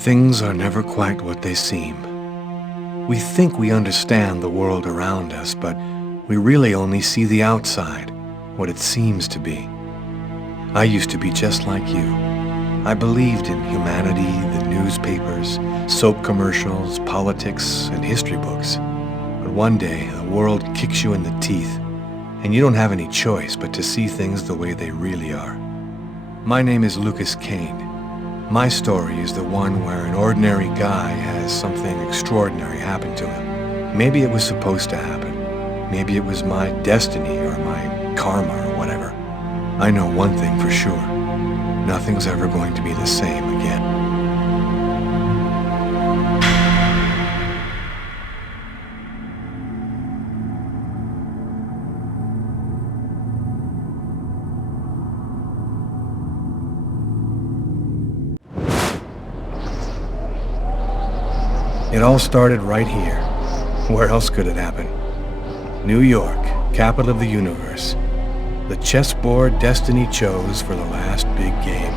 Things are never quite what they seem. We think we understand the world around us, but we really only see the outside, what it seems to be. I used to be just like you. I believed in humanity, the newspapers, soap commercials, politics, and history books. But one day, the world kicks you in the teeth, and you don't have any choice but to see things the way they really are. My name is Lucas Kane. My story is the one where an ordinary guy has something extraordinary happen to him. Maybe it was supposed to happen. Maybe it was my destiny or my karma or whatever. I know one thing for sure. Nothing's ever going to be the same again. It all started right here. Where else could it happen? New York, capital of the universe. The chessboard destiny chose for the last big game.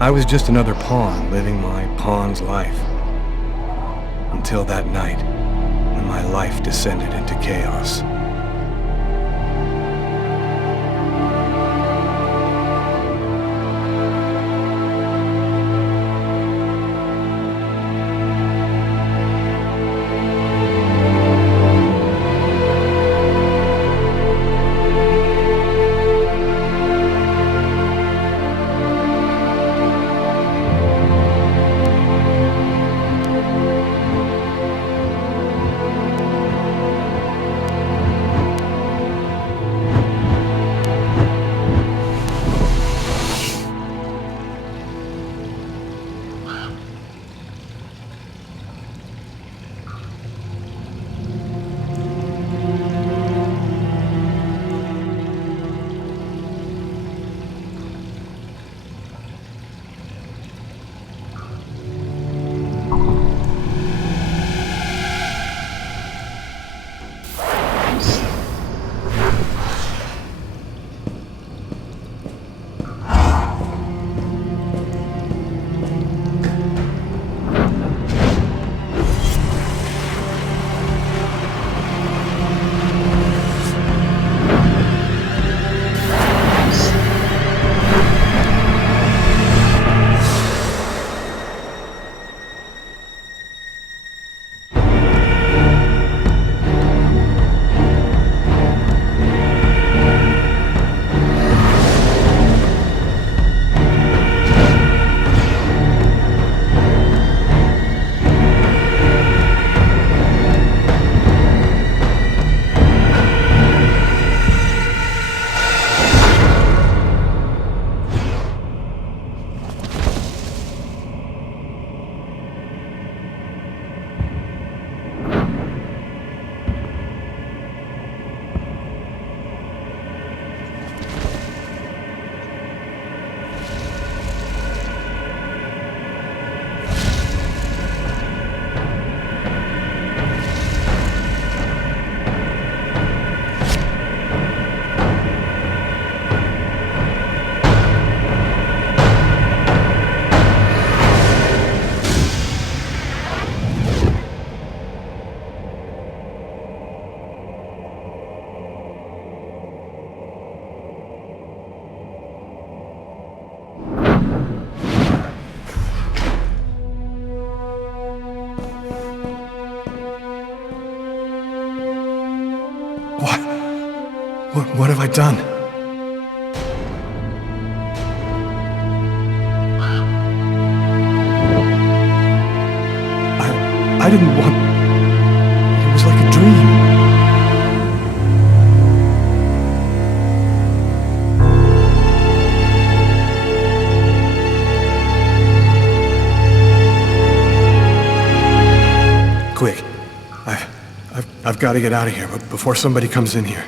I was just another pawn living my pawn's life. Until that night, when my life descended into chaos. What have I done? I didn't want... It was like a dream. Quick. I've got to get out of here before somebody comes in here.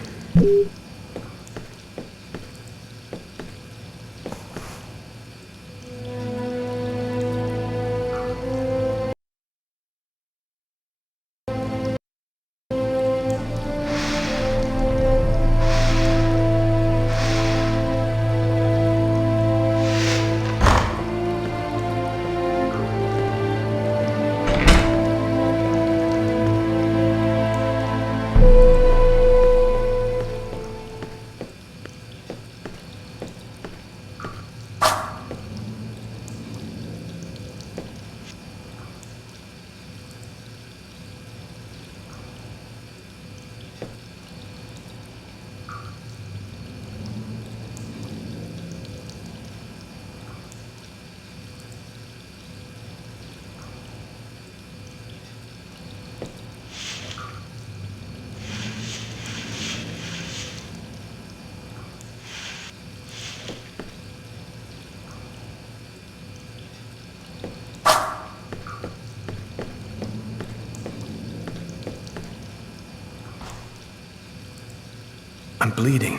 I'm bleeding.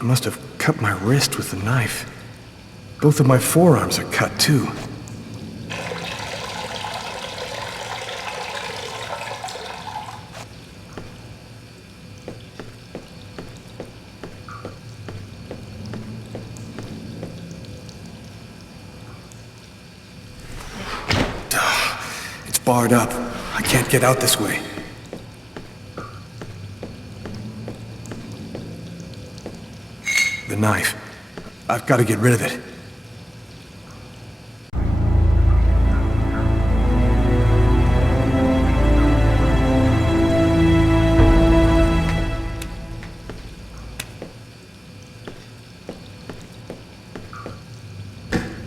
I must have cut my wrist with the knife. Both of my forearms are cut, too. It's barred up. I can't get out this way. The knife. I've got to get rid of it.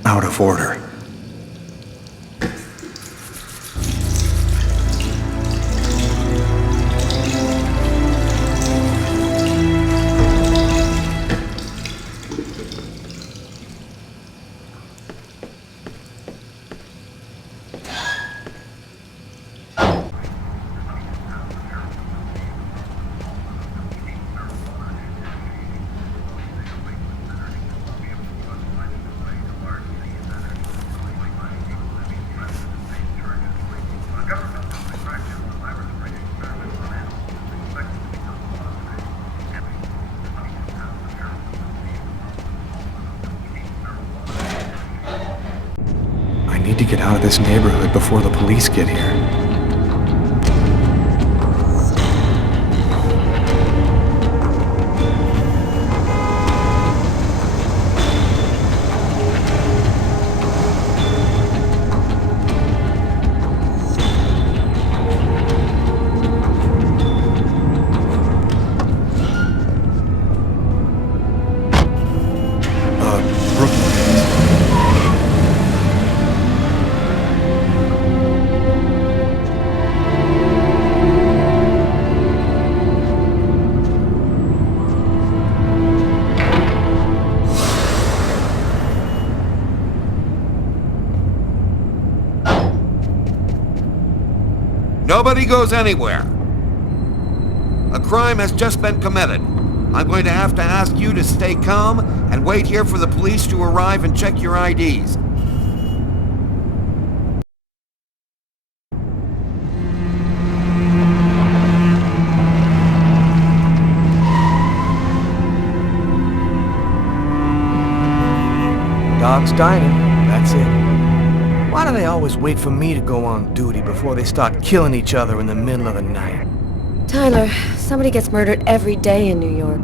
Out of order. I need to get out of this neighborhood before the police get here. Nobody goes anywhere. A crime has just been committed. I'm going to have to ask you to stay calm and wait here for the police to arrive and check your IDs. Dog's dining, that's it. Why do they always wait for me to go on duty before they start killing each other in the middle of the night? Tyler, somebody gets murdered every day in New York.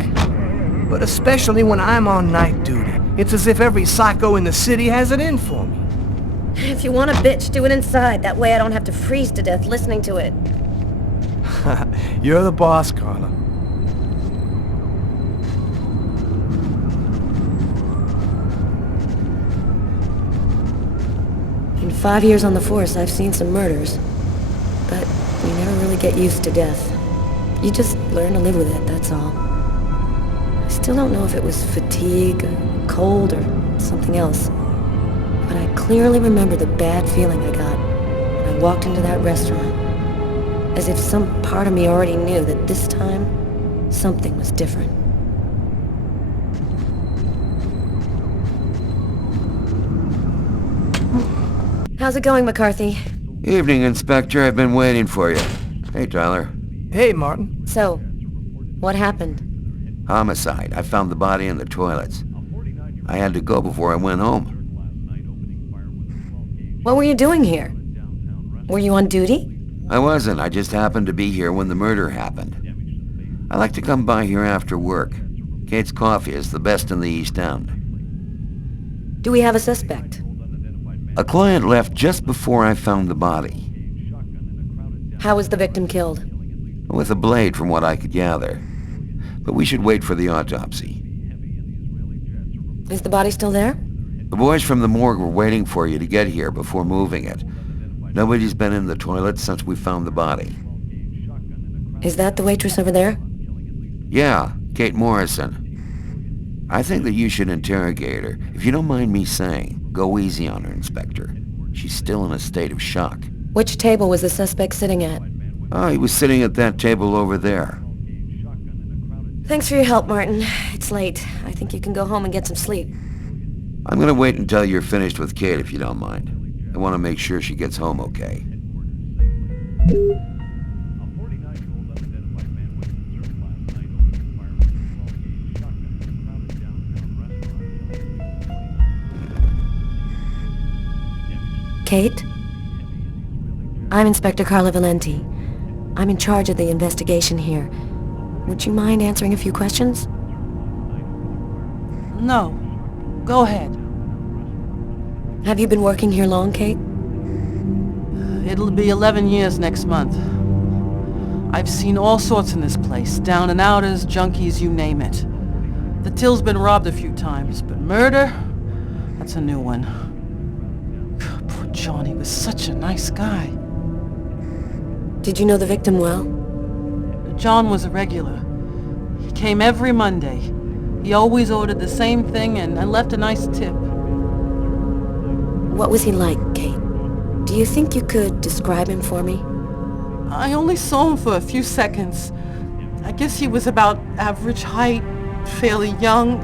But especially when I'm on night duty. It's as if every psycho in the city has it in for me. If you want a bitch, do it inside. That way I don't have to freeze to death listening to it. You're the boss, Carla. In 5 years on the force, I've seen some murders. But you never really get used to death. You just learn to live with it, that's all. I still don't know if it was fatigue, cold, or something else. But I clearly remember the bad feeling I got when I walked into that restaurant. As if some part of me already knew that this time, something was different. How's it going, McCarthy? Evening, Inspector. I've been waiting for you. Hey, Tyler. Hey, Martin. So, what happened? Homicide. I found the body in the toilets. I had to go before I went home. What were you doing here? Were you on duty? I wasn't. I just happened to be here when the murder happened. I like to come by here after work. Kate's Coffee is the best in the East End. Do we have a suspect? A client left just before I found the body. How was the victim killed? With a blade, from what I could gather. But we should wait for the autopsy. Is the body still there? The boys from the morgue were waiting for you to get here before moving it. Nobody's been in the toilet since we found the body. Is that the waitress over there? Yeah, Kate Morrison. I think that you should interrogate her. If you don't mind me saying, go easy on her, Inspector. She's still in a state of shock. Which table was the suspect sitting at? Oh, he was sitting at that table over there. Thanks for your help, Martin. It's late. I think you can go home and get some sleep. I'm gonna wait until you're finished with Kate if you don't mind. I want to make sure she gets home okay. Kate? I'm Inspector Carla Valenti. I'm in charge of the investigation here. Would you mind answering a few questions? No. Go ahead. Have you been working here long, Kate? It'll be 11 years next month. I've seen all sorts in this place. Down and outers, junkies, you name it. The till's been robbed a few times, but murder? That's a new one. Poor John, he was such a nice guy. Did you know the victim well? John was a regular. He came every Monday. He always ordered the same thing and left a nice tip. What was he like, Kate? Do you think you could describe him for me? I only saw him for a few seconds. I guess he was about average height, fairly young.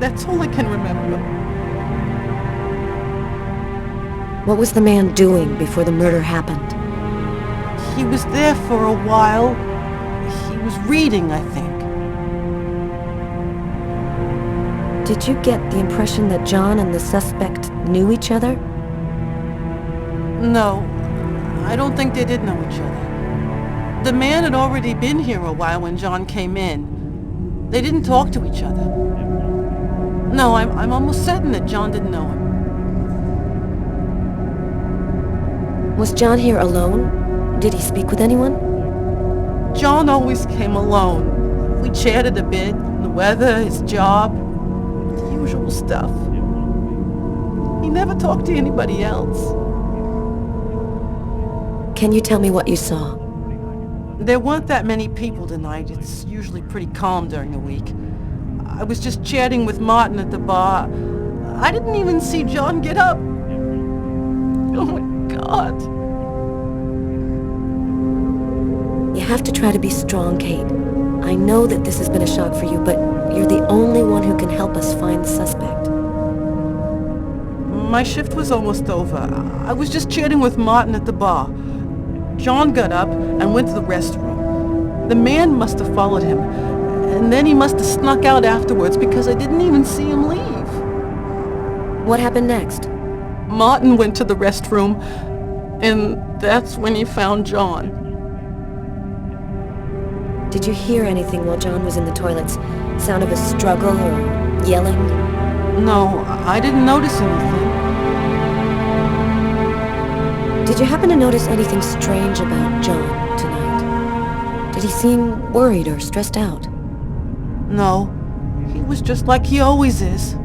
That's all I can remember. What was the man doing before the murder happened? He was there for a while. He was reading, I think. Did you get the impression that John and the suspect knew each other? No, I don't think they did know each other. The man had already been here a while when John came in. They didn't talk to each other. No, I'm almost certain that John didn't know him. Was John here alone? Did he speak with anyone? John always came alone. We chatted a bit, the weather, his job, the usual stuff. He never talked to anybody else. Can you tell me what you saw? There weren't that many people tonight. It's usually pretty calm during the week. I was just chatting with Martin at the bar. I didn't even see John get up. Oh my God. You have to try to be strong, Kate. I know that this has been a shock for you, but you're the only one who can help us find the suspect. My shift was almost over. I was just chatting with Martin at the bar. John got up and went to the restroom. The man must have followed him, and then he must have snuck out afterwards because I didn't even see him leave. What happened next? Martin went to the restroom, and that's when he found John. Did you hear anything while John was in the toilets? Sound of a struggle or yelling? No, I didn't notice anything. Did you happen to notice anything strange about John tonight? Did he seem worried or stressed out? No, he was just like he always is.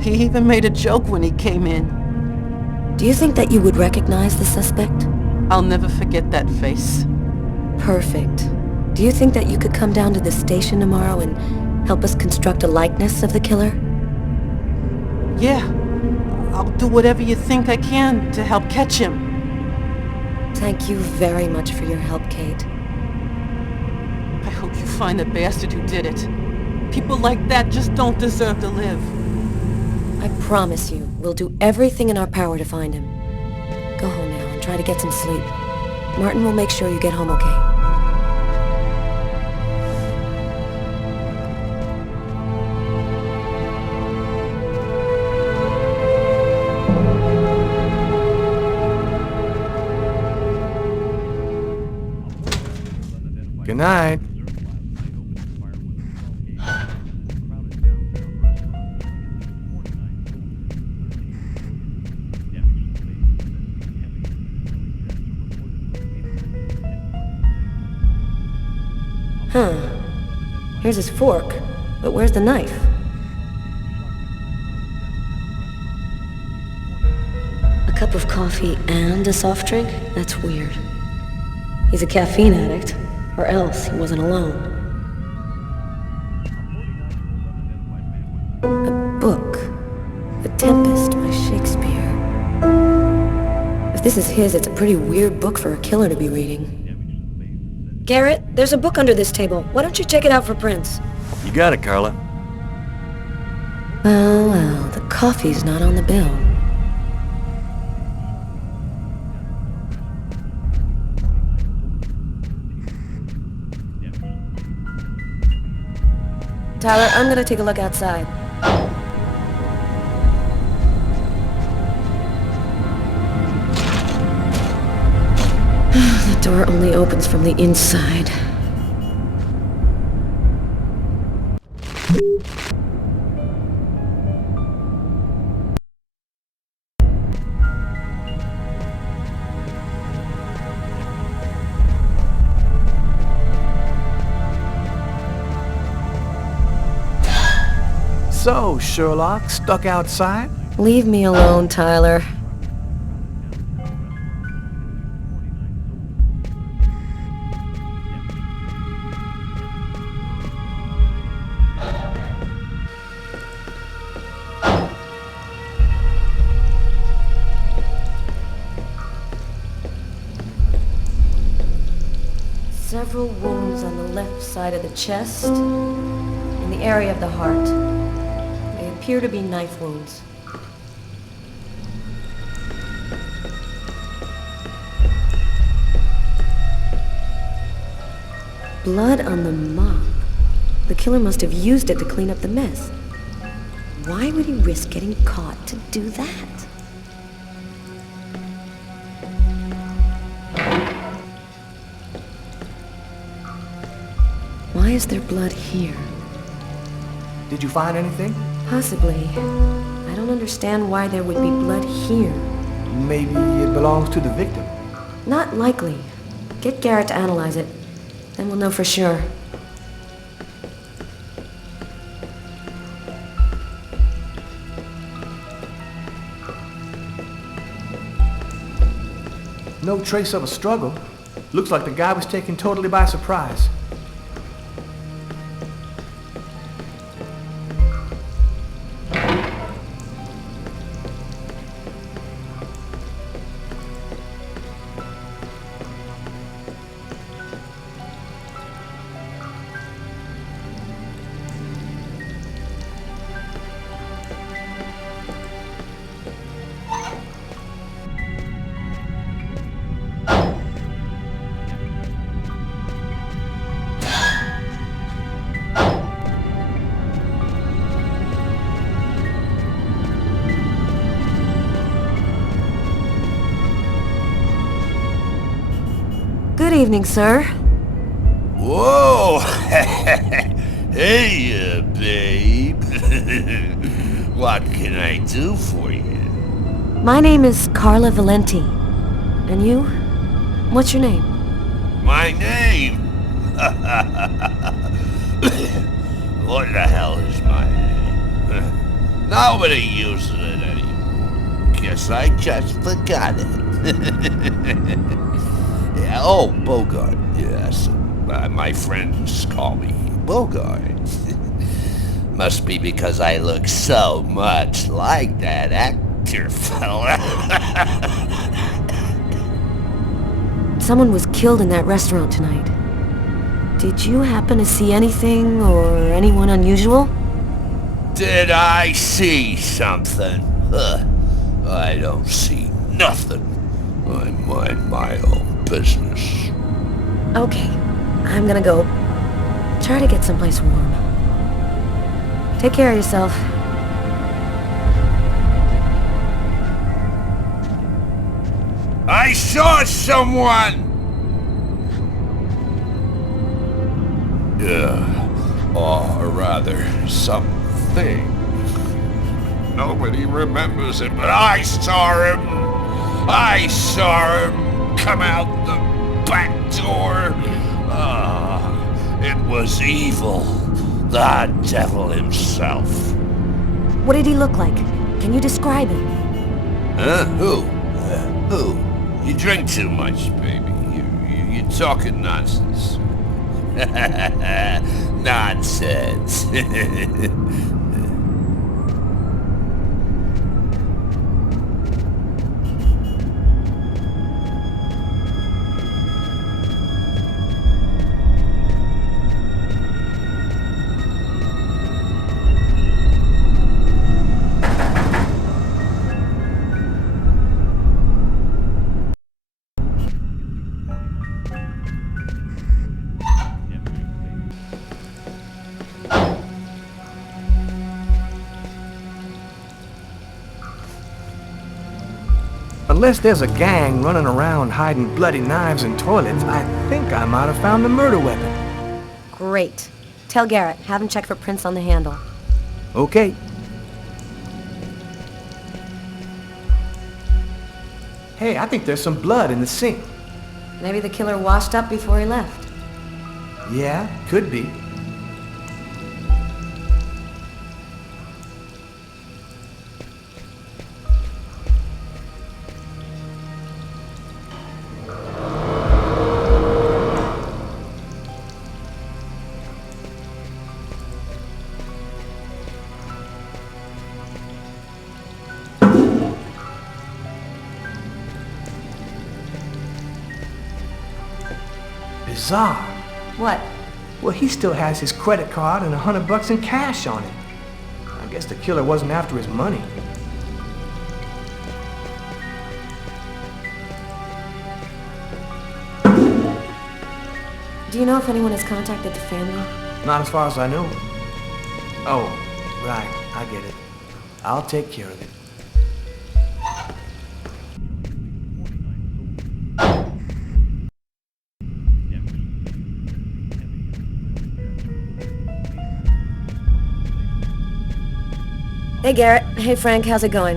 He even made a joke when he came in. Do you think that you would recognize the suspect? I'll never forget that face. Perfect. Do you think that you could come down to the station tomorrow and help us construct a likeness of the killer? Yeah, I'll do whatever you think I can to help catch him. Thank you very much for your help, Kate. I hope you find the bastard who did it. People like that just don't deserve to live. I promise you, we'll do everything in our power to find him. Go home now and try to get some sleep. Martin will make sure you get home okay. Good night. Huh. Here's his fork, but where's the knife? A cup of coffee and a soft drink? That's weird. He's a caffeine addict, or else he wasn't alone. A book. The Tempest by Shakespeare. If this is his, it's a pretty weird book for a killer to be reading. Garrett, there's a book under this table. Why don't you check it out for prints? You got it, Carla. Well, the coffee's not on the bill. Tyler, I'm gonna take a look outside. The door only opens from the inside. So, Sherlock, stuck outside? Leave me alone, Tyler. Several wounds on the left side of the chest, in the area of the heart. They appear to be knife wounds. Blood on the mop. The killer must have used it to clean up the mess. Why would he risk getting caught to do that? Why is there blood here? Did you find anything? Possibly. I don't understand why there would be blood here. Maybe it belongs to the victim. Not likely. Get Garrett to analyze it. Then we'll know for sure. No trace of a struggle. Looks like the guy was taken totally by surprise. Good evening, sir. Whoa! Hey, babe. What can I do for you? My name is Carla Valenti. And you? What's your name? My name? What the hell is my name? Nobody uses it anymore. Guess I just forgot it. Yeah, oh, Bogart, yes. My friends call me Bogart. Must be because I look so much like that actor fella. Someone was killed in that restaurant tonight. Did you happen to see anything or anyone unusual? Did I see something? I don't see nothing. I mind my own business. Okay, I'm gonna go try to get someplace warm. Take care of yourself. I saw someone! Or rather, something. Nobody remembers it, but I saw him! I saw him come out the back door! It was evil. The devil himself. What did he look like? Can you describe him? Huh? Who? You drink too much, baby. You're talking nonsense. Nonsense. Unless there's a gang running around hiding bloody knives in toilets, I think I might have found the murder weapon. Great. Tell Garrett, have him check for prints on the handle. Okay. Hey, I think there's some blood in the sink. Maybe the killer washed up before he left. Yeah, could be. Bizarre. What? Well, he still has his credit card and $100 in cash on him. I guess the killer wasn't after his money. Do you know if anyone has contacted the family? Not as far as I know. Oh, right. I get it. I'll take care of it. Hey, Garrett. Hey, Frank. How's it going?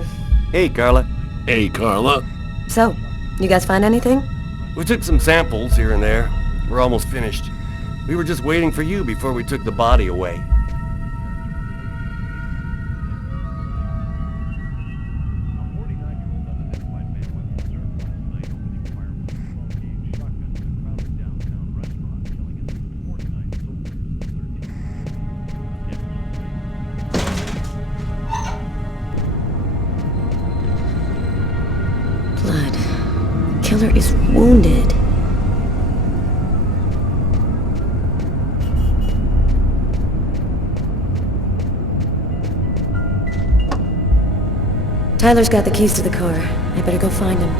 Hey, Carla. Hey, Carla. So, you guys find anything? We took some samples here and there. We're almost finished. We were just waiting for you before we took the body away. Blood. Killer is wounded. Tyler's got the keys to the car. I better go find him.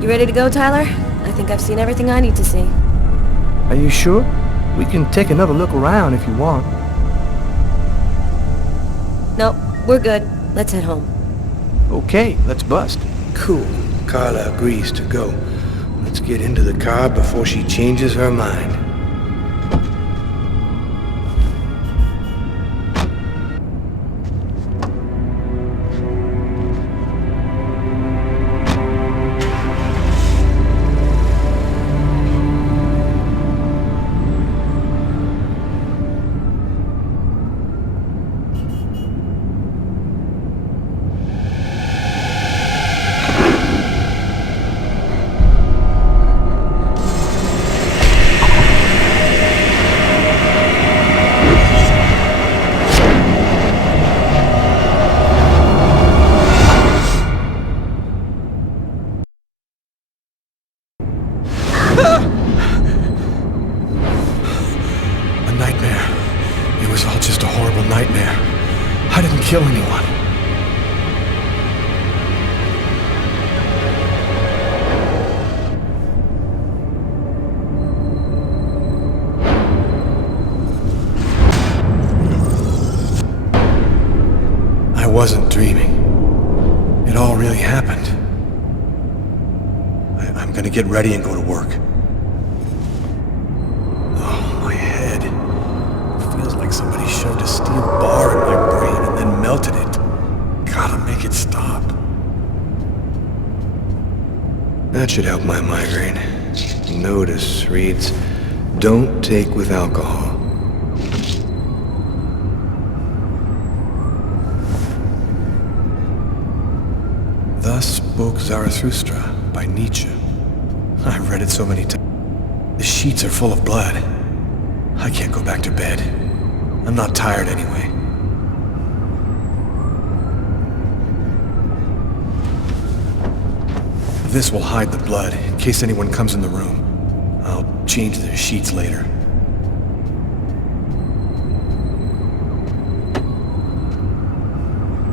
You ready to go, Tyler? I think I've seen everything I need to see. Are you sure? We can take another look around if you want. Nope, we're good. Let's head home. Okay, let's bust. Cool. Carla agrees to go. Let's get into the car before she changes her mind. Kill anyone. I wasn't dreaming. It all really happened. I'm gonna get ready and go to work. Oh, my head. Feels like somebody shoved a steel bar in my brain and then melted it. Gotta make it stop. That should help my migraine. Notice reads, "Don't take with alcohol." Thus spoke Zarathustra by Nietzsche. I've read it so many times. The sheets are full of blood. I can't go back to bed. I'm not tired anyway. This will hide the blood in case anyone comes in the room. I'll change the sheets later.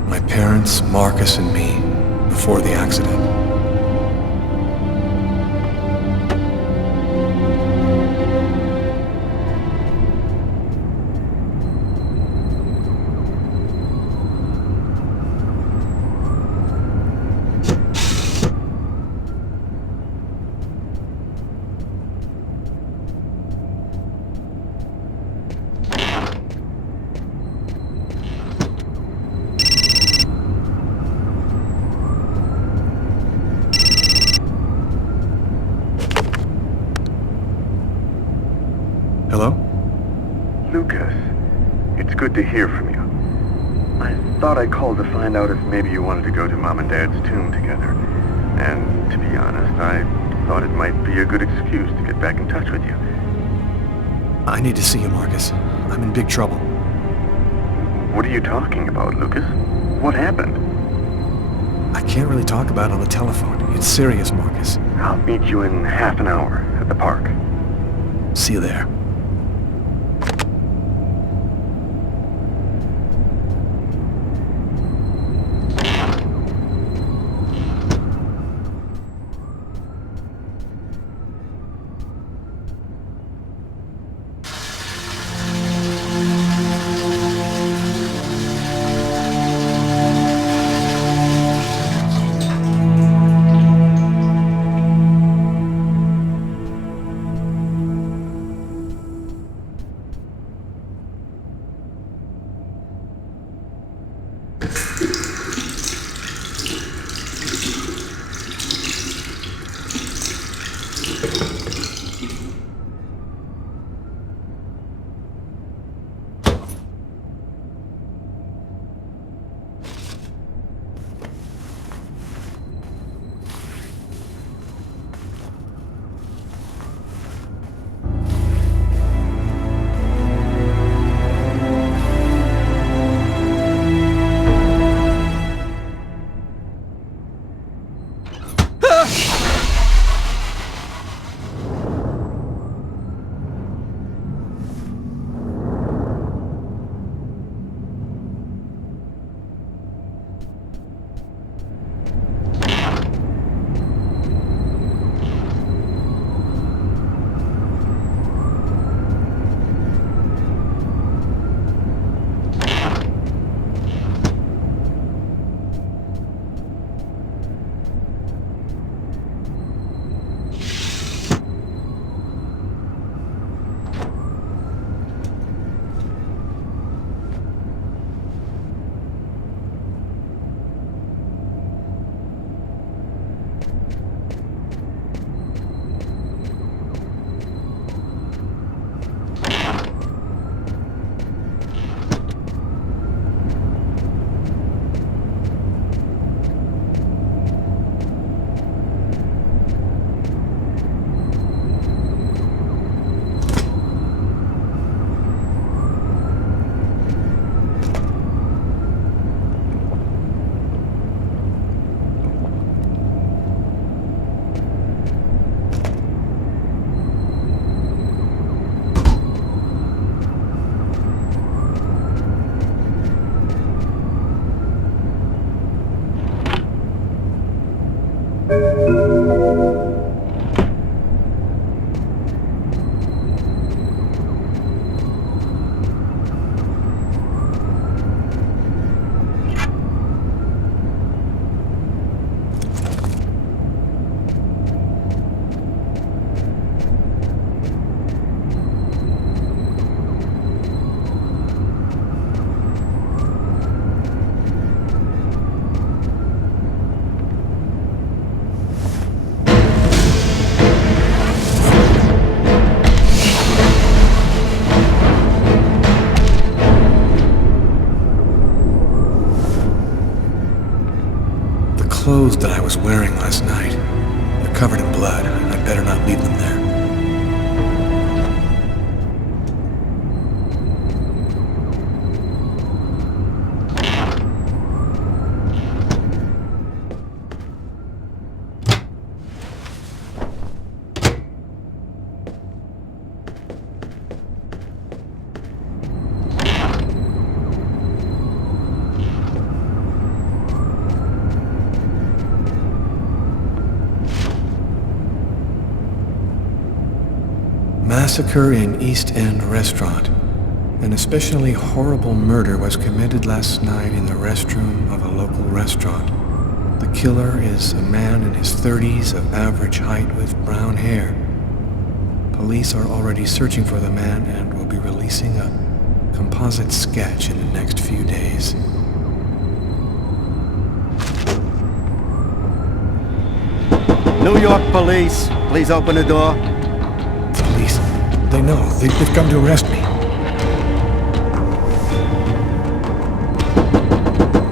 My parents, Marcus, and me before the accident. Hello? Lucas, it's good to hear from you. I thought I called to find out if maybe you wanted to go to Mom and Dad's tomb together. And to be honest, I thought it might be a good excuse to get back in touch with you. I need to see you, Marcus. I'm in big trouble. What are you talking about, Lucas? What happened? I can't really talk about it on the telephone. It's serious, Marcus. I'll meet you in half an hour at the park. See you there. Clothes that I was wearing last night. They're covered in blood. I'd better not leave them there. Massacre in East End restaurant. An especially horrible murder was committed last night in the restroom of a local restaurant. The killer is a man in his 30s of average height with brown hair. Police are already searching for the man and will be releasing a composite sketch in the next few days. New York police, please open the door. Police, they know. They've come to arrest me.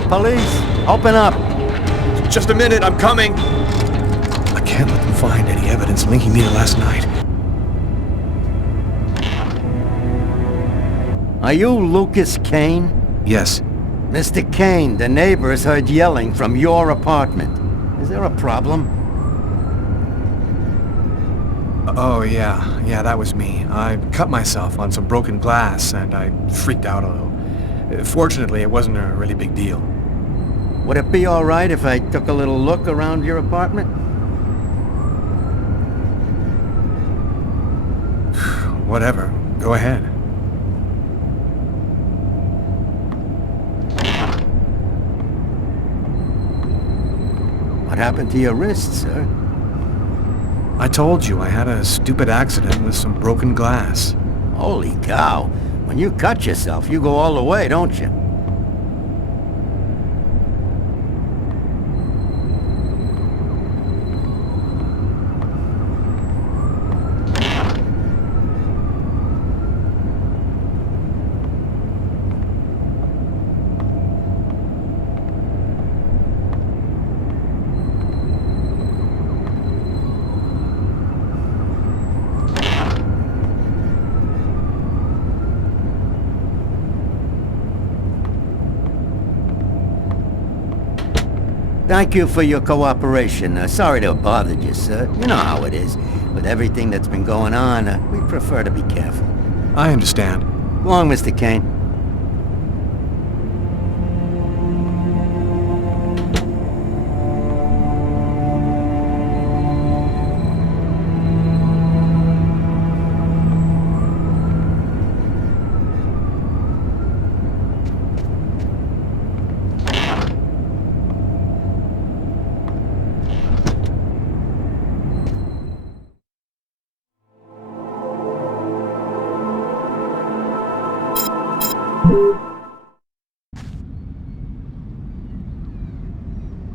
Police, open up. Just a minute, I'm coming. I can't let them find any evidence linking me to last night. Are you Lucas Kane? Yes. Mr. Kane, the neighbors heard yelling from your apartment. Is there a problem? Oh, yeah, that was me. I cut myself on some broken glass, and I freaked out a little. Fortunately, it wasn't a really big deal. Would it be all right if I took a little look around your apartment? Whatever. Go ahead. What happened to your wrist, sir? I told you I had a stupid accident with some broken glass. Holy cow. When you cut yourself, you go all the way, don't you? Thank you for your cooperation. Sorry to have bothered you, sir. You know how it is. With everything that's been going on, we prefer to be careful. I understand. Go on, Mr. Kane.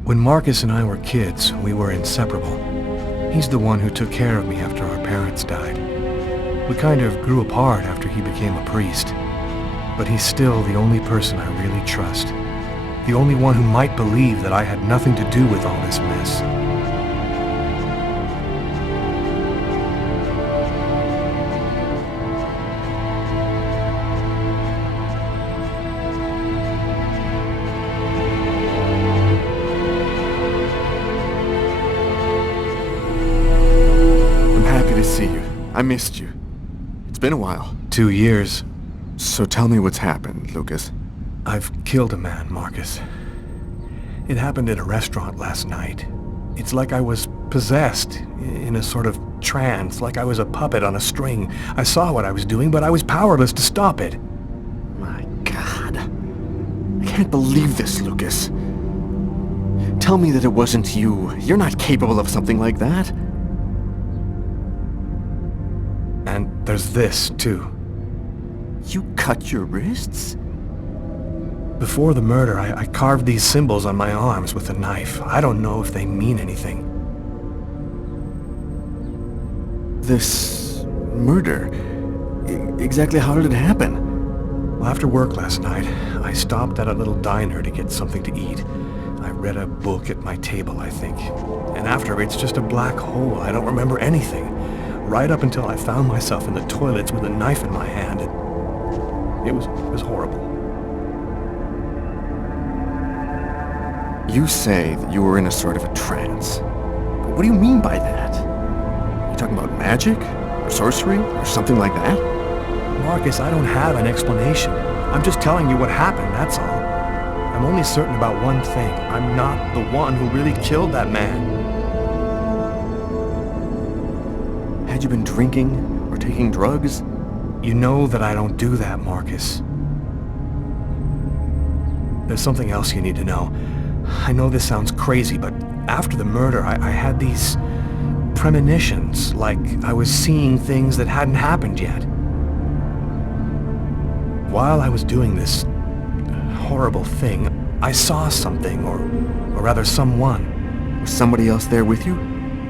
When Marcus and I were kids, we were inseparable. He's the one who took care of me after our parents died. We kind of grew apart after he became a priest. But he's still the only person I really trust. The only one who might believe that I had nothing to do with all this mess. See you. I missed you. It's been a while. 2 years. So tell me what's happened, Lucas. I've killed a man, Marcus. It happened at a restaurant last night. It's like I was possessed, in a sort of trance, like I was a puppet on a string. I saw what I was doing, but I was powerless to stop it. My God. I can't believe this, Lucas. Tell me that it wasn't you. You're not capable of something like that. And there's this, too. You cut your wrists? Before the murder, I carved these symbols on my arms with a knife. I don't know if they mean anything. This murder? Exactly how did it happen? Well, after work last night, I stopped at a little diner to get something to eat. I read a book at my table, I think. And after, it's just a black hole. I don't remember anything. Right up until I found myself in the toilets with a knife in my hand. It was horrible. You say that you were in a sort of a trance. What do you mean by that? You talking about magic? Or sorcery? Or something like that? Marcus, I don't have an explanation. I'm just telling you what happened, that's all. I'm only certain about one thing. I'm not the one who really killed that man. Had you been drinking or taking drugs? You know that I don't do that, Marcus. There's something else you need to know. I know this sounds crazy, but after the murder, I had these premonitions, like I was seeing things that hadn't happened yet. While I was doing this horrible thing, I saw something, or rather someone. Was somebody else there with you?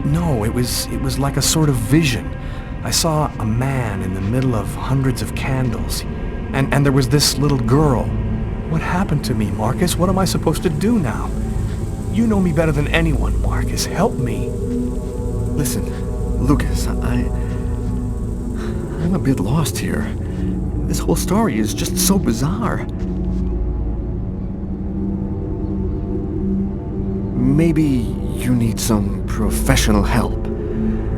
No, it was like a sort of vision. I saw a man in the middle of hundreds of candles, and there was this little girl. What happened to me, Marcus? What am I supposed to do now? You know me better than anyone, Marcus. Help me. Listen, Lucas, I'm a bit lost here. This whole story is just so bizarre. Maybe you need some professional help.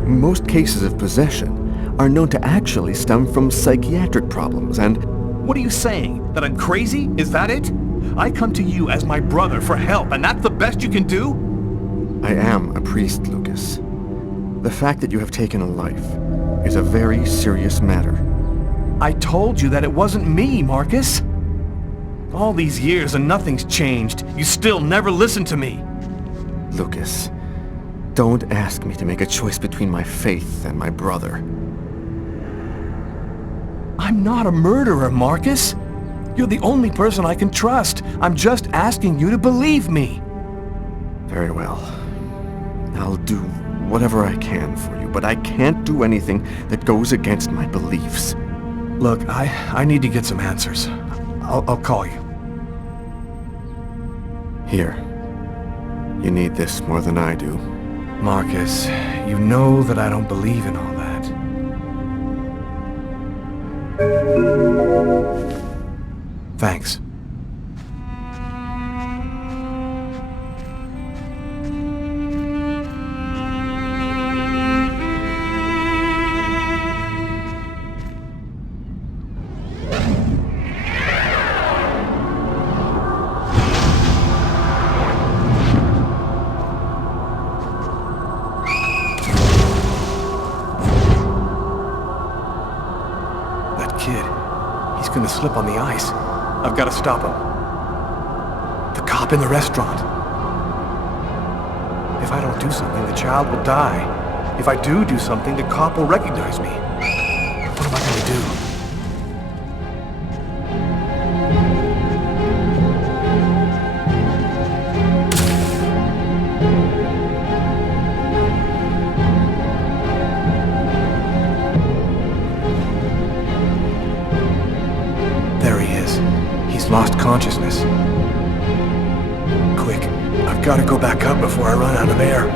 Most cases of possession are known to actually stem from psychiatric problems, and... What are you saying? That I'm crazy? Is that it? I come to you as my brother for help, and that's the best you can do? I am a priest, Lucas. The fact that you have taken a life is a very serious matter. I told you that it wasn't me, Marcus. All these years and nothing's changed. You still never listen to me. Lucas, don't ask me to make a choice between my faith and my brother. I'm not a murderer, Marcus. You're the only person I can trust. I'm just asking you to believe me. Very well. I'll do whatever I can for you, but I can't do anything that goes against my beliefs. Look, I need to get some answers. I'll call you. Here. You need this more than I do. Marcus, you know that I don't believe in all that. Thanks. That kid, he's gonna slip on the ice. I've got to stop him. The cop in the restaurant. If I don't do something, the child will die. If I do something, the cop will recognize me. What am I going to do? Lost consciousness. Quick, I've got to go back up before I run out of air.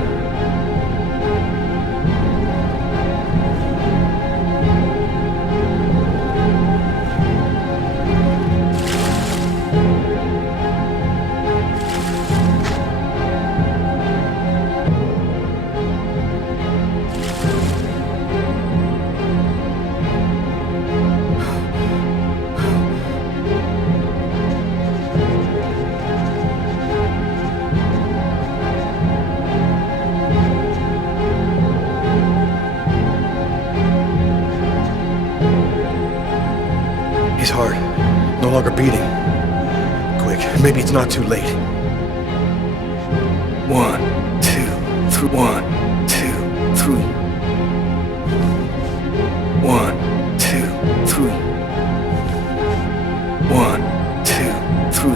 Heart, no longer beating. Quick, maybe it's not too late. 1, 2, 3. 1, 2, 3. 1, 2, 3. 1, 2, 3.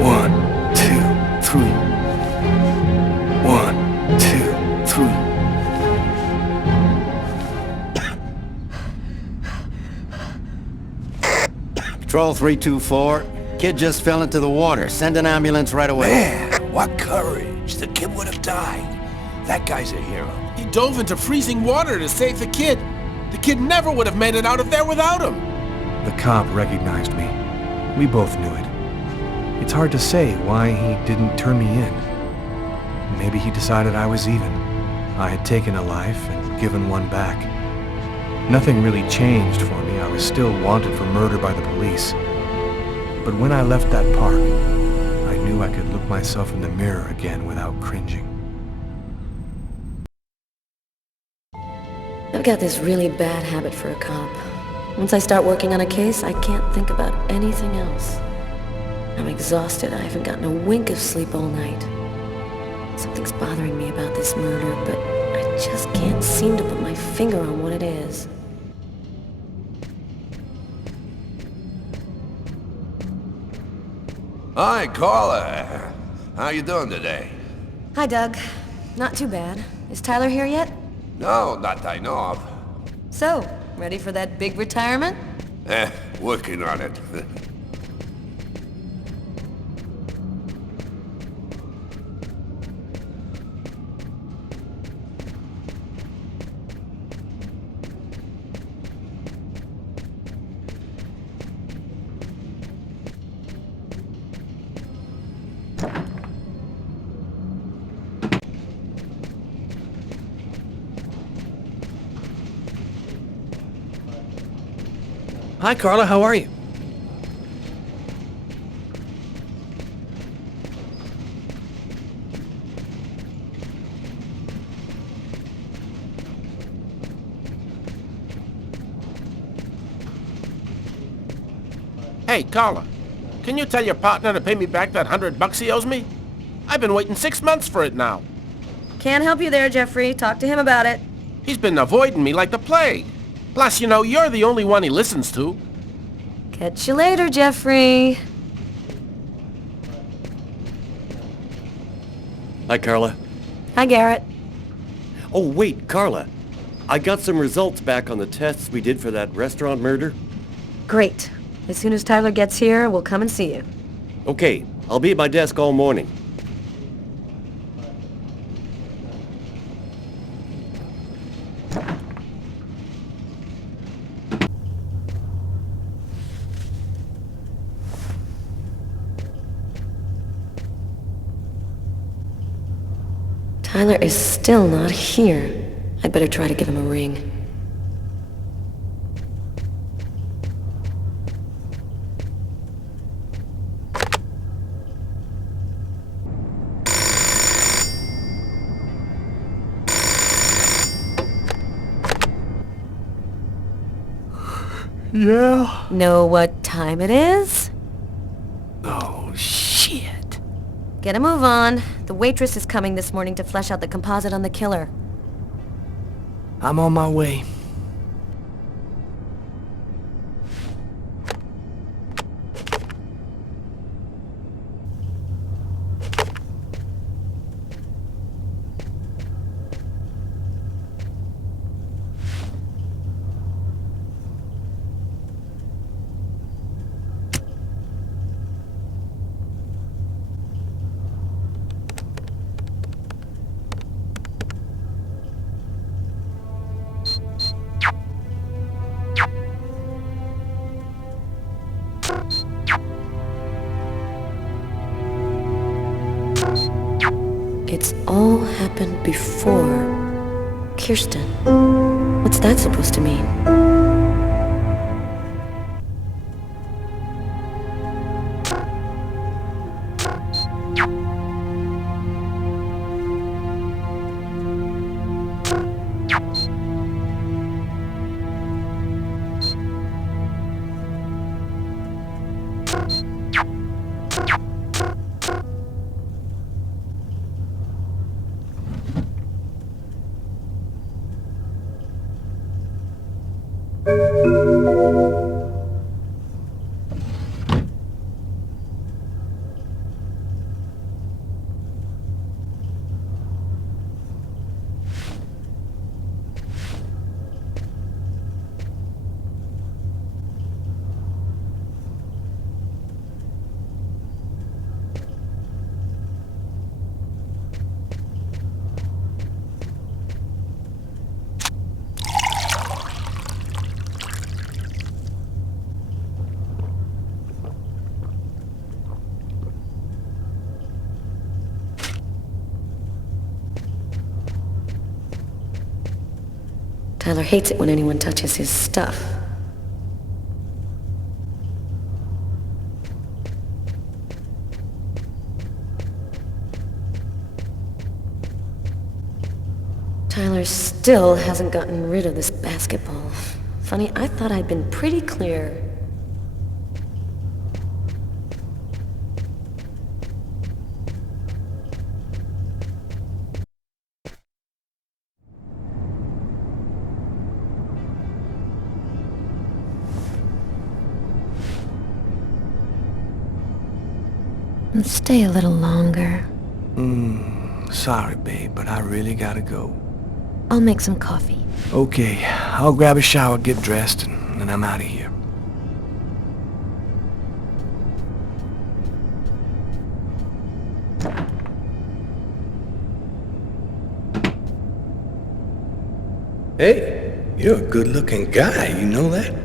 1, 2, 3. 1, 2, 3. 324. Kid just fell into the water. Send an ambulance right away. Man, what courage. The kid would have died. That guy's a hero. He dove into freezing water to save the kid. The kid never would have made it out of there without him. The cop recognized me. We both knew it. It's hard to say why he didn't turn me in. Maybe he decided I was even. I had taken a life and given one back. Nothing really changed for me. I was still wanted for murder by the police. But when I left that park, I knew I could look myself in the mirror again without cringing. I've got this really bad habit for a cop. Once I start working on a case, I can't think about anything else. I'm exhausted. I haven't gotten a wink of sleep all night. Something's bothering me about this murder, but I just can't seem to put my finger on what it is. Hi, Carla. How you doing today? Hi, Doug. Not too bad. Is Tyler here yet? No, not that I know of. So, ready for that big retirement? Working on it. Hi, Carla. How are you? Hey, Carla, can you tell your partner to pay me back that $100 he owes me? I've been waiting 6 months for it now. Can't help you there, Jeffrey. Talk to him about it. He's been avoiding me like the plague. Plus, you know, you're the only one he listens to. Catch you later, Jeffrey. Hi, Carla. Hi, Garrett. Oh, wait, Carla. I got some results back on the tests we did for that restaurant murder. Great. As soon as Tyler gets here, we'll come and see you. Okay, I'll be at my desk all morning. Tyler is still not here. I'd better try to give him a ring. Yeah? Know what time it is? Oh, shit. Get a move on. The waitress is coming this morning to flesh out the composite on the killer. I'm on my way. It's all happened before. Kirsten. What's that supposed to mean? Tyler hates it when anyone touches his stuff. Tyler still hasn't gotten rid of this basketball. Funny, I thought I'd been pretty clear. Stay a little longer. Sorry, babe, but I really gotta go. I'll make some coffee. Okay, I'll grab a shower, get dressed, and then I'm out of here. Hey, you're a good-looking guy, you know that?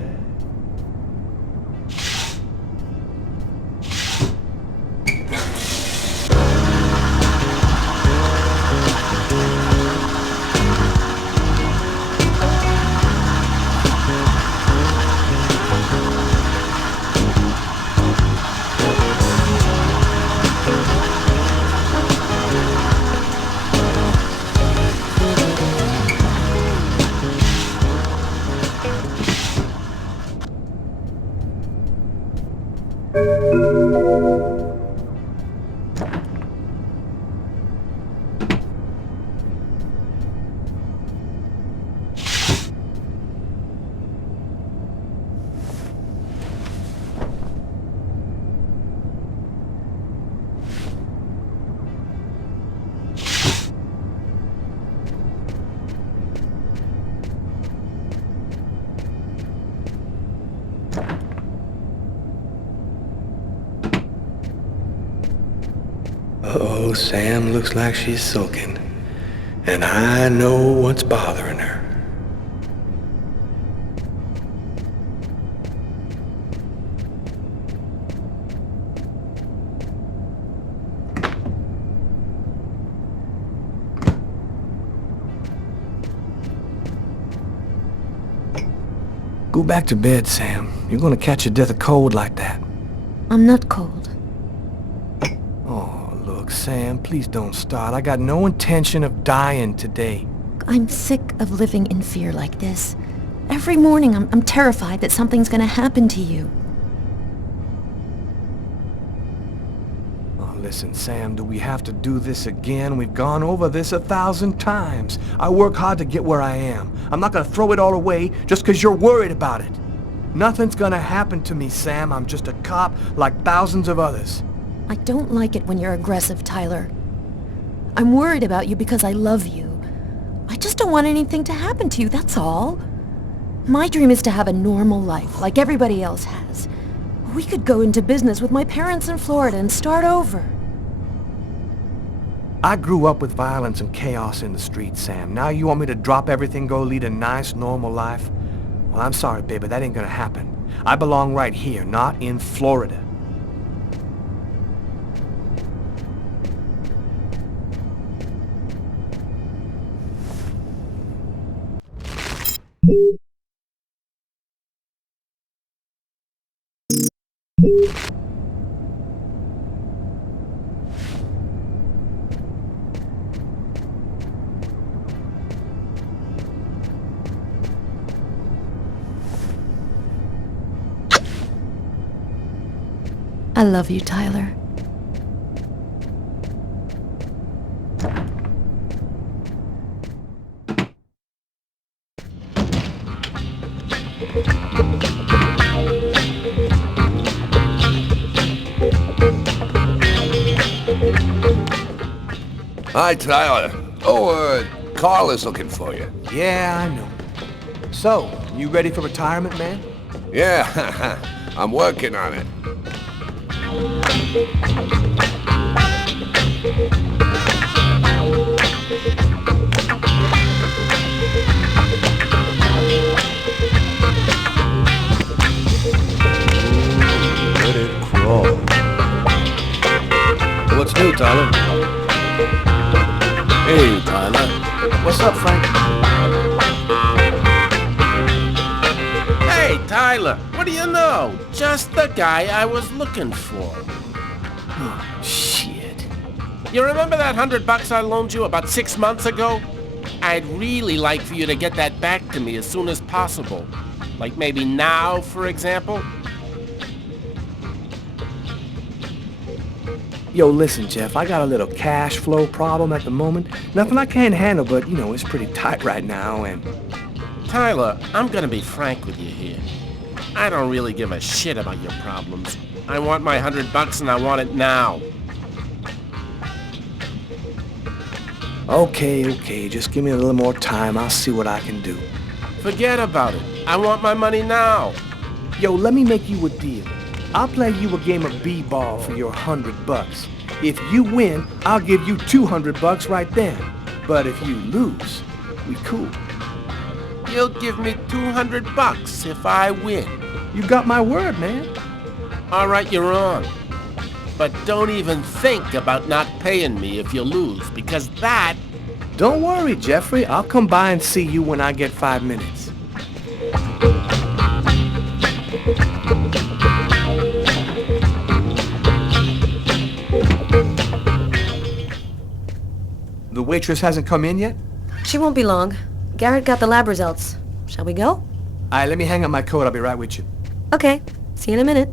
Uh-oh, Sam looks like she's sulking. And I know what's bothering her. Go back to bed, Sam. You're gonna catch your death of cold like that. I'm not cold. Oh, look, Sam, please don't start. I got no intention of dying today. I'm sick of living in fear like this. Every morning I'm terrified that something's gonna happen to you. Oh, listen, Sam, do we have to do this again? We've gone over this 1,000 times. I work hard to get where I am. I'm not gonna throw it all away just because you're worried about it. Nothing's gonna happen to me, Sam. I'm just a cop like thousands of others. I don't like it when you're aggressive, Tyler. I'm worried about you because I love you. I just don't want anything to happen to you, that's all. My dream is to have a normal life, like everybody else has. We could go into business with my parents in Florida and start over. I grew up with violence and chaos in the streets, Sam. Now you want me to drop everything, go lead a nice, normal life? Well, I'm sorry, baby, that ain't gonna happen. I belong right here, not in Florida. I love you, Tyler. Hi, Tyler. Oh, Carla's looking for you. Yeah, I know. So, you ready for retirement, man? Yeah, I'm working on it. Let it crawl. What's new, Tyler? Hey, Tyler. What's up, Frank? Hey, Tyler, what do you know? Just the guy I was looking for. Oh, shit. You remember that $100 I loaned you about 6 months ago? I'd really like for you to get that back to me as soon as possible. Like maybe now, for example? Yo, listen, Jeff, I got a little cash flow problem at the moment. Nothing I can't handle, but, you know, it's pretty tight right now, and... Tyler, I'm gonna be frank with you here. I don't really give a shit about your problems. I want my $100 and I want it now. Okay, just give me a little more time. I'll see what I can do. Forget about it. I want my money now. Yo, let me make you a deal. I'll play you a game of b-ball for your $100. If you win, I'll give you $200 right then. But if you lose, we cool. You'll give me $200 if I win. You got my word, man. All right, you're on. But don't even think about not paying me if you lose, because that... Don't worry, Jeffrey. I'll come by and see you when I get 5 minutes. The waitress hasn't come in yet? She won't be long. Garrett got the lab results. Shall we go? Alright, let me hang up my coat. I'll be right with you. Okay. See you in a minute.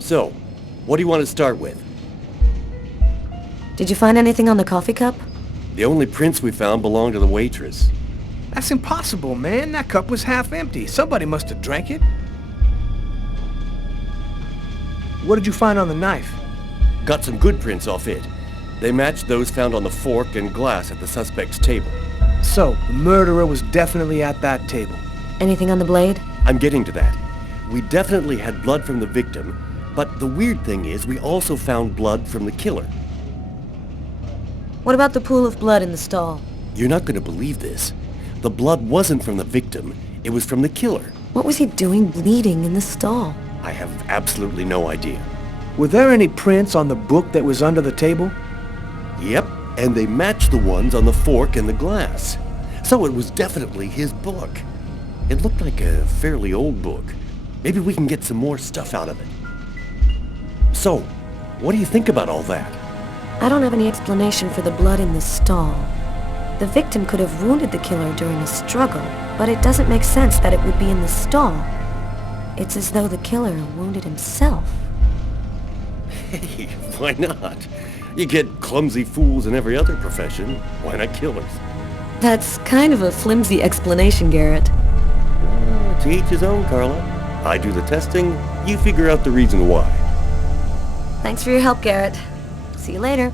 So, what do you want to start with? Did you find anything on the coffee cup? The only prints we found belonged to the waitress. That's impossible, man. That cup was half empty. Somebody must have drank it. What did you find on the knife? Got some good prints off it. They matched those found on the fork and glass at the suspect's table. So, the murderer was definitely at that table. Anything on the blade? I'm getting to that. We definitely had blood from the victim, but the weird thing is we also found blood from the killer. What about the pool of blood in the stall? You're not going to believe this. The blood wasn't from the victim, it was from the killer. What was he doing bleeding in the stall? I have absolutely no idea. Were there any prints on the book that was under the table? Yep, and they matched the ones on the fork and the glass. So it was definitely his book. It looked like a fairly old book. Maybe we can get some more stuff out of it. So, what do you think about all that? I don't have any explanation for the blood in the stall. The victim could have wounded the killer during a struggle, but it doesn't make sense that it would be in the stall. It's as though the killer wounded himself. Hey, why not? You get clumsy fools in every other profession. Why not killers? That's kind of a flimsy explanation, Garrett. To each his own, Carla. I do the testing, you figure out the reason why. Thanks for your help, Garrett. See you later.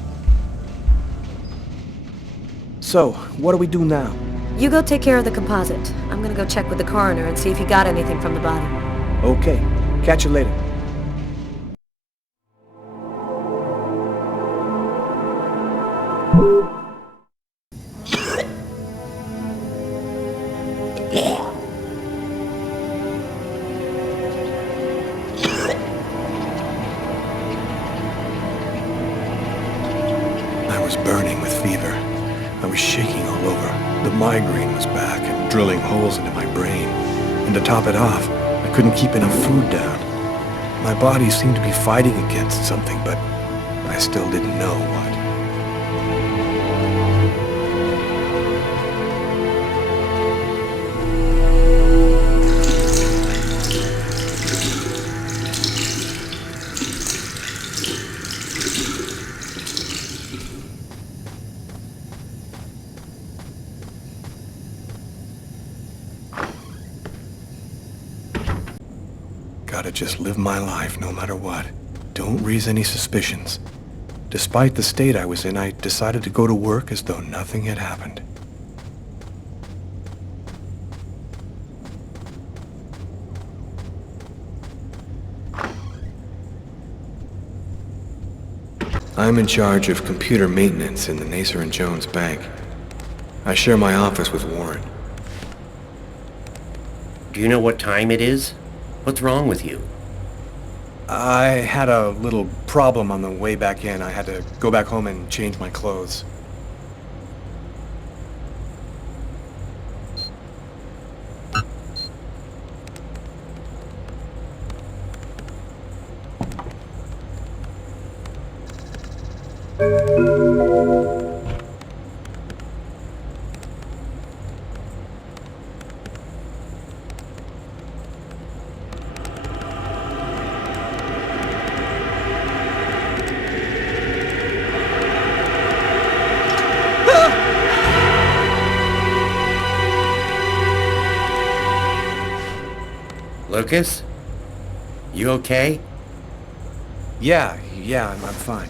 So, what do we do now? You go take care of the composite. I'm gonna go check with the coroner and see if he got anything from the body. Okay. Catch you later. I was burning with fever. I was shaking all over. The migraine was back and drilling holes into my brain. And to top it off, I couldn't keep enough food down. My body seemed to be fighting against something, but I still didn't know what. Gotta just live my life no matter what. Don't raise any suspicions. Despite the state I was in, I decided to go to work as though nothing had happened. I'm in charge of computer maintenance in the Nacer & Jones Bank. I share my office with Warren. Do you know what time it is? What's wrong with you? I had a little problem on the way back in. I had to go back home and change my clothes. Lucas? You okay? Yeah, I'm fine.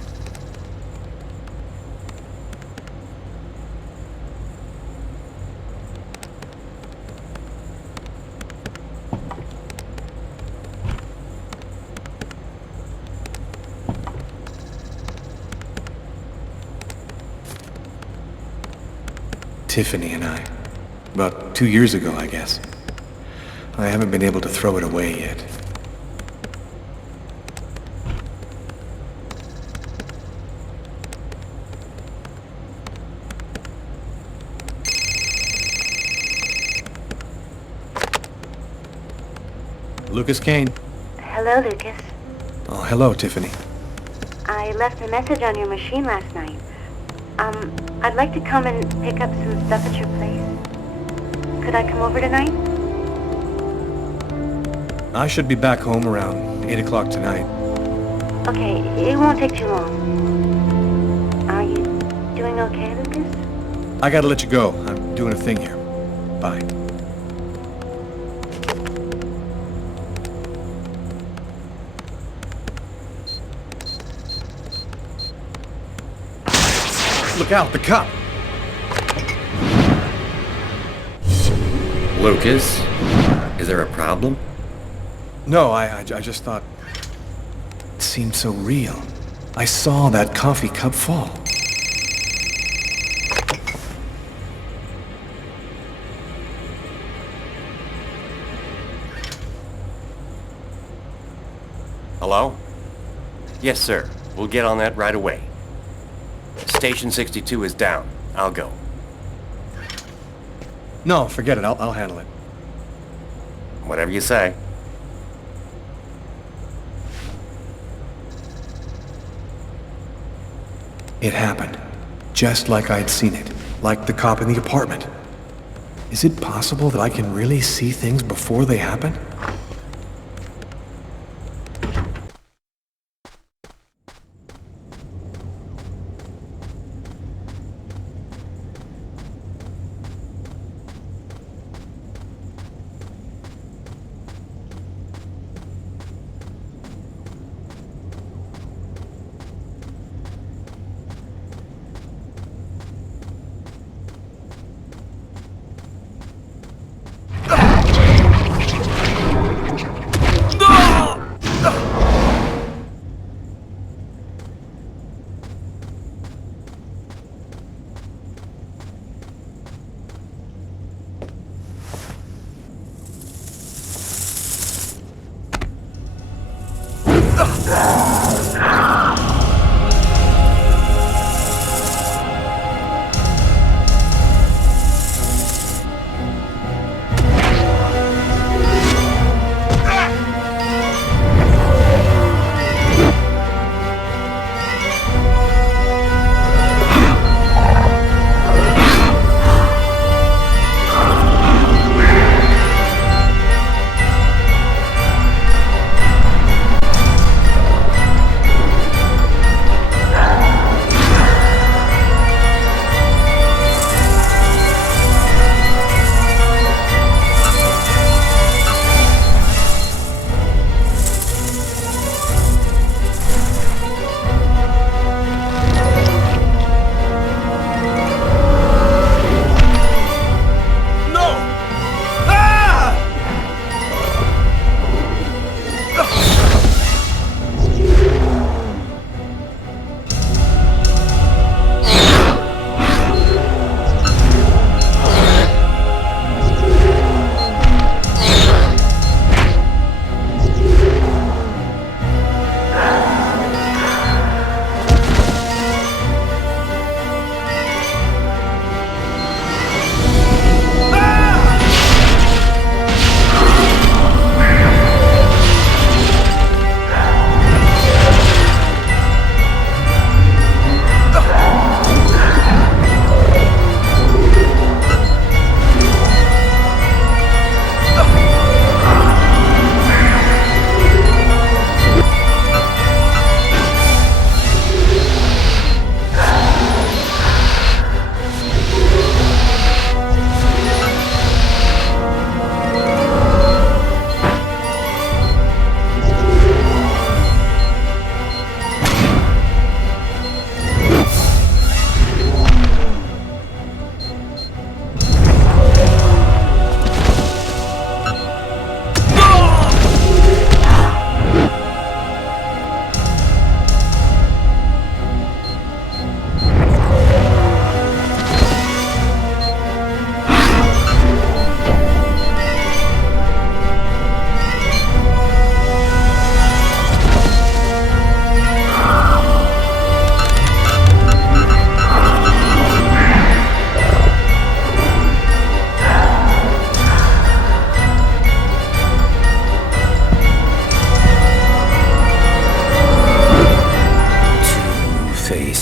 Tiffany and I. About 2 years ago, I guess. I haven't been able to throw it away yet. Lucas Kane. Hello, Lucas. Oh, hello, Tiffany. I left a message on your machine last night. I'd like to come and pick up some stuff at your place. Could I come over tonight? I should be back home around 8 o'clock tonight. Okay, it won't take too long. Are you doing okay, Lucas? I gotta let you go. I'm doing a thing here. Bye. Look out, the cop! Lucas? Is there a problem? No, I just thought... It seemed so real. I saw that coffee cup fall. Hello? Yes, sir. We'll get on that right away. Station 62 is down. I'll go. No, forget it. I'll handle it. Whatever you say. It happened. Just like I'd seen it. Like the cop in the apartment. Is it possible that I can really see things before they happen?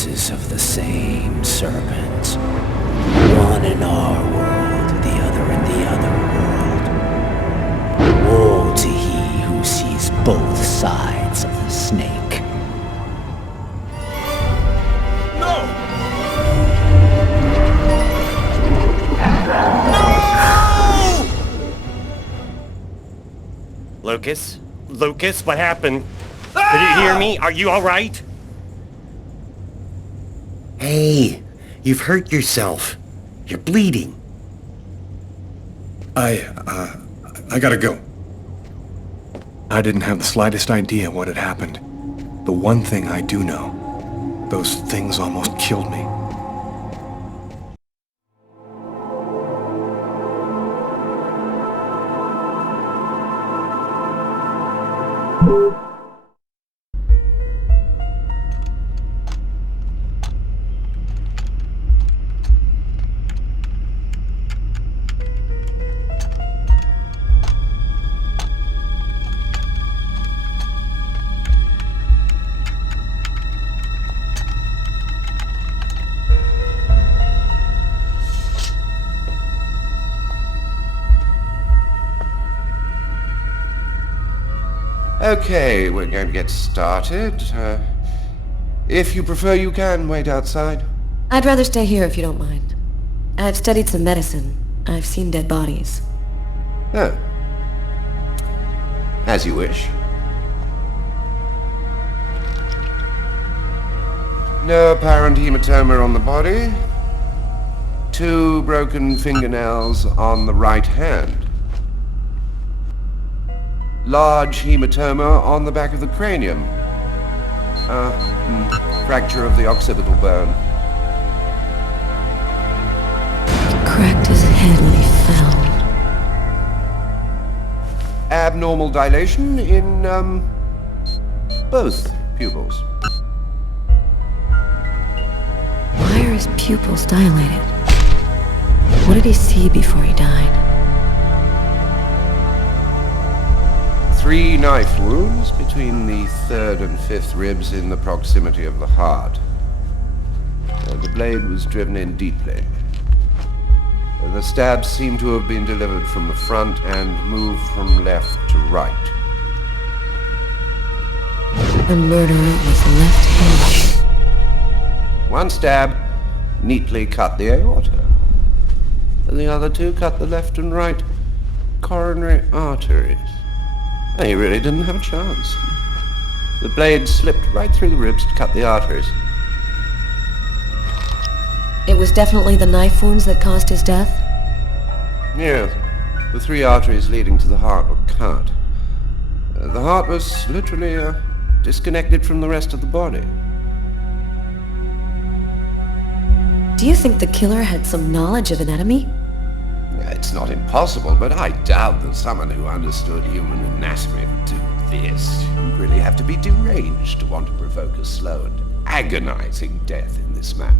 faces of the same serpent. One in our world, the other in the other world. Woe to he who sees both sides of the snake. No! Lucas? Lucas, what happened? Did you hear me? Are you alright? Hey, you've hurt yourself. You're bleeding. I gotta go. I didn't have the slightest idea what had happened. The one thing I do know, those things almost killed me. Okay, we're going to get started. If you prefer, you can wait outside. I'd rather stay here if you don't mind. I've studied some medicine. I've seen dead bodies. Oh. As you wish. No apparent hematoma on the body. 2 broken fingernails on the right hand. Large hematoma on the back of the cranium. Fracture of the occipital bone. He cracked his head when he fell. Abnormal dilation in, both pupils. Why are his pupils dilated? What did he see before he died? 3 knife wounds between the 3rd and 5th ribs in the proximity of the heart. The blade was driven in deeply. The stabs seem to have been delivered from the front and moved from left to right. The murderer was left-handed. 1 stab neatly cut the aorta. And the other 2 cut the left and right coronary arteries. He really didn't have a chance. The blade slipped right through the ribs to cut the arteries. It was definitely the knife wounds that caused his death? Yes. The 3 arteries leading to the heart were cut. The heart was literally disconnected from the rest of the body. Do you think the killer had some knowledge of anatomy? It's not impossible, but I doubt that someone who understood human anatomy would do this. You'd really have to be deranged to want to provoke a slow and agonizing death in this manner.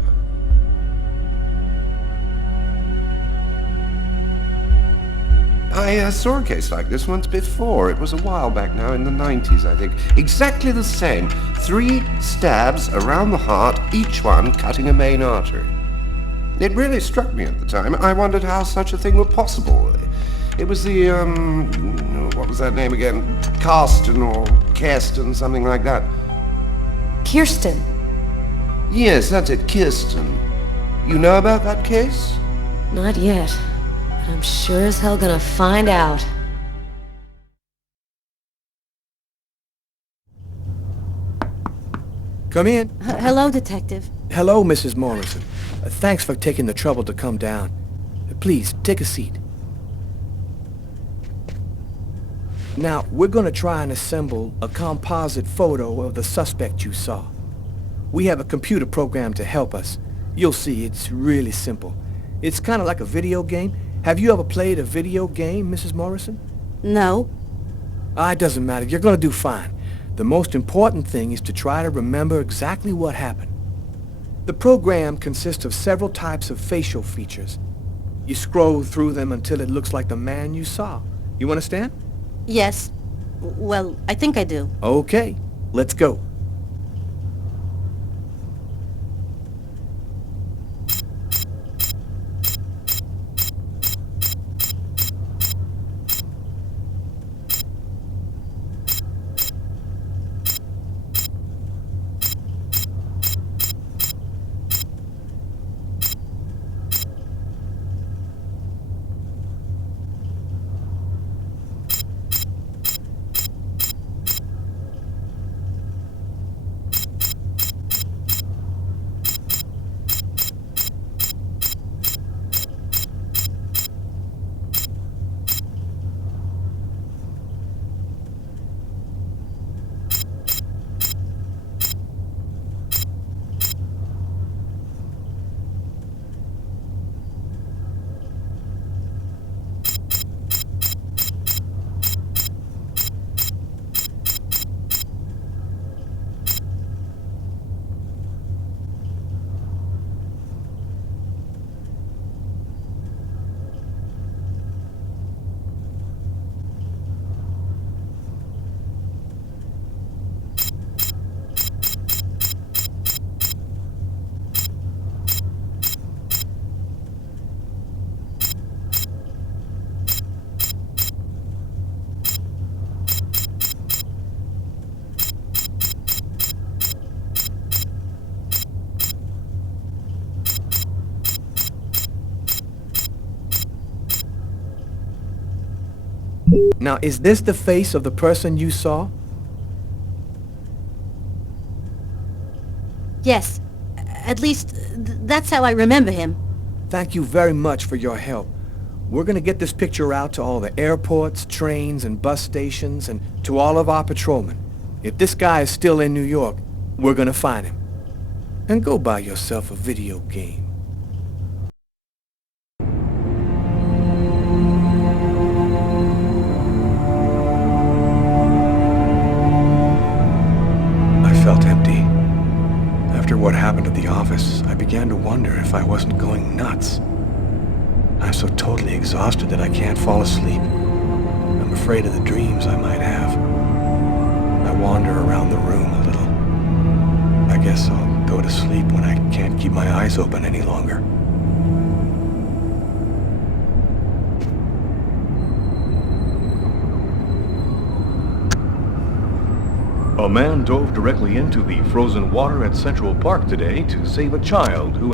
I saw a case like this once before. It was a while back now, in the 90s, I think. Exactly the same. 3 stabs around the heart, each one cutting a main artery. It really struck me at the time. I wondered how such a thing were possible. It was the, what was that name again? Karsten or Kirsten, something like that. Kirsten? Yes, that's it, Kirsten. You know about that case? Not yet. I'm sure as hell gonna find out. Come in. Hello, Detective. Hello, Mrs. Morrison. Thanks for taking the trouble to come down. Please, take a seat. Now, we're gonna try and assemble a composite photo of the suspect you saw. We have a computer program to help us. You'll see, it's really simple. It's kind of like a video game. Have you ever played a video game, Mrs. Morrison? No. It doesn't matter. You're gonna do fine. The most important thing is to try to remember exactly what happened. The program consists of several types of facial features. You scroll through them until it looks like the man you saw. You understand? Yes. Well, I think I do. Okay, let's go. Now, is this the face of the person you saw? Yes. At least, that's how I remember him. Thank you very much for your help. We're gonna get this picture out to all the airports, trains, and bus stations, and to all of our patrolmen. If this guy is still in New York, we're gonna find him. And go buy yourself a video game. I felt empty. After what happened at the office, I began to wonder if I wasn't going nuts. I'm so totally exhausted that I can't fall asleep. I'm afraid of the dreams I might have. I wander around the room a little. I guess I'll go to sleep when I can't keep my eyes open any longer. A man dove directly into the frozen water at Central Park today to save a child who...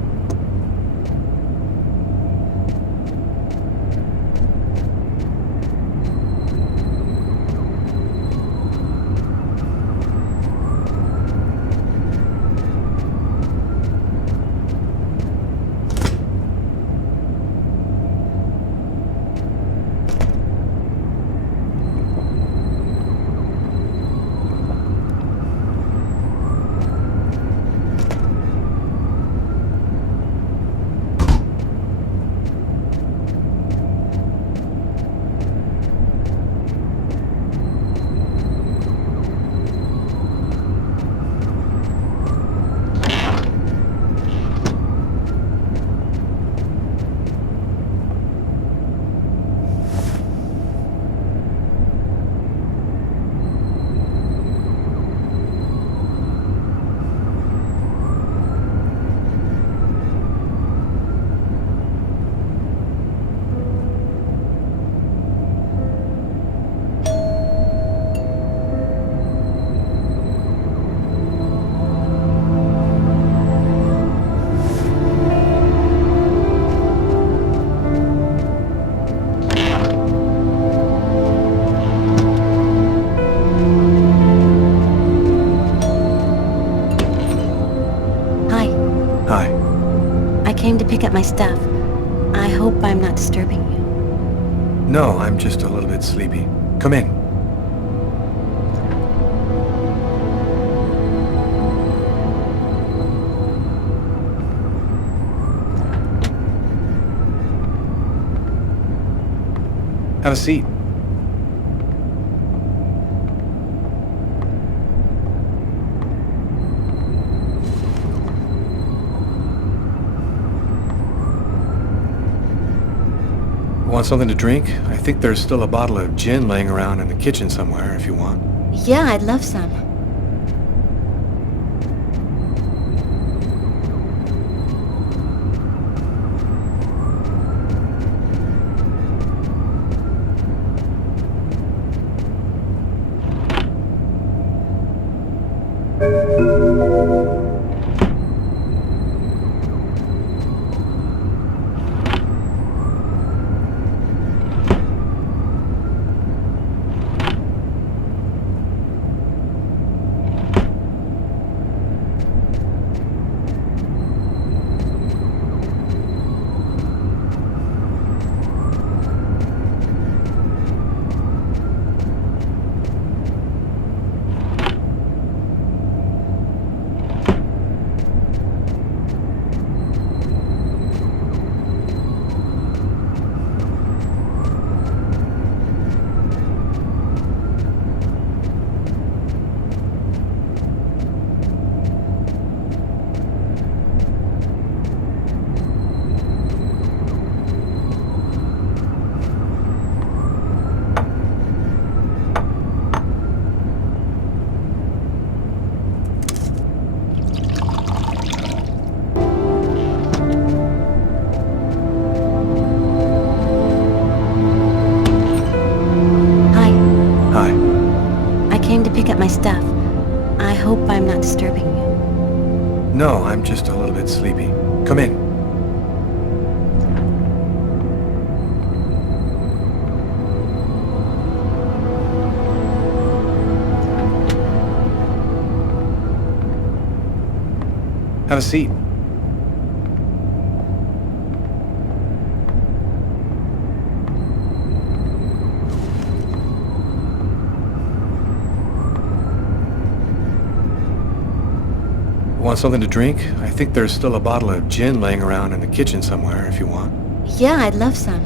came to pick up my stuff. I hope I'm not disturbing you. No, I'm just a little bit sleepy. Come in. Have a seat. Want something to drink? I think there's still a bottle of gin laying around in the kitchen somewhere if you want. Yeah, I'd love some. My stuff. I hope I'm not disturbing you. No, I'm just a little bit sleepy. Come in. Have a seat. Want something to drink? I think there's still a bottle of gin laying around in the kitchen somewhere if you want. Yeah, I'd love some.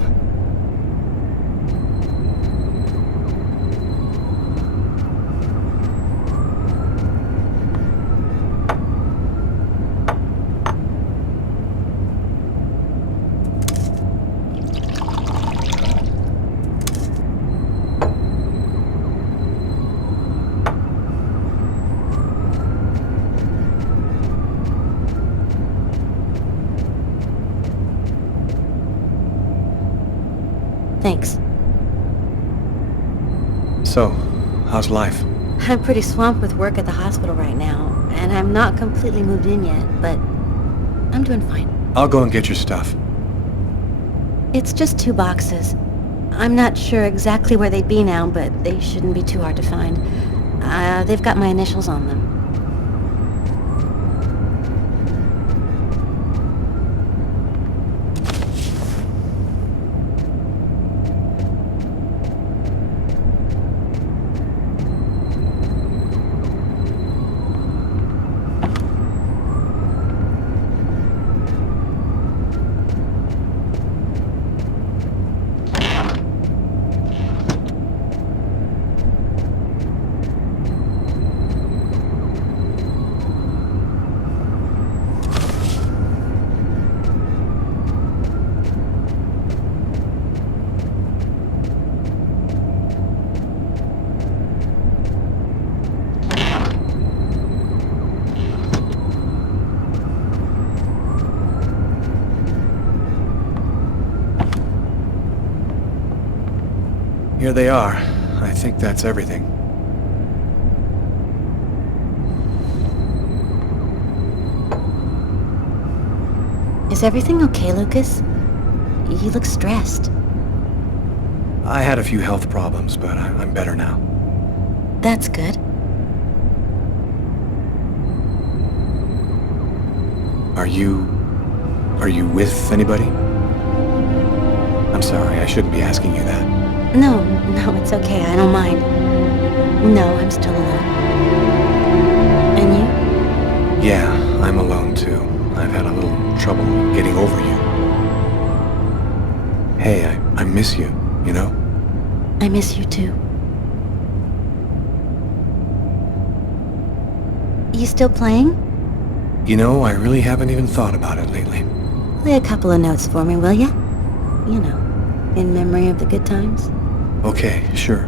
Thanks. So, how's life? I'm pretty swamped with work at the hospital right now, and I'm not completely moved in yet, but I'm doing fine. I'll go and get your stuff. It's just 2 boxes. I'm not sure exactly where they'd be now, but they shouldn't be too hard to find. They've got my initials on them. Here they are. I think that's everything. Is everything okay, Lucas? You look stressed. I had a few health problems, but I'm better now. That's good. Are you with anybody? I'm sorry, I shouldn't be asking you that. No, it's okay. I don't mind. No, I'm still alone. And you? Yeah, I'm alone too. I've had a little trouble getting over you. Hey, I miss you, you know? I miss you too. You still playing? You know, I really haven't even thought about it lately. Play a couple of notes for me, will ya? You know, in memory of the good times. Okay, sure.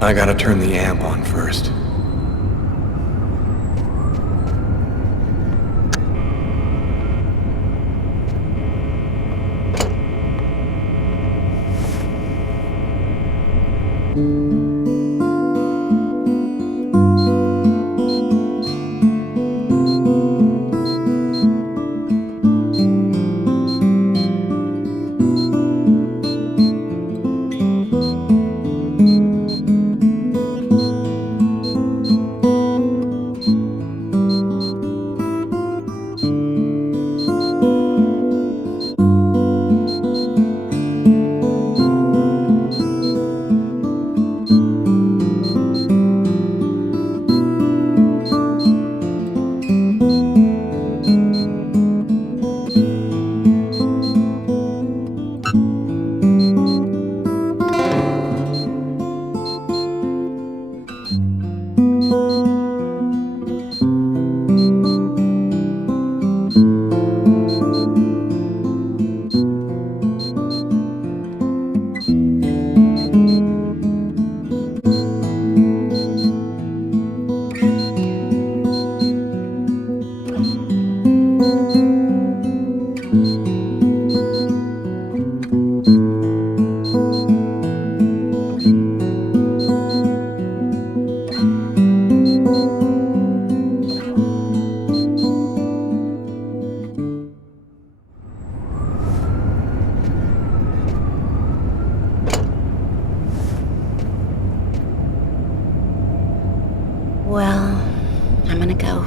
I gotta turn the amp on first. Well, I'm gonna go.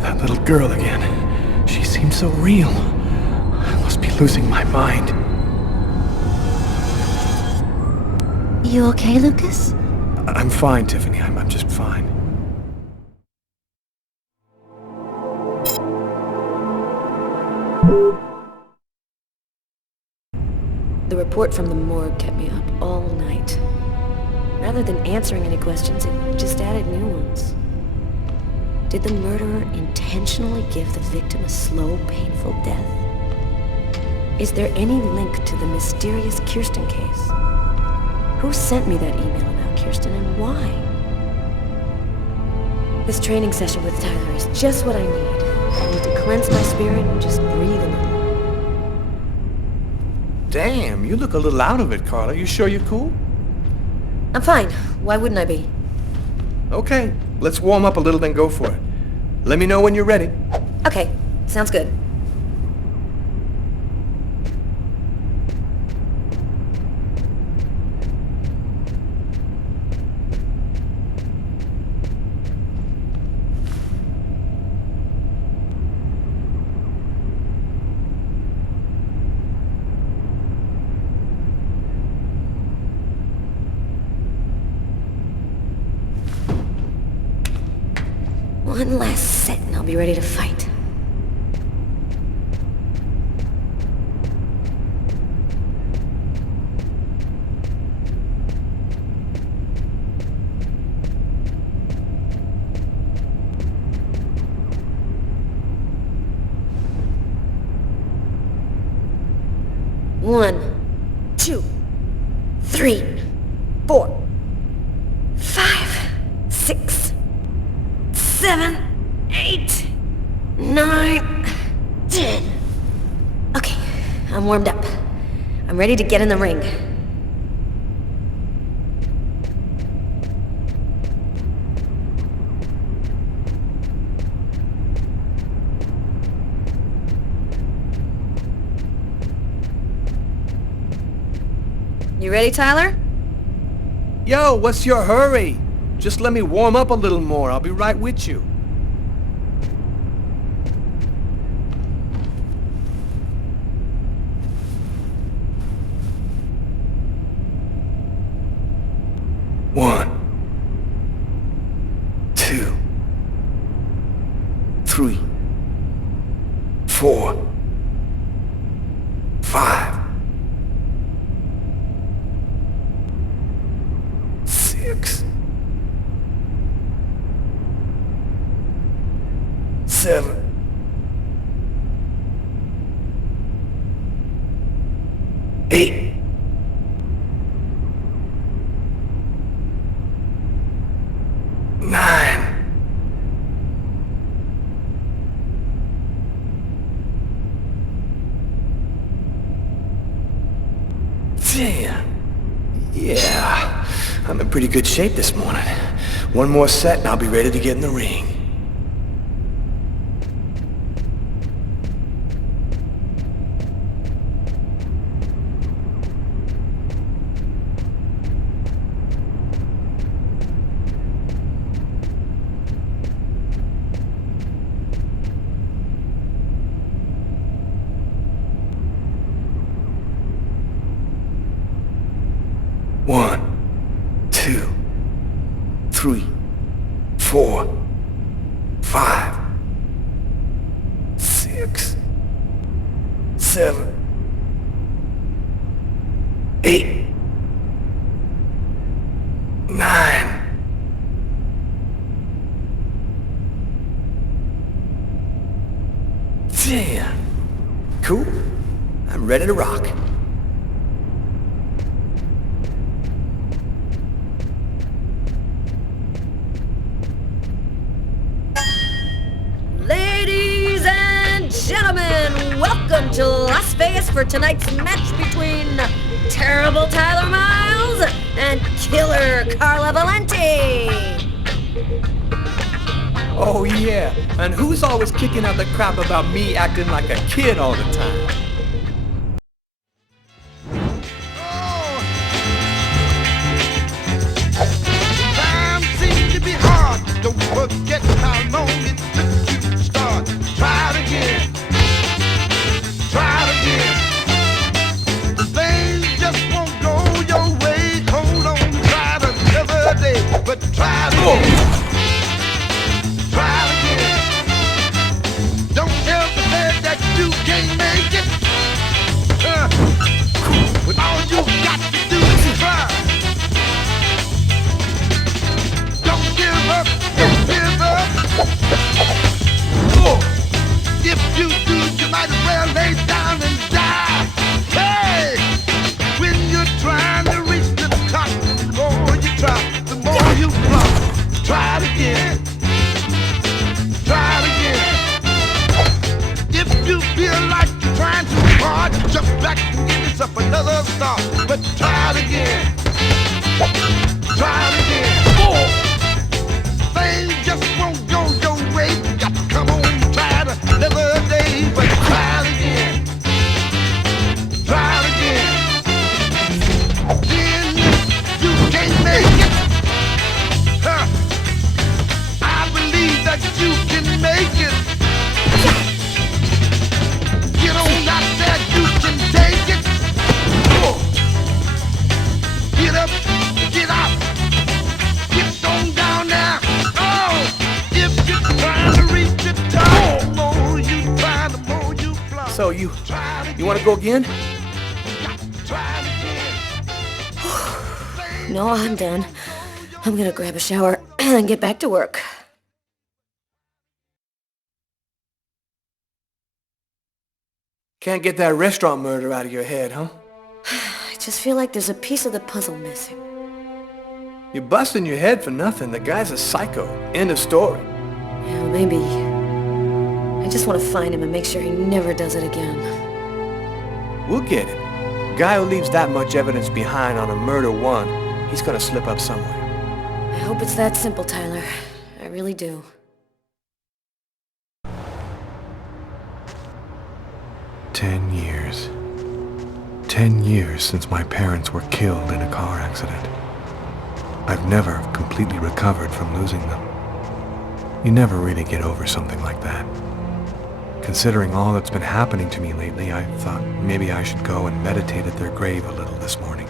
That little girl again. She seems so real. I must be losing my mind. You okay, Lucas? I'm fine, Tiffany. I'm just fine. The report from the morgue kept me up all night. Rather than answering any questions, it just added new ones. Did the murderer intentionally give the victim a slow, painful death? Is there any link to the mysterious Kirsten case? Who sent me that email about Kirsten and why? This training session with Tyler is just what I need. I need to cleanse my spirit and just breathe a little. Damn, you look a little out of it, Carla. You sure you're cool? I'm fine. Why wouldn't I be? Okay, let's warm up a little, then go for it. Let me know when you're ready. Okay, sounds good. One last set and I'll be ready to fight. One, 2, 3, 4, 5, 6, 7, 8, 9, 10. Okay, I'm warmed up. I'm ready to get in the ring. You ready, Tyler? Yo, what's your hurry? Just let me warm up a little more. I'll be right with you. 6, 7, 8, 9. Damn. Yeah, I'm in pretty good shape this morning. One more set and I'll be ready to get in the ring. One, 2, 3, 4, 5, 6, 7, 8, 9. Damn. Cool. I'm ready to rock. Ladies and gentlemen, welcome to Las Vegas for tonight's match between Terrible Tyler Miles and Killer Carla Valenti. Oh yeah, and who's always kicking out the crap about me acting like a kid all the time? Time seems to be hard. Don't forget how long it took you to start. Try it again. Try it again. Things just won't go your way. Hold on, try it another day. But try it again. Try it again. Don't ever say that you can't make it. When all you got to do is try. Don't give up. Don't give up. If you do, you might as well lay down and die. Hey! When you're trying to reach the top, the more you try, the more you flop. Try it again. Try it again. If you feel like you're trying too hard, jump back and give yourself another start. But try it again. Try it again. Things just won't go your way. You got to come on and try it another day. But try it again. Try it again. Then you can't make it. I believe that you can make it. Get on out there, you can take it. Get up, get out. Get on down now. Oh, if you're trying to reach the top, the more you try, the more you flop. So you want to go again? No, I'm done. I'm gonna grab a shower and get back to work. Can't get that restaurant murder out of your head, huh? I just feel like there's a piece of the puzzle missing. You're busting your head for nothing. The guy's a psycho. End of story. Yeah, maybe. I just want to find him and make sure he never does it again. We'll get him. Guy who leaves that much evidence behind on a murder one, he's gonna slip up somewhere. I hope it's that simple, Tyler. I really do. "10 years. 10 years since my parents were killed in a car accident. I've never completely recovered from losing them. You never really get over something like that. Considering all that's been happening to me lately, I thought maybe I should go and meditate at their grave a little this morning.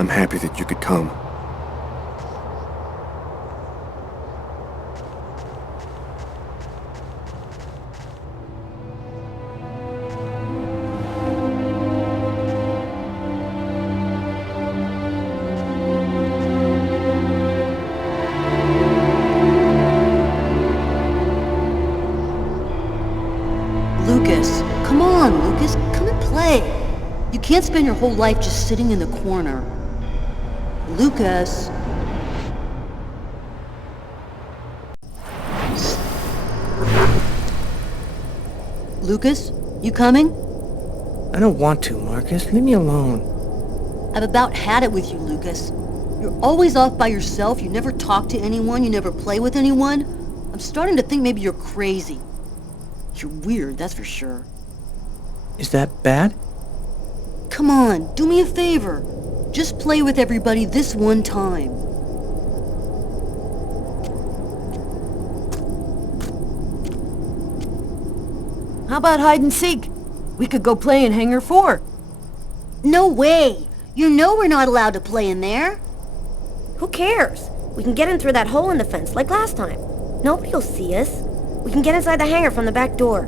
I'm happy that you could come. Lucas, come on, Lucas. Come and play. You can't spend your whole life just sitting in the corner. Lucas. Lucas, you coming? I don't want to, Marcus. Leave me alone. I've about had it with you, Lucas. You're always off by yourself. You never talk to anyone. You never play with anyone. I'm starting to think maybe you're crazy. You're weird, that's for sure. Is that bad? Come on, do me a favor. Just play with everybody this one time. How about hide and seek? We could go play in Hangar 4. No way! You know we're not allowed to play in there. Who cares? We can get in through that hole in the fence like last time. Nobody will see us. We can get inside the hangar from the back door.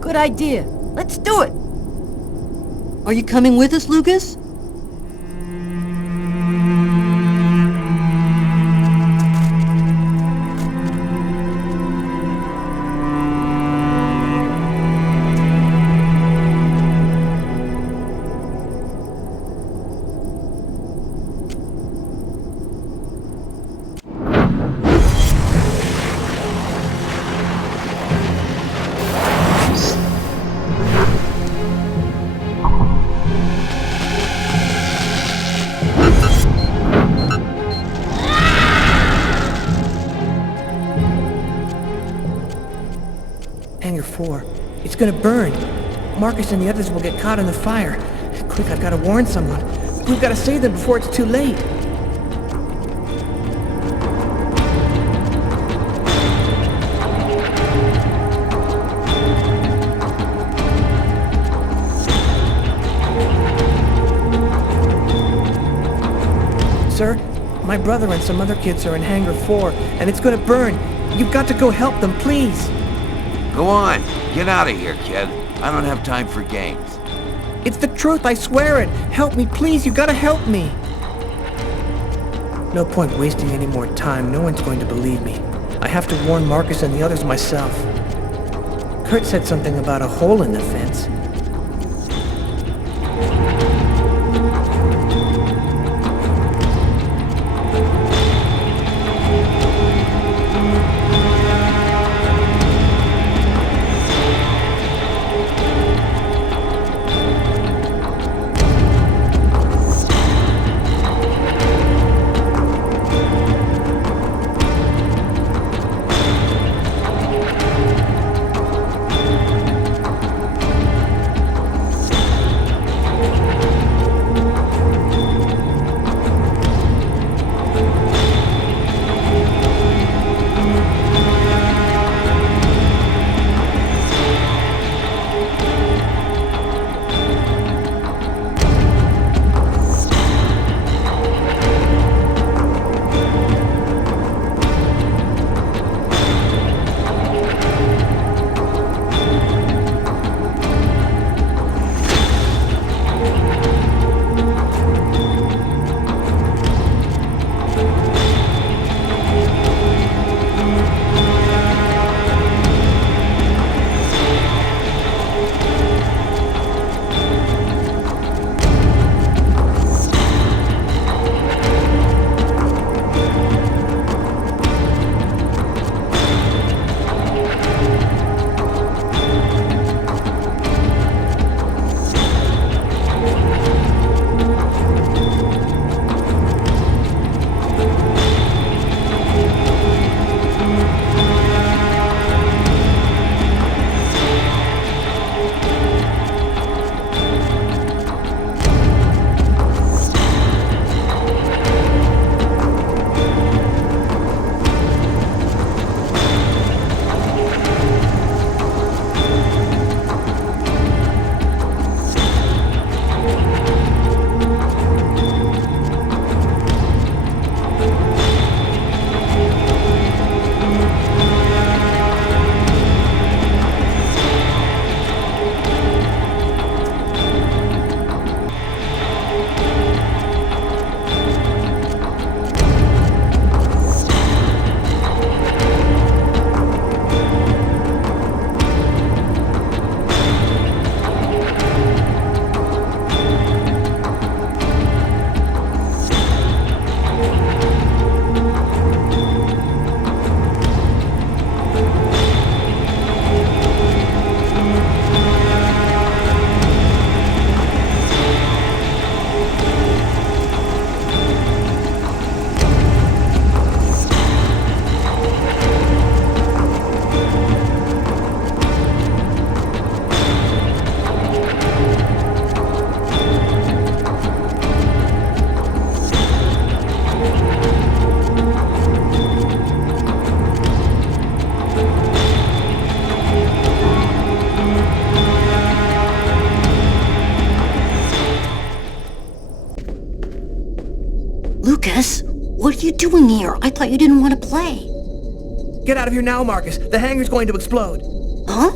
Good idea. Let's do it. Are you coming with us, Lucas? Hangar 4. It's gonna burn. Marcus and the others will get caught in the fire. Quick, I've gotta warn someone. We've gotta save them before it's too late. Sir, my brother and some other kids are in Hangar 4, and it's gonna burn. You've got to go help them, please. Go on. Get out of here, kid. I don't have time for games. It's the truth, I swear it. Help me, please. You gotta help me. No point wasting any more time. No one's going to believe me. I have to warn Marcus and the others myself. Kurt said something about a hole in the fence. Lucas, what are you doing here? I thought you didn't want to play. Get out of here now, Marcus. The hangar's going to explode. Huh?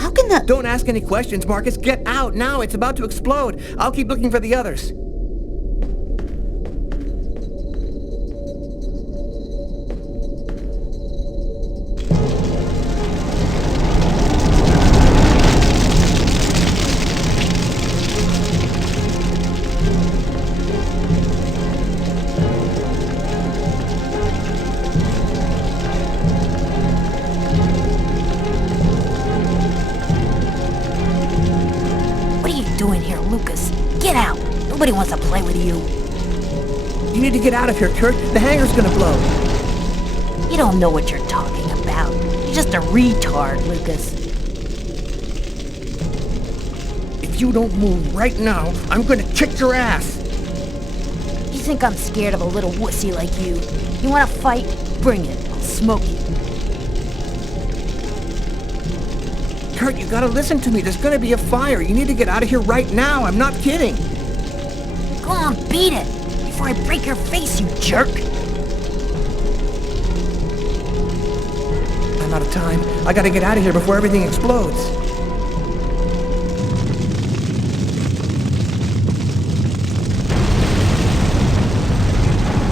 How can that... Don't ask any questions, Marcus. Get out now. It's about to explode. I'll keep looking for the others. Nobody wants to play with you. You need to get out of here, Kurt. The hangar's gonna blow. You don't know what you're talking about. You're just a retard, Lucas. If you don't move right now, I'm gonna kick your ass. You think I'm scared of a little wussy like you? You wanna fight? Bring it. I'll smoke you. Kurt, you gotta listen to me. There's gonna be a fire. You need to get out of here right now. I'm not kidding. Go on, beat it! Before I break your face, you jerk! I'm out of time. I gotta get out of here before everything explodes.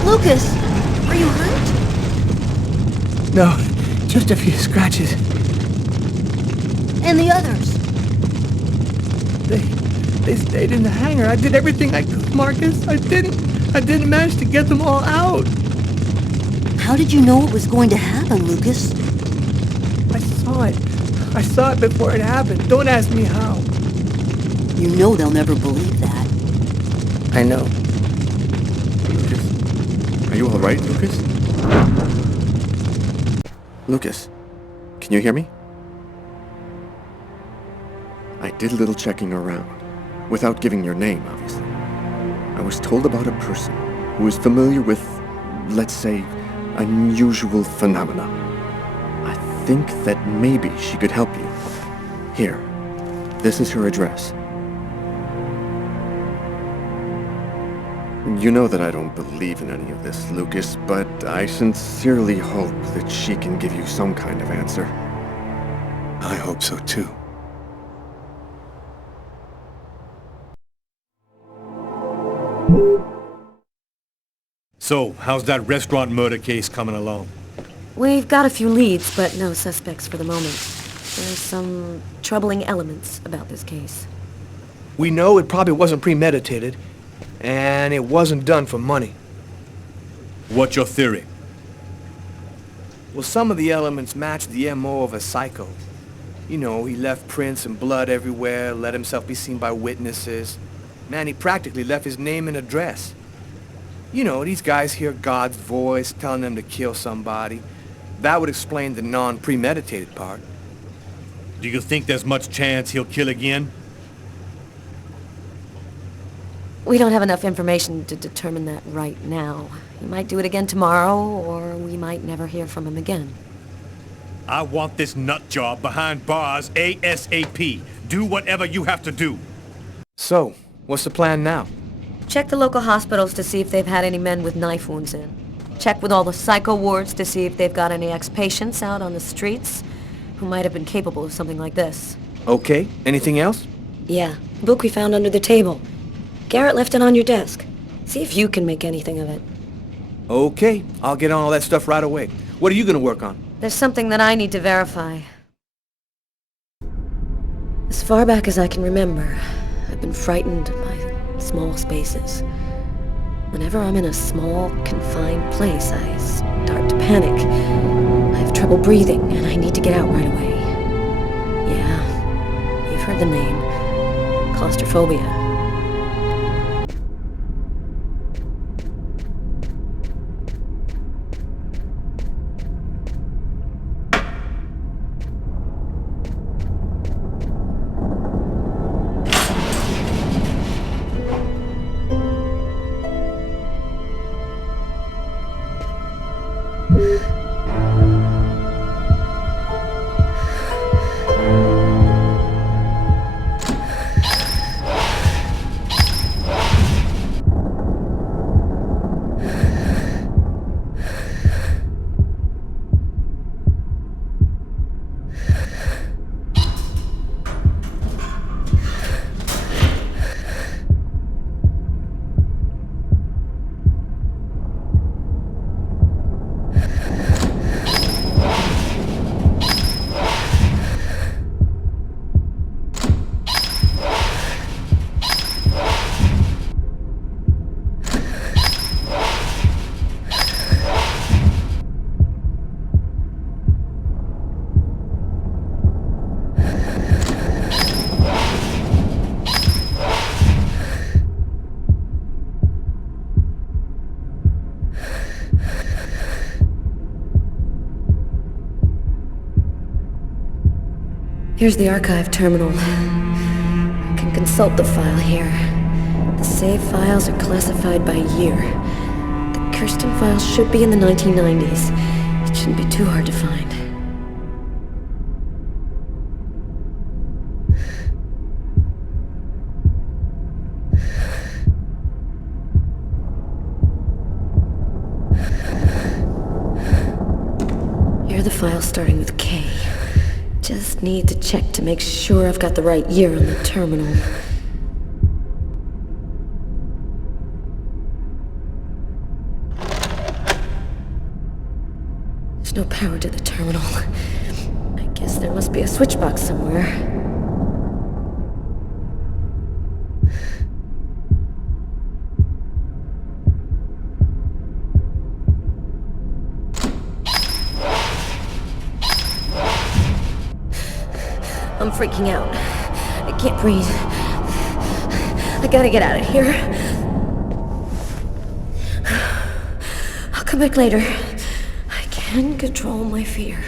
Lucas, are you hurt? No, just a few scratches. And the others? They stayed in the hangar. I did everything I could, Marcus. I didn't manage to get them all out. How did you know it was going to happen, Lucas? I saw it. I saw it before it happened. Don't ask me how. You know they'll never believe that. I know. Lucas? Are you alright, Lucas? Lucas, can you hear me? I did a little checking around. Without giving your name, obviously. I was told about a person who is familiar with, let's say, unusual phenomena. I think that maybe she could help you. Here, this is her address. You know that I don't believe in any of this, Lucas, but I sincerely hope that she can give you some kind of answer. I hope so too. So, how's that restaurant murder case coming along? We've got a few leads, but no suspects for the moment. There's some troubling elements about this case. We know it probably wasn't premeditated, and it wasn't done for money. What's your theory? Well, some of the elements match the MO of a psycho. You know, he left prints and blood everywhere, let himself be seen by witnesses. Man, he practically left his name and address. You know, these guys hear God's voice telling them to kill somebody. That would explain the non-premeditated part. Do you think there's much chance he'll kill again? We don't have enough information to determine that right now. He might do it again tomorrow, or we might never hear from him again. I want this nut job behind bars ASAP. Do whatever you have to do. So, what's the plan now? Check the local hospitals to see if they've had any men with knife wounds in. Check with all the psycho wards to see if they've got any ex-patients out on the streets who might have been capable of something like this. Okay, anything else? Yeah, book we found under the table. Garrett left it on your desk. See if you can make anything of it. Okay, I'll get on all that stuff right away. What are you gonna work on? There's something that I need to verify. As far back as I can remember, I've been frightened by small spaces. Whenever I'm in a small, confined place, I start to panic. I have trouble breathing, and I need to get out right away. Yeah, you've heard the name. Claustrophobia. Here's the archive terminal. I can consult the file here. The save files are classified by year. The Kirsten files should be in the 1990s. It shouldn't be too hard to find. Here are the files starting with K. Just need to check to make sure I've got the right year on the terminal. There's no power to the terminal. I guess there must be a switch box somewhere. I'm freaking out. I can't breathe. I gotta get out of here. I'll come back later. I can control my fear.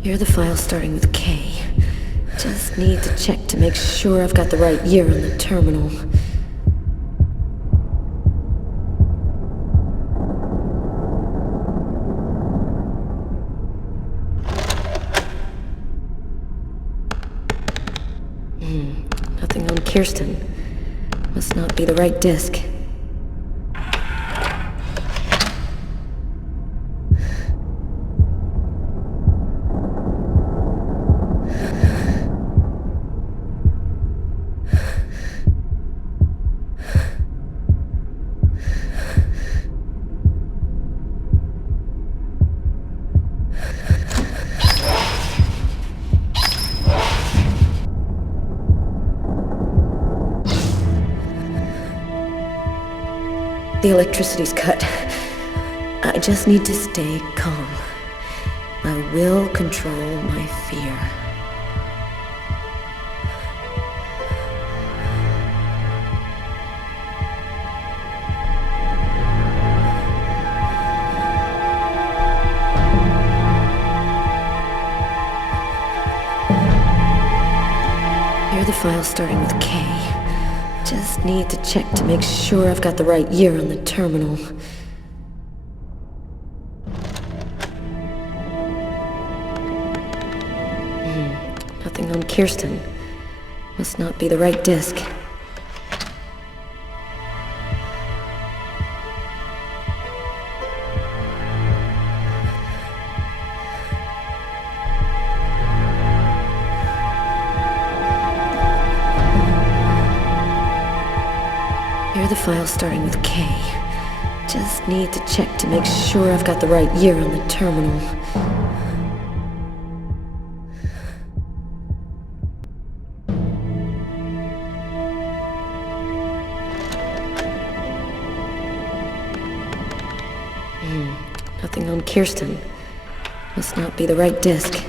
Here are the files starting with K. Just need to check to make sure I've got the right year on the terminal. Nothing on Kirsten. Must not be the right disk. The electricity's cut. I just need to stay calm. I will control my fear. Here are the files starting with K. Just need to check to make sure I've got the right year on the terminal. Nothing on Kirsten. Must not be the right disk. Here are the files starting with K. Just need to check to make sure I've got the right year on the terminal. Nothing on Kirsten. Must not be the right disk.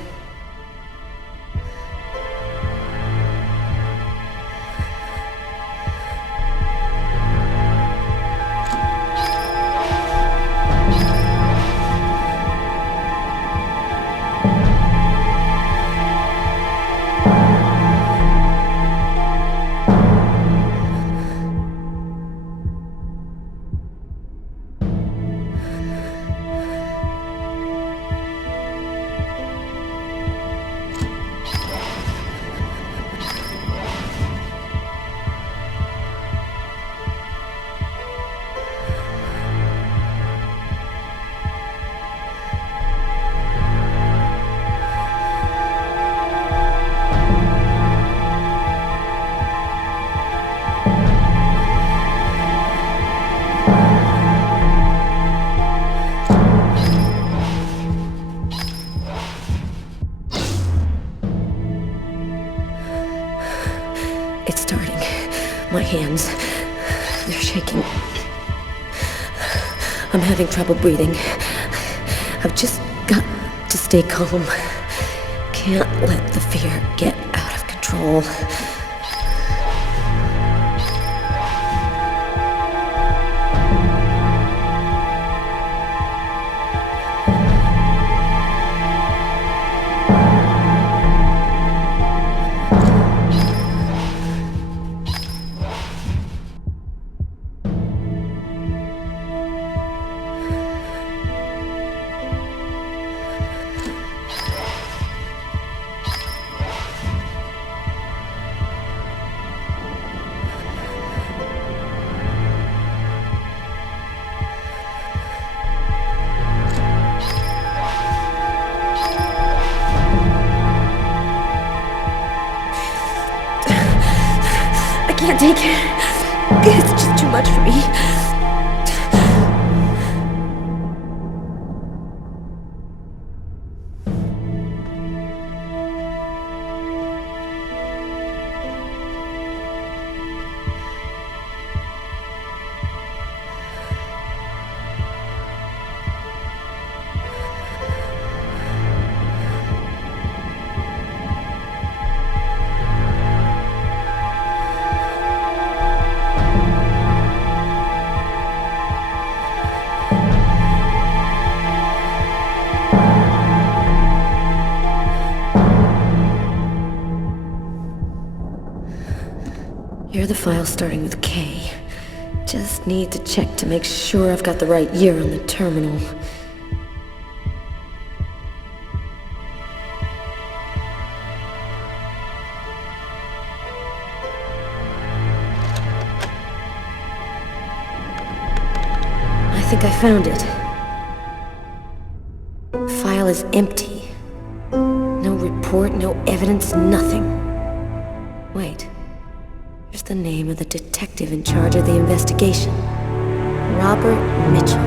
My hands, they're shaking. I'm having trouble breathing. I've just got to stay calm. Can't let the fear get out of control. I can't take it. It's just too much for me. Here are the files starting with K. Just need to check to make sure I've got the right year on the terminal. I think I found it. File is empty. No report, no evidence, nothing. Wait. Here's the name of the detective in charge of the investigation. Robert Mitchell.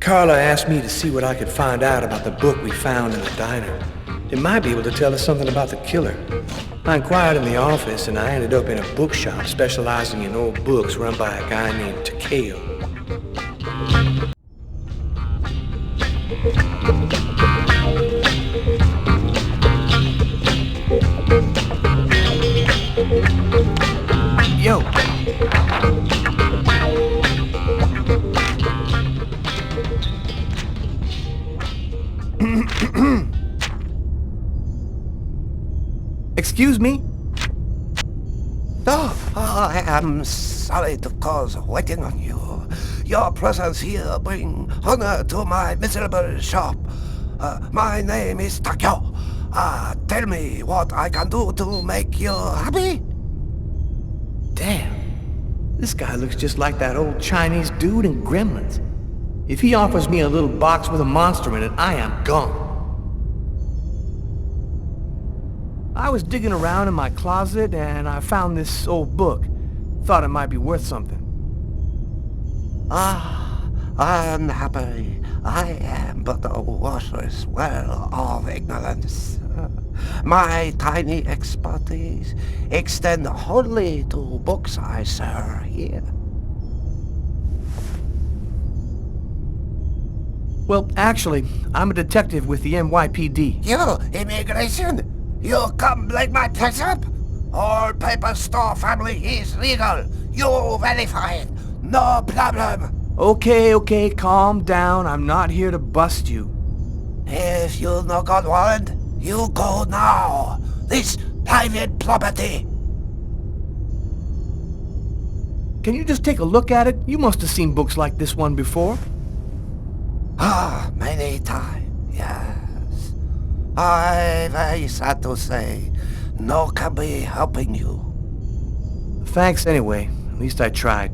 Carla asked me to see what I could find out about the book we found in the diner. It might be able to tell us something about the killer. I inquired in the office and I ended up in a bookshop specializing in old books run by a guy named Takeo. Yo! Excuse me? Oh, I am sorry to cause waiting on you. Your presence here brings honor to my miserable shop. My name is Takeo. Tell me what I can do to make you happy? Damn. This guy looks just like that old Chinese dude in Gremlins. If he offers me a little box with a monster in it, I am gone. I was digging around in my closet and I found this old book. Thought it might be worth something. Unhappy. I am but a waterless well of ignorance. My tiny expertise extend wholly to books I sell here. Well, actually, I'm a detective with the NYPD. You, immigration? You come like my press up? All paper store family is legal. You verified. No problem. Okay, calm down. I'm not here to bust you. If you no got warrant, you go now. This private property. Can you just take a look at it? You must have seen books like this one before. Many times, yes. I very sad to say, no can be helping you. Thanks anyway. At least I tried.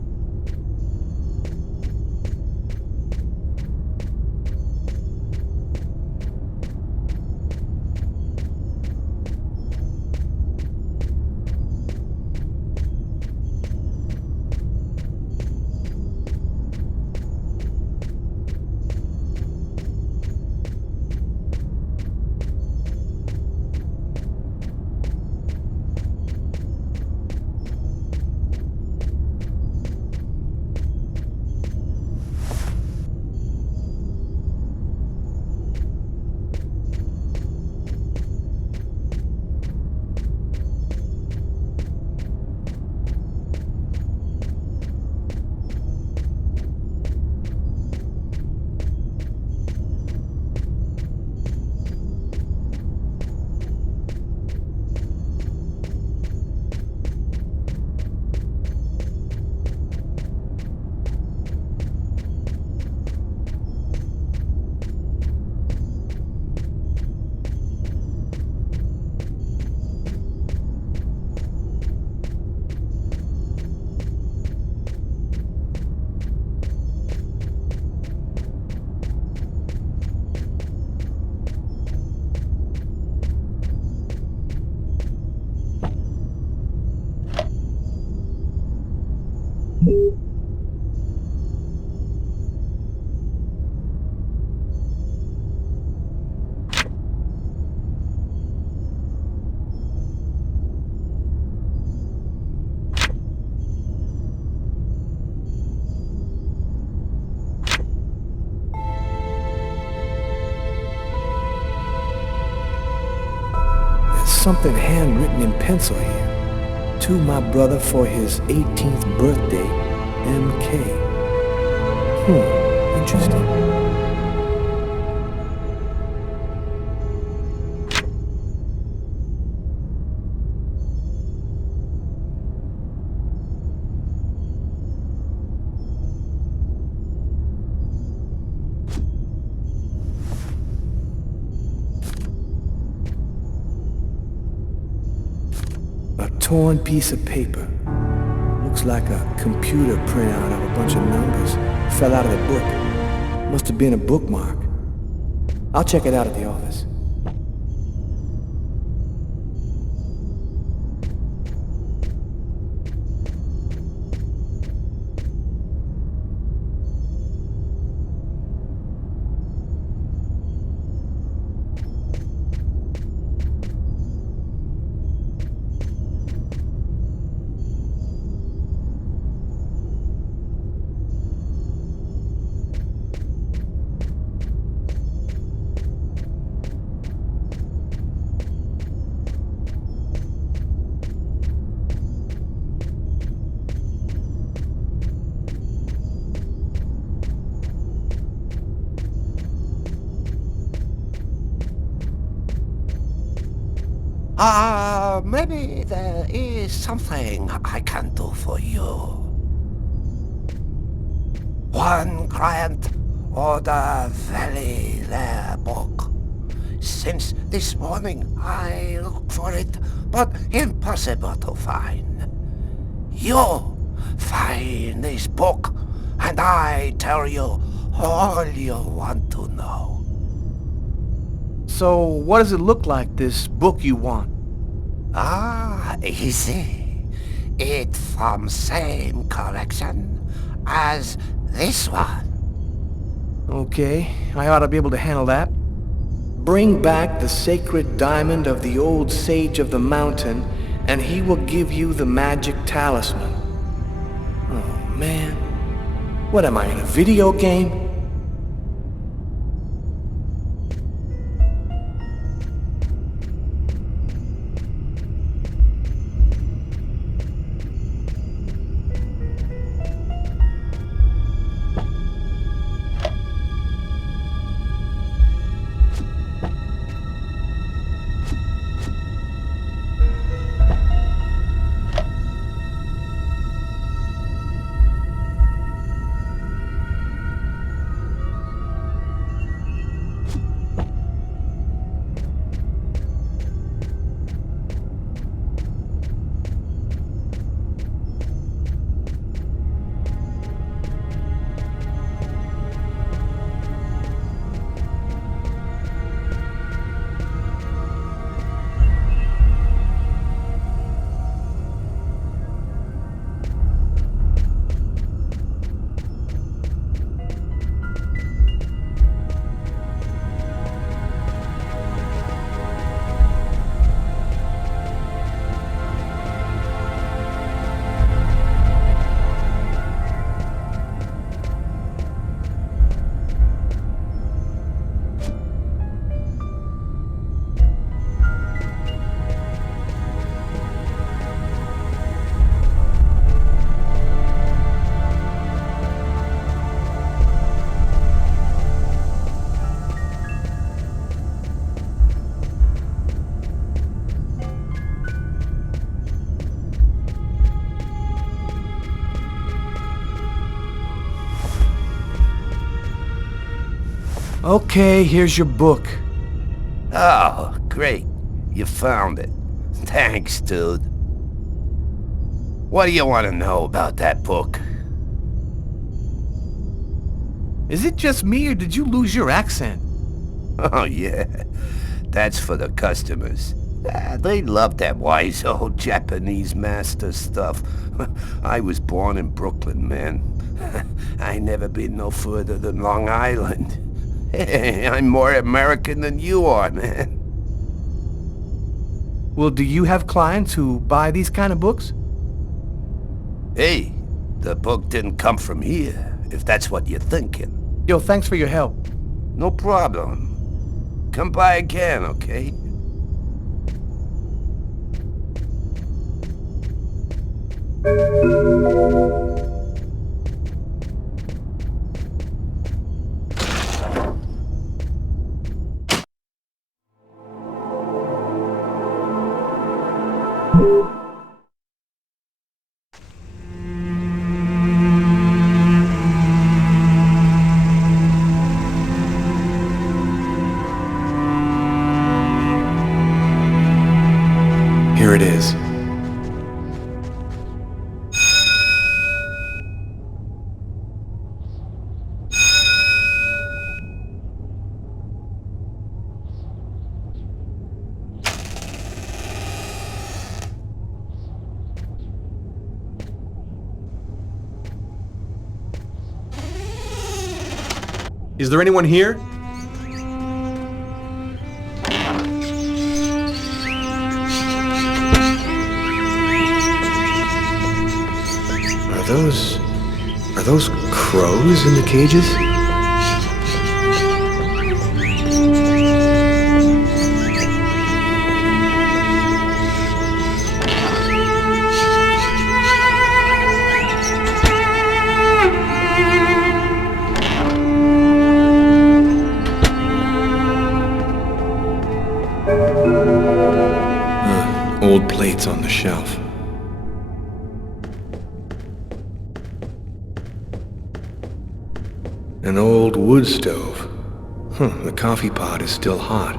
something handwritten in pencil here. To my brother for his 18th birthday, MK. Interesting. A torn piece of paper. Looks like a computer printout of a bunch of numbers. Fell out of the book. Must have been a bookmark. I'll check it out at the office. Maybe there is something I can do for you. One client ordered very rare book. Since this morning I look for it, but impossible to find. You find this book, and I tell you all you want to know. So, what does it look like, this book you want? Easy. It from same collection as this one. Okay, I ought to be able to handle that. Bring back the sacred diamond of the old sage of the mountain, and he will give you the magic talisman. Oh, man. What am I, in a video game? Okay, here's your book. Oh, great. You found it. Thanks, dude. What do you want to know about that book? Is it just me, or did you lose your accent? Oh, yeah. That's for the customers. They love that wise old Japanese master stuff. I was born in Brooklyn, man. I never been no further than Long Island. Hey, I'm more American than you are, man. Well, do you have clients who buy these kind of books? Hey, the book didn't come from here, if that's what you're thinking. Yo, thanks for your help. No problem. Come by again, okay? Here it is. Is there anyone here? Are those crows in the cages? Old plates on the shelf. An old wood stove. The coffee pot is still hot.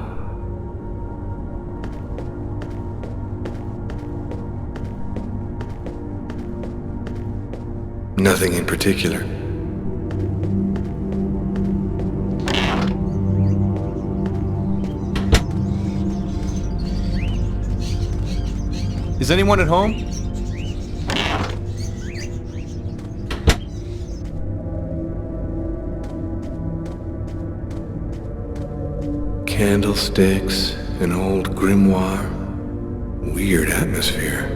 Nothing in particular. Is anyone at home? Candlesticks, an old grimoire. Weird atmosphere.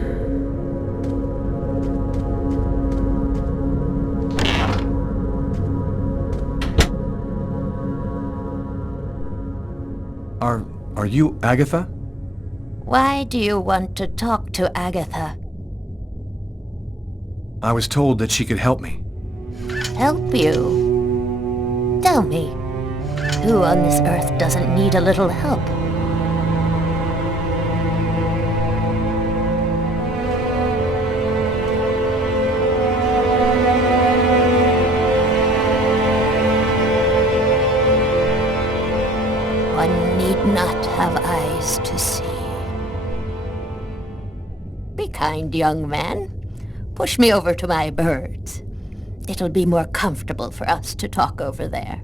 Are you Agatha? Why do you want to talk to Agatha? I was told that she could help me. Help you? Tell me, who on this earth doesn't need a little help? One need not have eyes to see. Be kind, young man. Push me over to my birds. It'll be more comfortable for us to talk over there.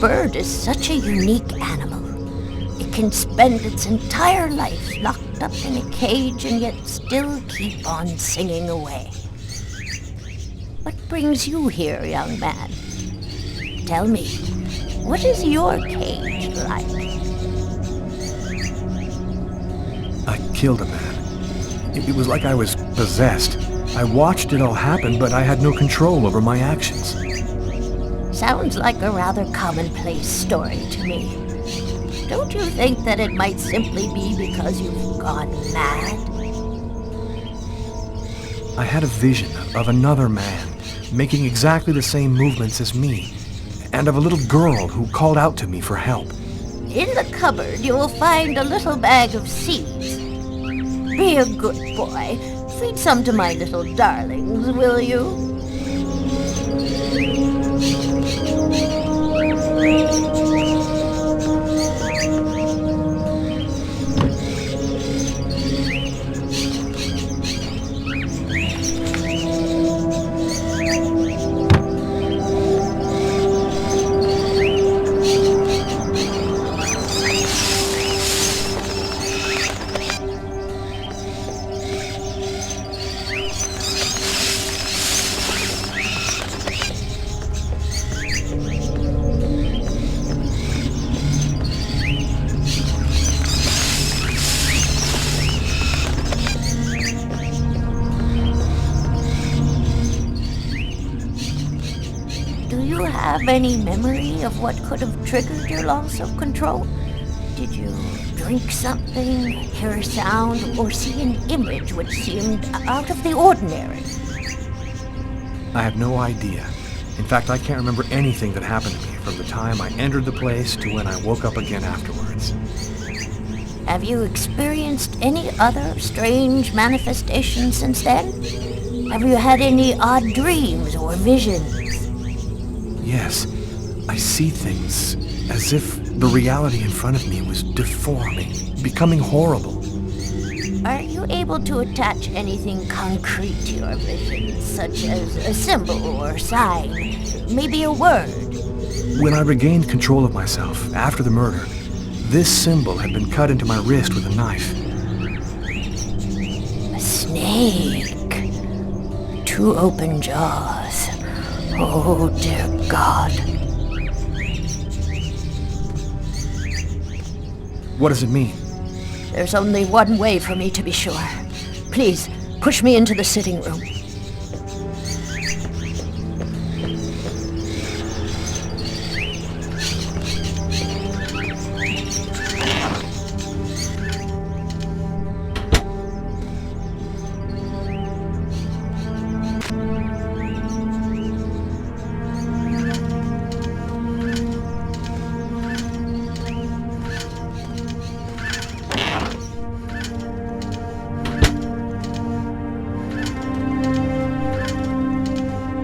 Bird is such a unique animal. It can spend its entire life locked up in a cage and yet still keep on singing away. What brings you here, young man? Tell me, what is your cage like? I killed a man. It was like I was possessed. I watched it all happen, but I had no control over my actions. Sounds like a rather commonplace story to me. Don't you think that it might simply be because you've gone mad? I had a vision of another man making exactly the same movements as me, and of a little girl who called out to me for help. In the cupboard you will find a little bag of seeds. Be a good boy. Feed some to my little darlings, will you? you have any memory of what could have triggered your loss of control? Did you drink something, hear a sound, or see an image which seemed out of the ordinary? I have no idea. In fact, I can't remember anything that happened to me from the time I entered the place to when I woke up again afterwards. Have you experienced any other strange manifestations since then? Have you had any odd dreams or visions? Yes, I see things as if the reality in front of me was deforming, becoming horrible. Are you able to attach anything concrete to your visions, such as a symbol or sign, maybe a word? When I regained control of myself after the murder, this symbol had been cut into my wrist with a knife. A snake. 2 open jaws. Oh, dear God. What does it mean? There's only one way for me to be sure. Please, push me into the sitting room.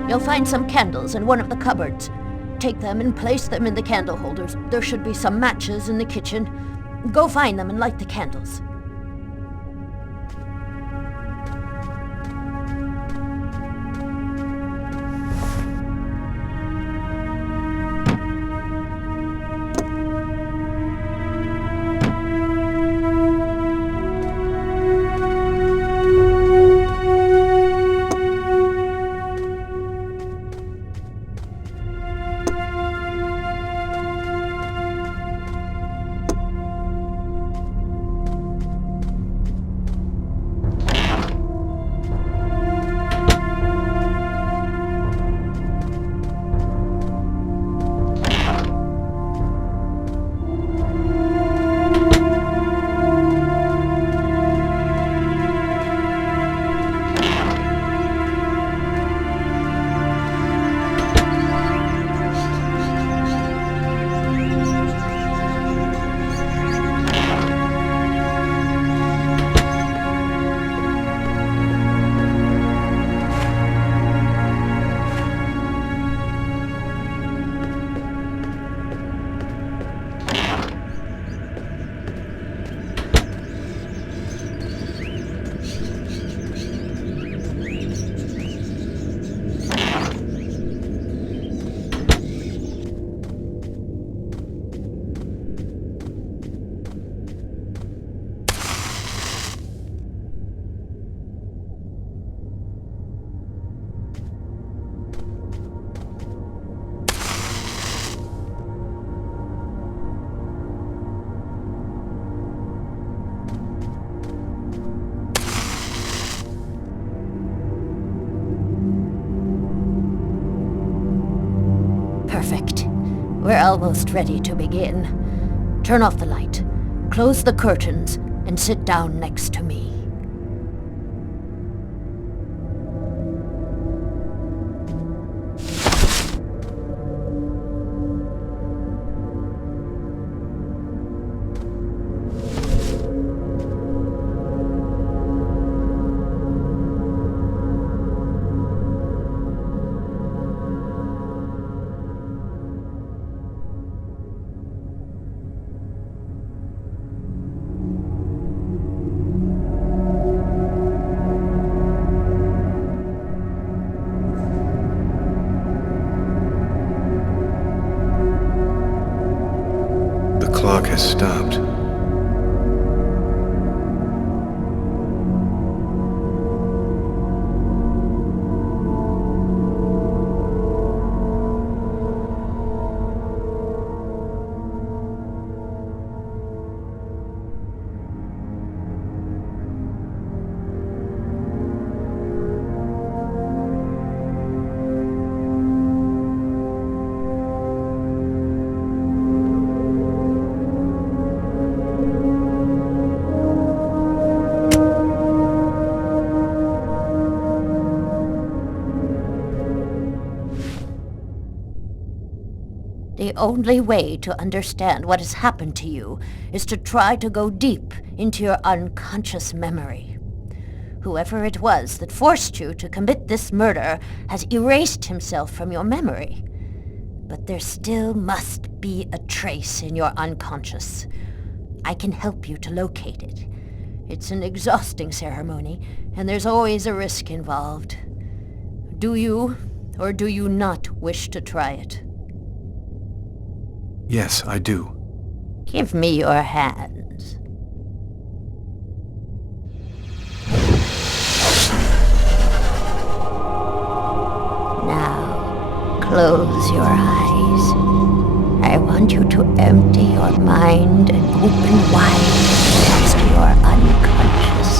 You'll find some candles in one of the cupboards. Take them and place them in the candle holders. There should be some matches in the kitchen. Go find them and light the candles. Perfect. We're almost ready to begin. Turn off the light, close the curtains, and sit down next to me. The clock has stopped. only way to understand what has happened to you is to try to go deep into your unconscious memory. Whoever it was that forced you to commit this murder has erased himself from your memory. But there still must be a trace in your unconscious. I can help you to locate it. It's an exhausting ceremony, and there's always a risk involved. Do you, or do you not wish to try it? Yes, I do. Give me your hands. Now, close your eyes. I want you to empty your mind and open wide to your unconscious,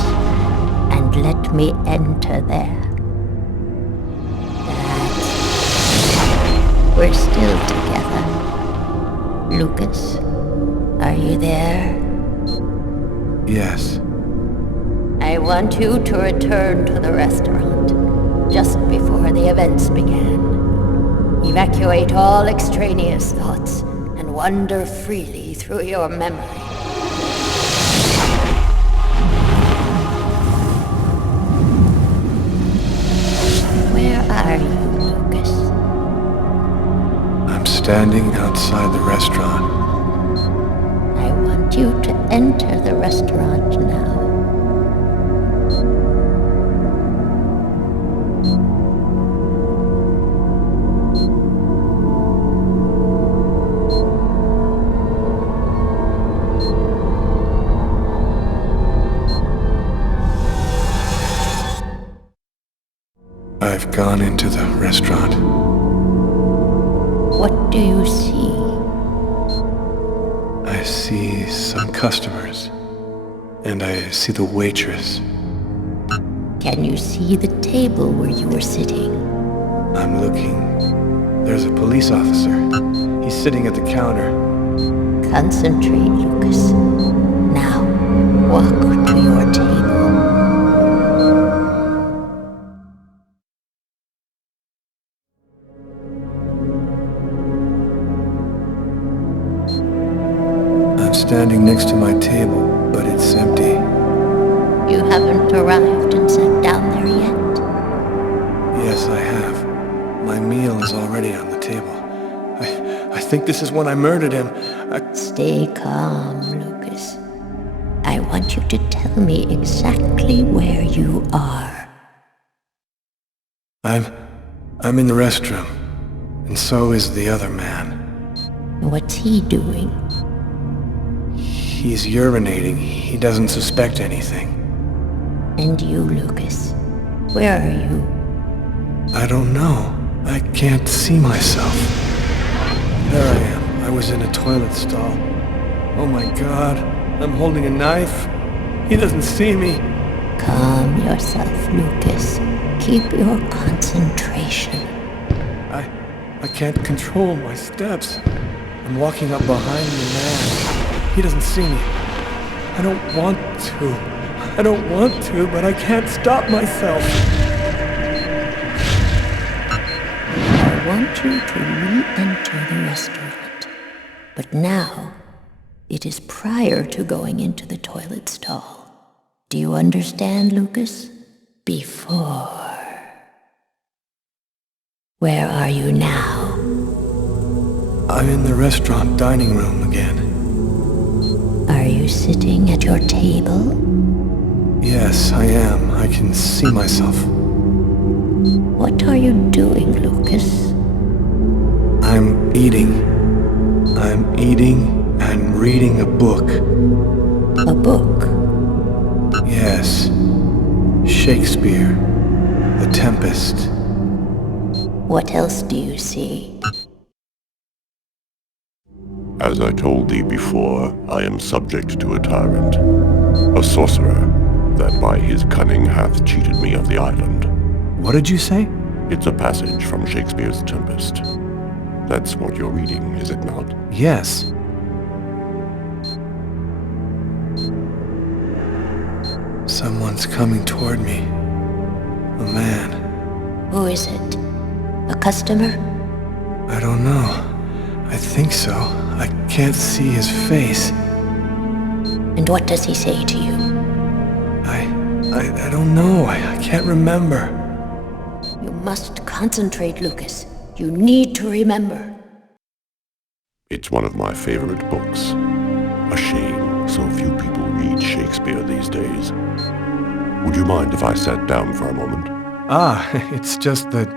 and let me enter there. That's... We're still together. Lucas, are you there? Yes. I want you to return to the restaurant just before the events began. Evacuate all extraneous thoughts and wander freely through your memory. Where are you, Lucas? I'm standing outside the restaurant. I want you to enter the restaurant now. I've gone into the restaurant. What do you see? I see some customers. And I see the waitress. Can you see the table where you were sitting? I'm looking. There's a police officer. He's sitting at the counter. Concentrate, Lucas. Now, walk to your table. Standing next to my table, but it's empty. You haven't arrived and sat down there yet? Yes, I have. My meal is already on the table. I think this is when I murdered him. Stay calm, Lucas. I want you to tell me exactly where you are. I'm in the restroom, and so is the other man. What's he doing? He's urinating. He doesn't suspect anything. And you, Lucas? Where are you? I don't know. I can't see myself. There I am. I was in a toilet stall. Oh my God. I'm holding a knife. He doesn't see me. Calm yourself, Lucas. Keep your concentration. I can't control my steps. I'm walking up behind the man. He doesn't see me. I don't want to, but I can't stop myself. I want you to re-enter the restaurant. But now, it is prior to going into the toilet stall. Do you understand, Lucas? Before. Where are you now? I'm in the restaurant dining room again. Are you sitting at your table? Yes, I am. I can see myself. What are you doing, Lucas? I'm eating. I'm eating and reading a book. A book? Yes. Shakespeare. The Tempest. What else do you see? As I told thee before, I am subject to a tyrant, a sorcerer, that by his cunning hath cheated me of the island. What did you say? It's a passage from Shakespeare's Tempest. That's what you're reading, is it not? Yes. Someone's coming toward me. A man. Who is it? A customer? I don't know. I think so. I can't see his face. And what does he say to you? I don't know. I can't remember. You must concentrate, Lucas. You need to remember. It's one of my favorite books. A shame so few people read Shakespeare these days. Would you mind if I sat down for a moment? It's just that...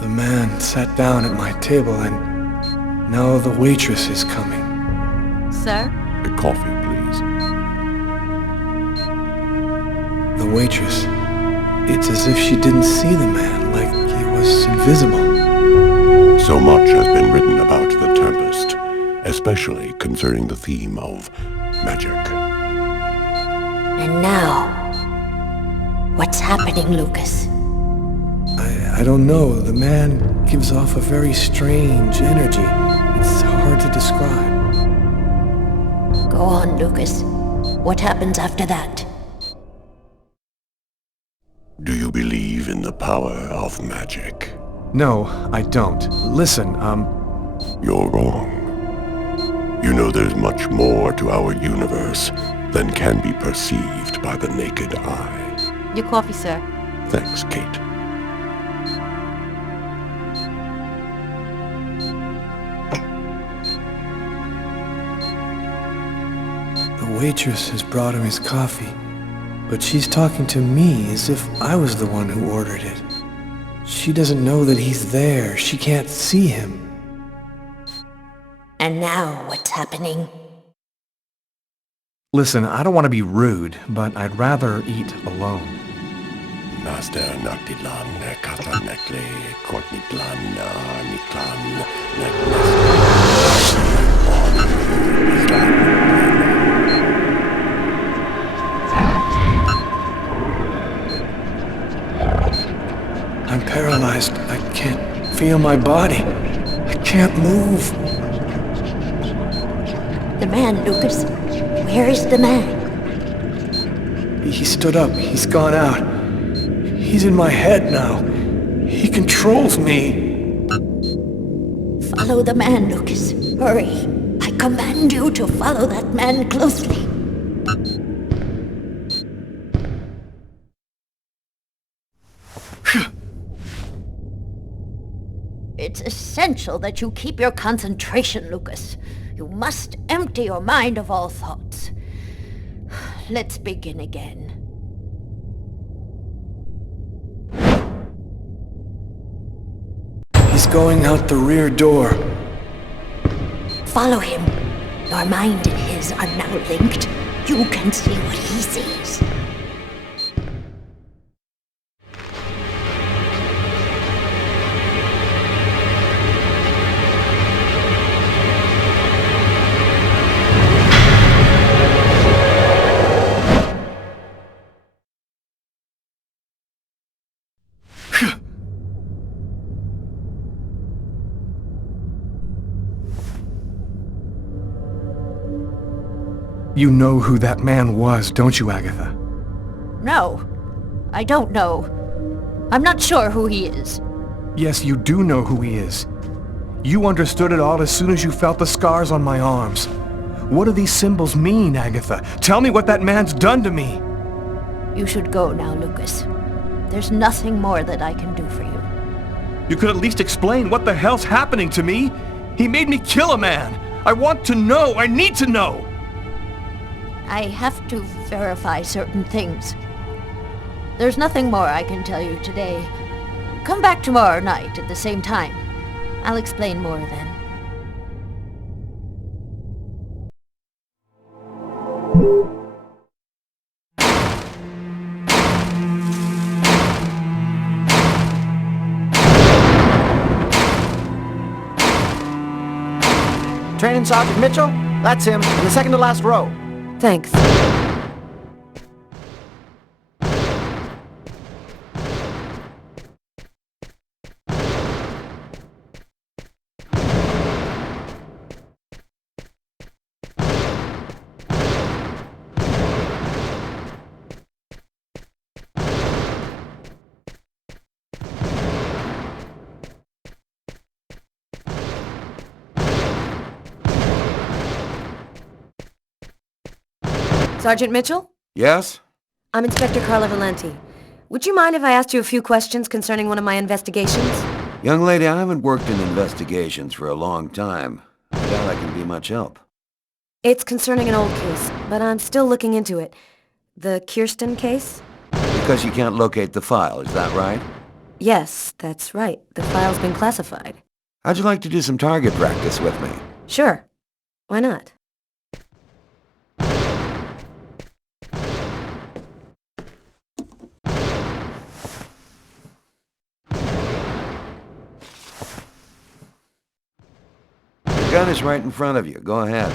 The man sat down at my table and now the waitress is coming. Sir? A coffee, please. The waitress. It's as if she didn't see the man, like he was invisible. So much has been written about the Tempest, especially concerning the theme of magic. And now, what's happening, Lucas? I don't know. The man gives off a very strange energy. It's hard to describe. Go on, Lucas. What happens after that? Do you believe in the power of magic? No, I don't. Listen, You're wrong. You know there's much more to our universe than can be perceived by the naked eye. Your coffee, sir. Thanks, Kate. The waitress has brought him his coffee, but she's talking to me as if I was the one who ordered it. She doesn't know that he's there. She can't see him. And now, what's happening? Listen, I don't want to be rude, but I'd rather eat alone. Master Noctilan, Kata Nekle, Kortniklan, Niklan, I'm paralyzed. I can't feel my body. I can't move. The man, Lucas. Where is the man? He stood up. He's gone out. He's in my head now. He controls me. Follow the man, Lucas. Hurry. I command you to follow that man closely. It's essential that you keep your concentration, Lucas. You must empty your mind of all thoughts. Let's begin again. He's going out the rear door. Follow him. Your mind and his are now linked. You can see what he sees. You know who that man was, don't you, Agatha? No, I don't know. I'm not sure who he is. Yes, you do know who he is. You understood it all as soon as you felt the scars on my arms. What do these symbols mean, Agatha? Tell me what that man's done to me. You should go now, Lucas. There's nothing more that I can do for you. You could at least explain what the hell's happening to me. He made me kill a man. I want to know. I need to know. I have to verify certain things. There's nothing more I can tell you today. Come back tomorrow night at the same time. I'll explain more then. Training Sergeant Mitchell? That's him, in the second to last row. Thanks. Sergeant Mitchell? Yes? I'm Inspector Carla Valenti. Would you mind if I asked you a few questions concerning one of my investigations? Young lady, I haven't worked in investigations for a long time. I doubt I can be much help. It's concerning an old case, but I'm still looking into it. The Kirsten case? Because you can't locate the file, is that right? Yes, that's right. The file's been classified. How'd you like to do some target practice with me? Sure. Why not? The gun is right in front of you. Go ahead.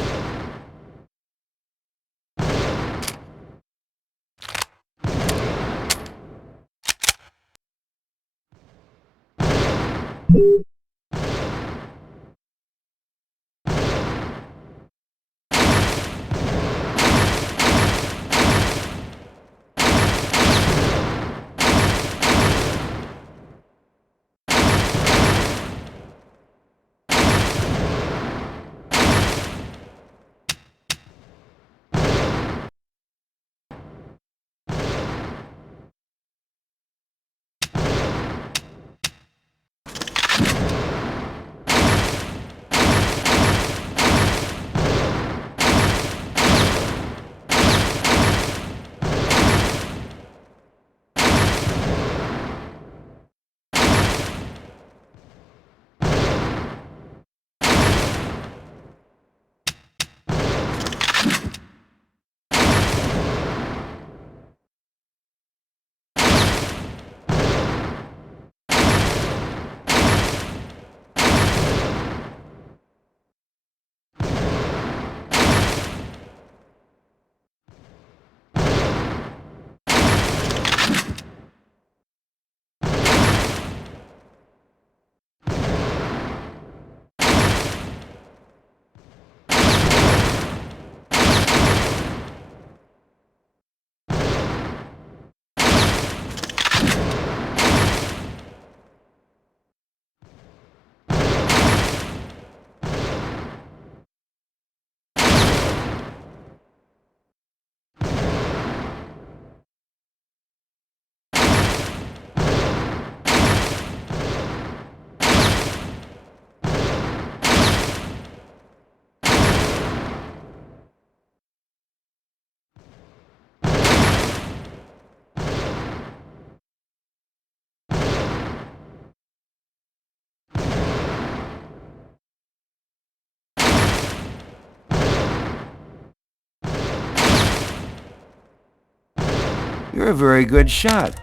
You're a very good shot.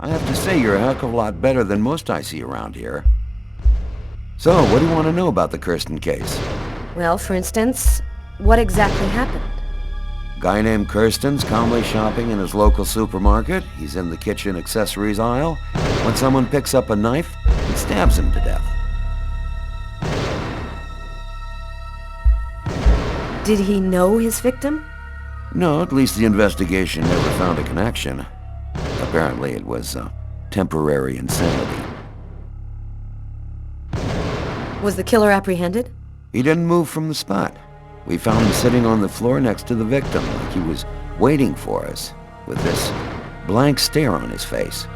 I have to say you're a heck of a lot better than most I see around here. So, what do you want to know about the Kirsten case? Well, for instance, what exactly happened? Guy named Kirsten's calmly shopping in his local supermarket. He's in the kitchen accessories aisle when someone picks up a knife and stabs him to death. Did he know his victim? No, at least the investigation never found a connection. Apparently it was temporary insanity. Was the killer apprehended? He didn't move from the spot. We found him sitting on the floor next to the victim, like he was waiting for us, with this blank stare on his face.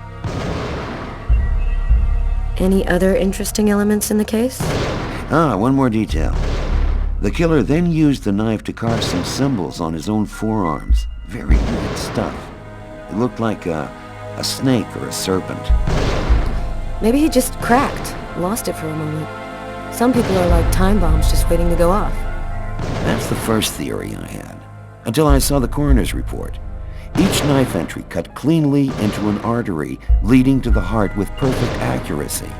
Any other interesting elements in the case? One more detail. The killer then used the knife to carve some symbols on his own forearms. Very weird stuff. It looked like a snake or a serpent. Maybe he just cracked, lost it for a moment. Some people are like time bombs just waiting to go off. That's the first theory I had, until I saw the coroner's report. Each knife entry cut cleanly into an artery leading to the heart with perfect accuracy.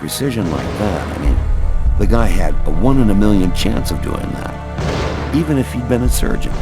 Precision like that, I mean, the guy had a 1 in a million chance of doing that, even if he'd been a surgeon.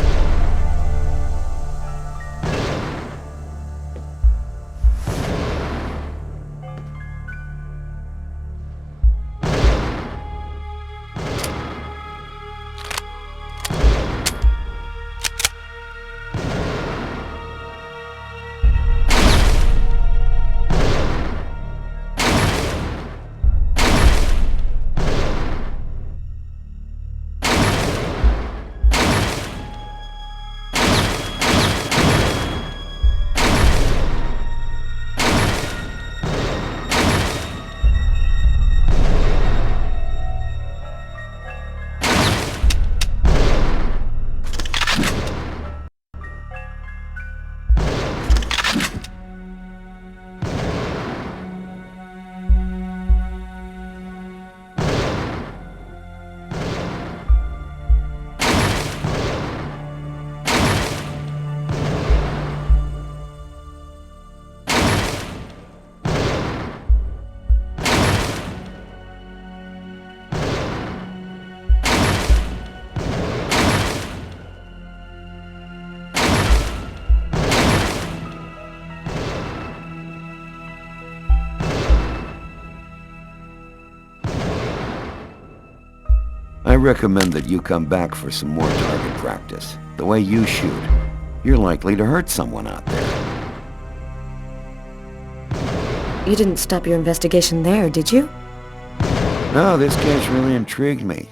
recommend that you come back for some more target practice. The way you shoot, you're likely to hurt someone out there. You didn't stop your investigation there, did you? No, this case really intrigued me.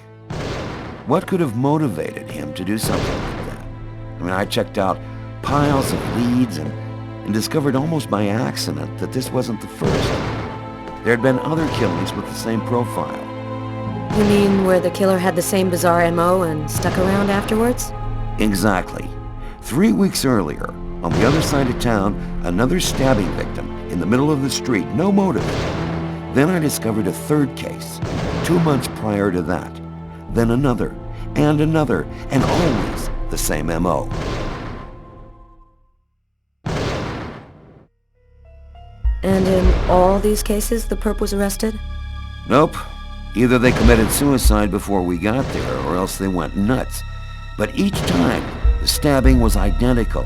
What could have motivated him to do something like that? I mean, I checked out piles of leads and discovered almost by accident that this wasn't the first. There had been other killings with the same profile. You mean where the killer had the same bizarre MO and stuck around afterwards? Exactly. 3 weeks earlier, on the other side of town, another stabbing victim in the middle of the street, no motive. Then I discovered a third case, 2 months prior to that. Then another, and always the same MO. And in all these cases, the perp was arrested? Nope. Either they committed suicide before we got there, or else they went nuts. But each time, the stabbing was identical.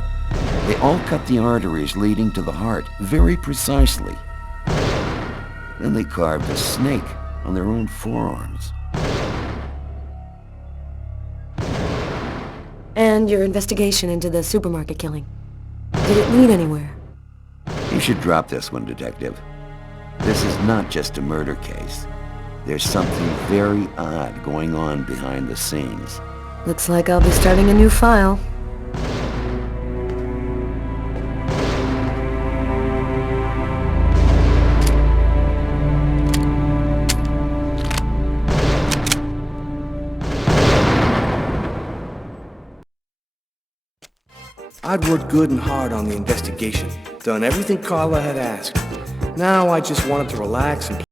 They all cut the arteries leading to the heart very precisely. Then they carved a snake on their own forearms. And your investigation into the supermarket killing. Did it lead anywhere? You should drop this one, Detective. This is not just a murder case. There's something very odd going on behind the scenes. Looks like I'll be starting a new file. I'd worked good and hard on the investigation, done everything Carla had asked. Now I just wanted to relax and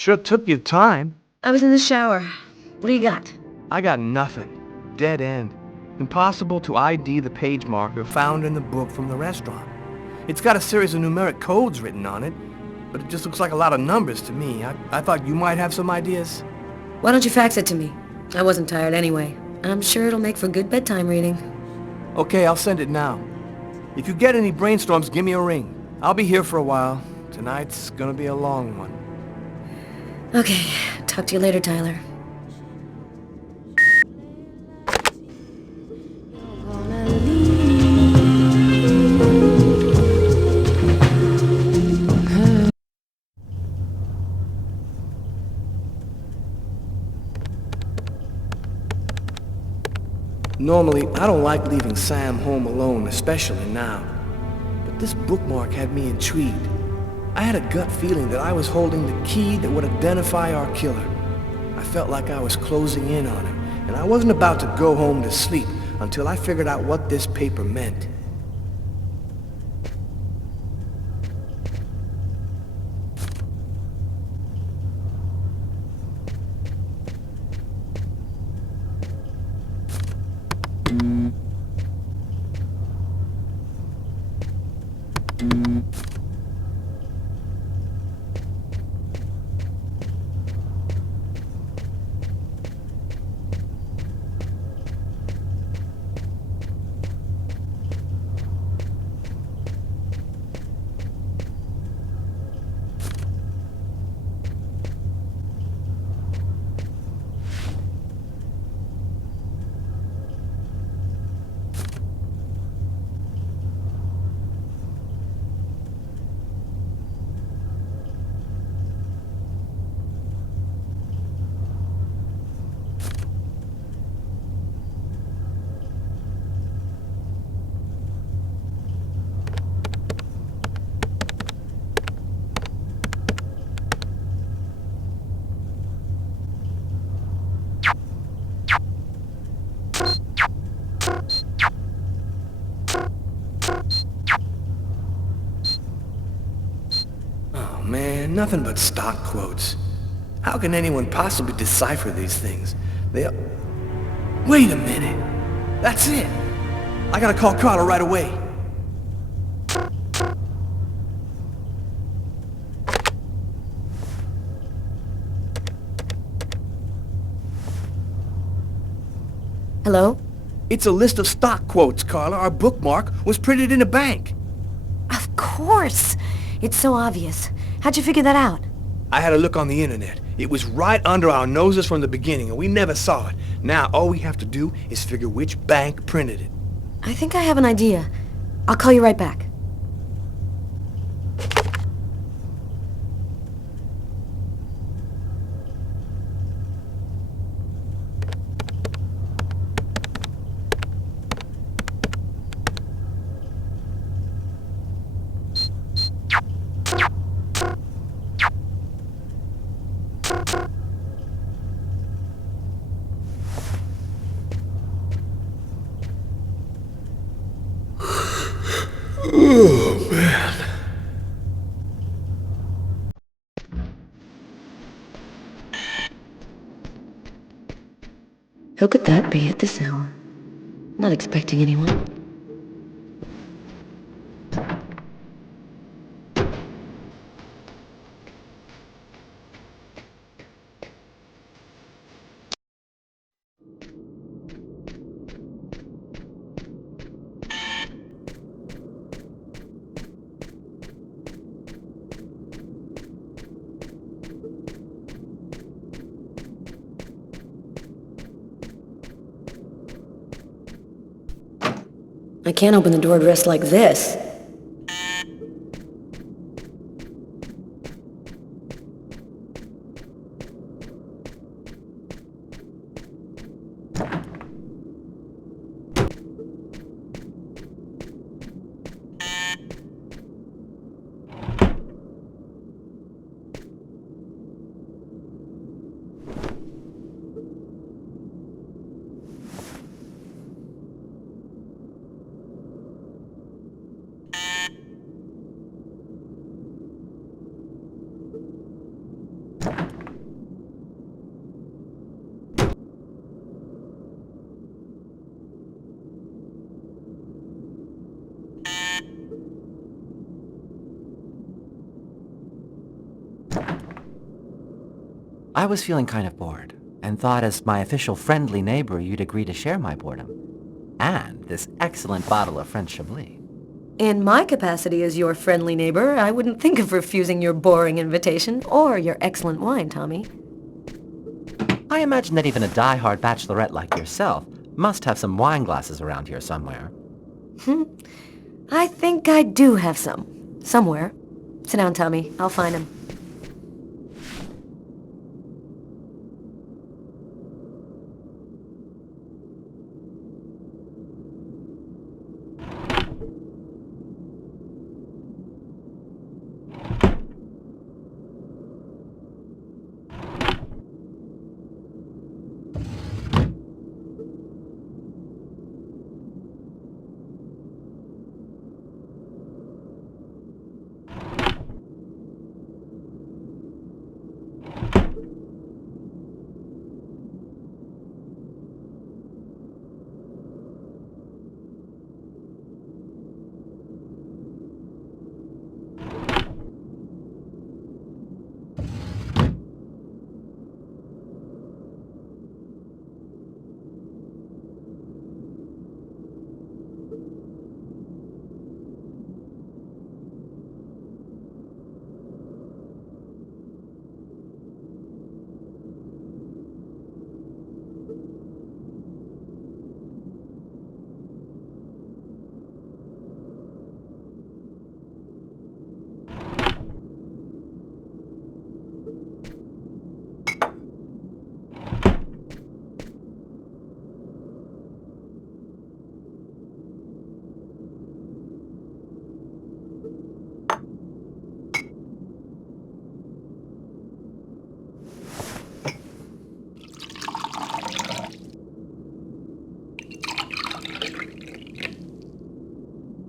Sure took you time. I was in the shower. What do you got? I got nothing. Dead end. Impossible to ID the page marker found in the book from the restaurant. It's got a series of numeric codes written on it, but it just looks like a lot of numbers to me. I thought you might have some ideas. Why don't you fax it to me? I wasn't tired anyway. I'm sure it'll make for good bedtime reading. Okay, I'll send it now. If you get any brainstorms, give me a ring. I'll be here for a while. Tonight's gonna be a long one. Okay, talk to you later, Tyler. Normally, I don't like leaving Sam home alone, especially now. But this bookmark had me intrigued. I had a gut feeling that I was holding the key that would identify our killer. I felt like I was closing in on him, and I wasn't about to go home to sleep until I figured out what this paper meant. Man, nothing but stock quotes. How can anyone possibly decipher these things? Wait a minute! That's it! I gotta call Carla right away. Hello? It's a list of stock quotes, Carla. Our bookmark was printed in a bank. Of course! It's so obvious. How'd you figure that out? I had a look on the internet. It was right under our noses from the beginning, and we never saw it. Now, all we have to do is figure which bank printed it. I think I have an idea. I'll call you right back. Oh, man. Who could that be at this hour? Not expecting anyone. I can't open the door dressed like this. I was feeling kind of bored, and thought as my official friendly neighbor you'd agree to share my boredom. And this excellent bottle of French Chablis. In my capacity as your friendly neighbor, I wouldn't think of refusing your boring invitation or your excellent wine, Tommy. I imagine that even a die-hard bachelorette like yourself must have some wine glasses around here somewhere. I think I do have some. Somewhere. Sit down, Tommy. I'll find them.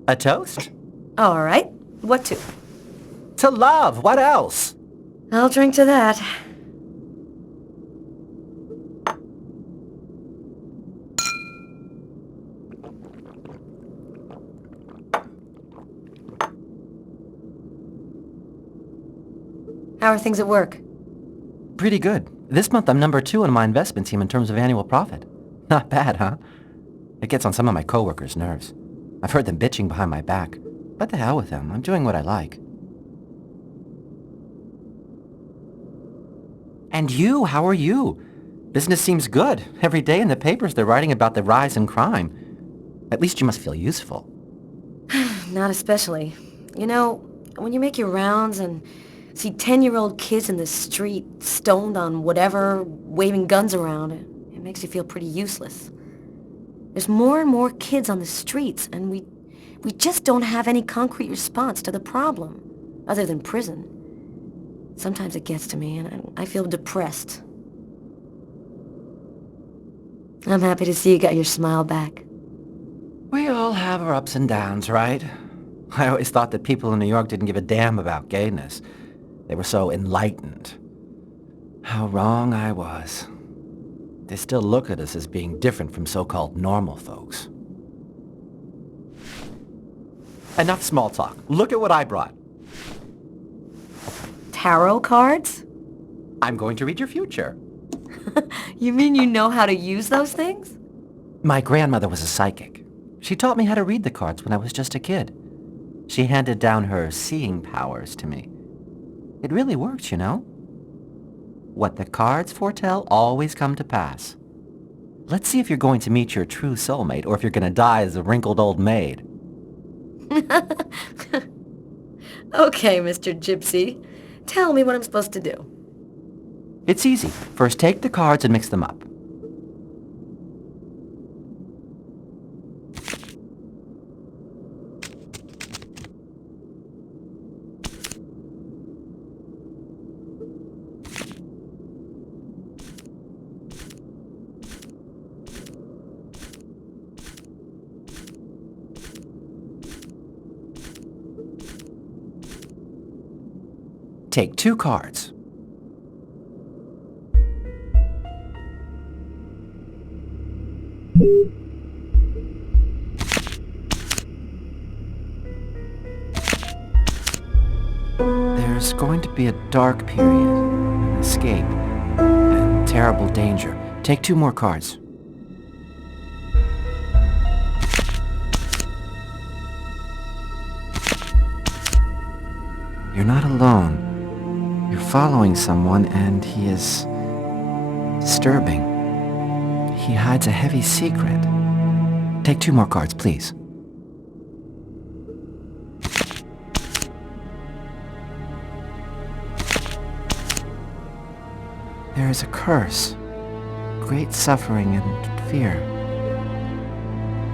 A toast? All right. What to? To love! What else? I'll drink to that. How are things at work? Pretty good. This month I'm number 2 on my investment team in terms of annual profit. Not bad, huh? It gets on some of my coworkers' nerves. I've heard them bitching behind my back. But the hell with them. I'm doing what I like. And you, how are you? Business seems good. Every day in the papers they're writing about the rise in crime. At least you must feel useful. Not especially. You know, when you make your rounds and see 10-year-old kids in the street, stoned on whatever, waving guns around, it makes you feel pretty useless. There's more and more kids on the streets, and we just don't have any concrete response to the problem, other than prison. Sometimes it gets to me, and I feel depressed. I'm happy to see you got your smile back. We all have our ups and downs, right? I always thought that people in New York didn't give a damn about gayness. They were so enlightened. How wrong I was. They still look at us as being different from so-called normal folks. Enough small talk. Look at what I brought. Tarot cards? I'm going to read your future. You mean you know how to use those things? My grandmother was a psychic. She taught me how to read the cards when I was just a kid. She handed down her seeing powers to me. It really works, you know? What the cards foretell always come to pass. Let's see if you're going to meet your true soulmate or if you're going to die as a wrinkled old maid. Okay, Mr. Gypsy. Tell me what I'm supposed to do. It's easy. First take the cards and mix them up. Take 2 cards. There's going to be a dark period, an escape. terrible danger. Take 2 more cards. You're not alone. You're following someone, and he is disturbing. He hides a heavy secret. Take 2 more cards, please. There is a curse, great suffering and fear.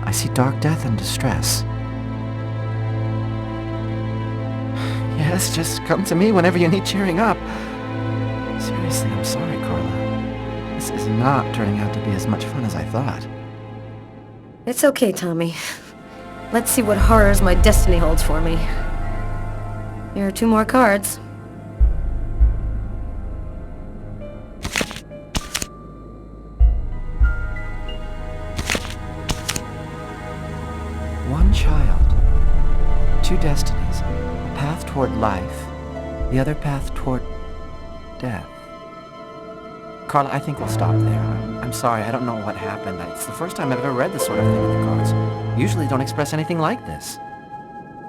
I see dark death and distress. Yes, just come to me whenever you need cheering up. Seriously, I'm sorry, Carla. This is not turning out to be as much fun as I thought. It's okay, Tommy. Let's see what horrors my destiny holds for me. Here are 2 more cards. One child, 2 destinies, a path toward life, the other path toward death. Carla, I think we'll stop there. I'm sorry, I don't know what happened. It's the first time I've ever read this sort of thing in the cards. Usually don't express anything like this.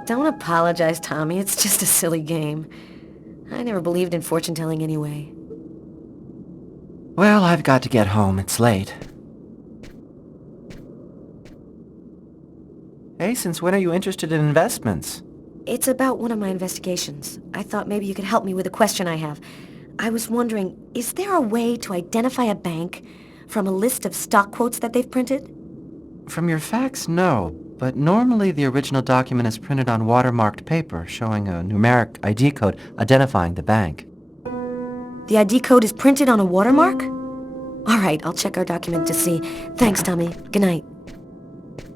Don't apologize, Tommy. It's just a silly game. I never believed in fortune-telling anyway. Well, I've got to get home. It's late. Hey, since when are you interested in investments? It's about one of my investigations. I thought maybe you could help me with a question I have. I was wondering, is there a way to identify a bank from a list of stock quotes that they've printed? From your fax, no. But normally the original document is printed on watermarked paper, showing a numeric ID code identifying the bank. The ID code is printed on a watermark? All right, I'll check our document to see. Thanks, Tommy. Good night.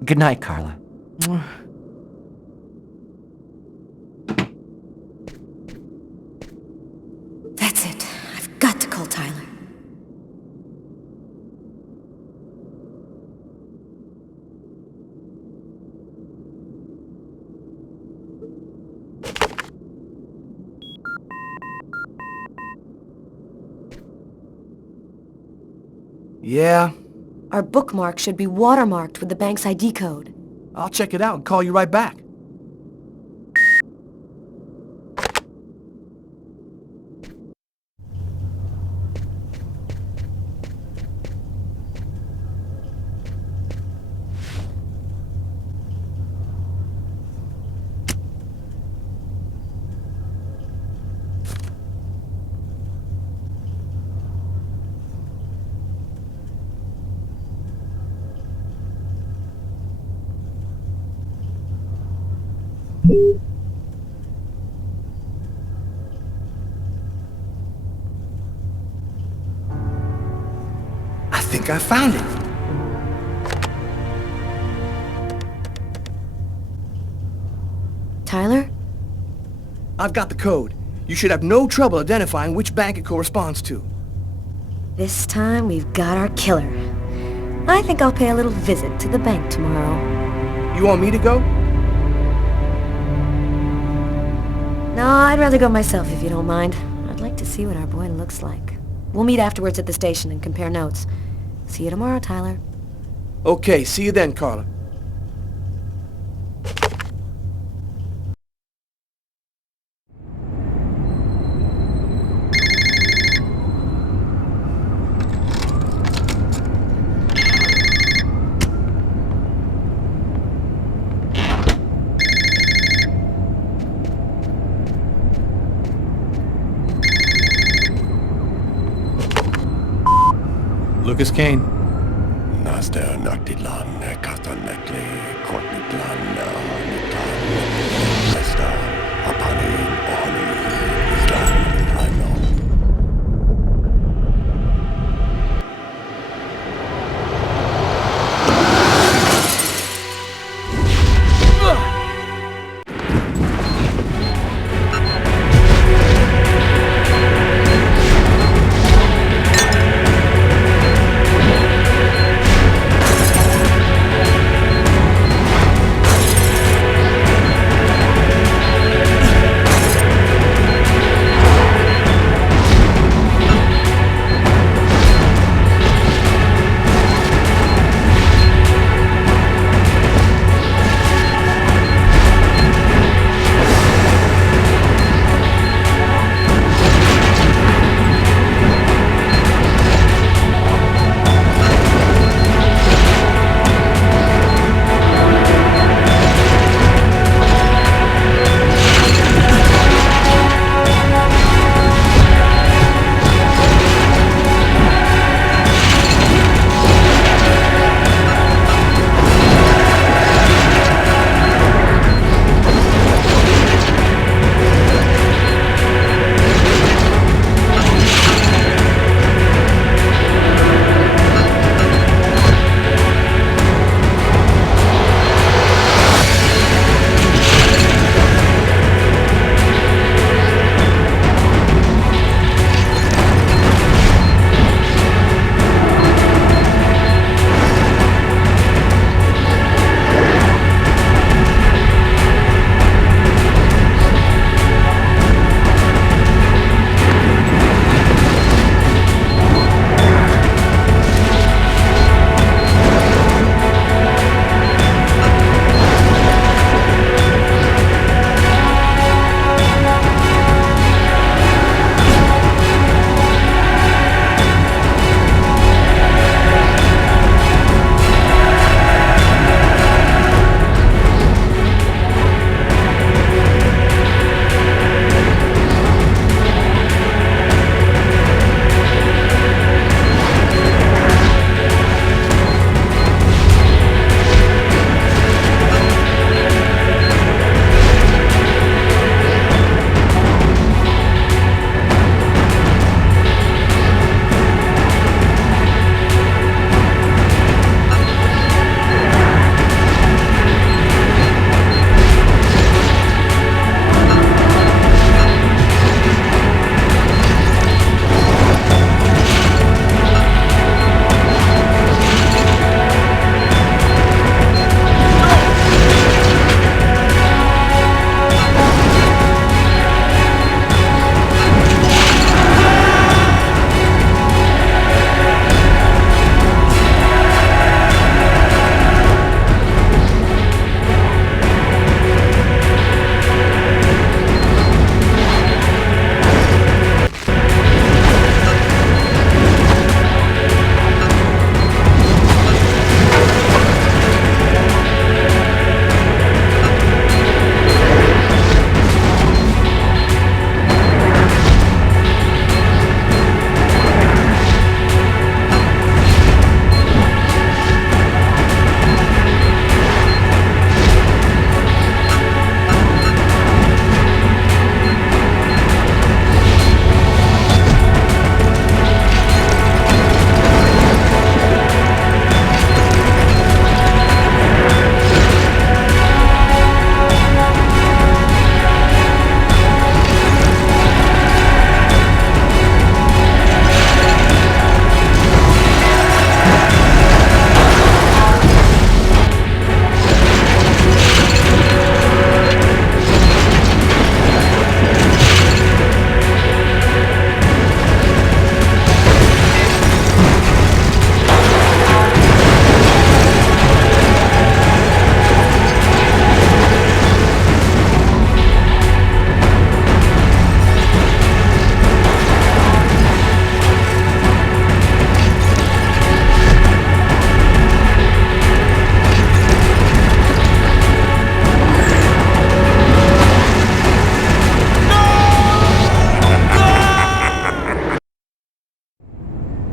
Good night, Carla. That's it. I've got to call Tyler. Yeah? Our bookmark should be watermarked with the bank's ID code. I'll check it out and call you right back. I think I found it. Tyler? I've got the code. You should have no trouble identifying which bank it corresponds to. This time we've got our killer. I think I'll pay a little visit to the bank tomorrow. You want me to go? No, I'd rather go myself if you don't mind. I'd like to see what our boy looks like. We'll meet afterwards at the station and compare notes. See you tomorrow, Tyler. Okay, see you then, Carla. Lucas Kane. Naster Noctilan, Kastanekli, Kortnitlan, Nitlan, Lesta, Apani, Ohani, Islan, I know.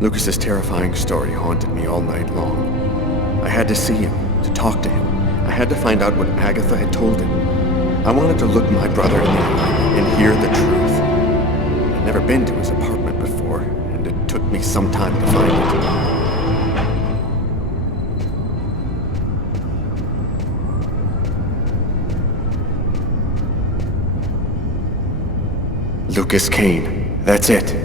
Lucas's terrifying story haunted me all night long. I had to see him, to talk to him. I had to find out what Agatha had told him. I wanted to look my brother in the eye and hear the truth. I'd never been to his apartment before, and it took me some time to find it. Lucas Kane, that's it.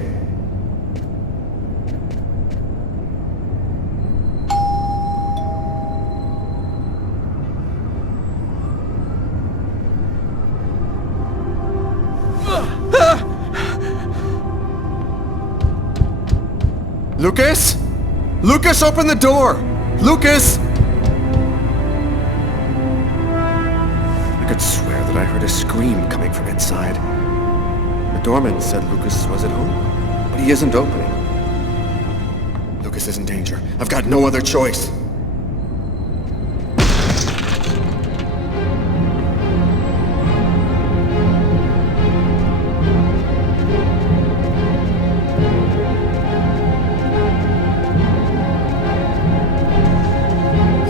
Lucas? Lucas, open the door! Lucas! I could swear that I heard a scream coming from inside. The doorman said Lucas was at home, but he isn't opening. Lucas is in danger. I've got no other choice.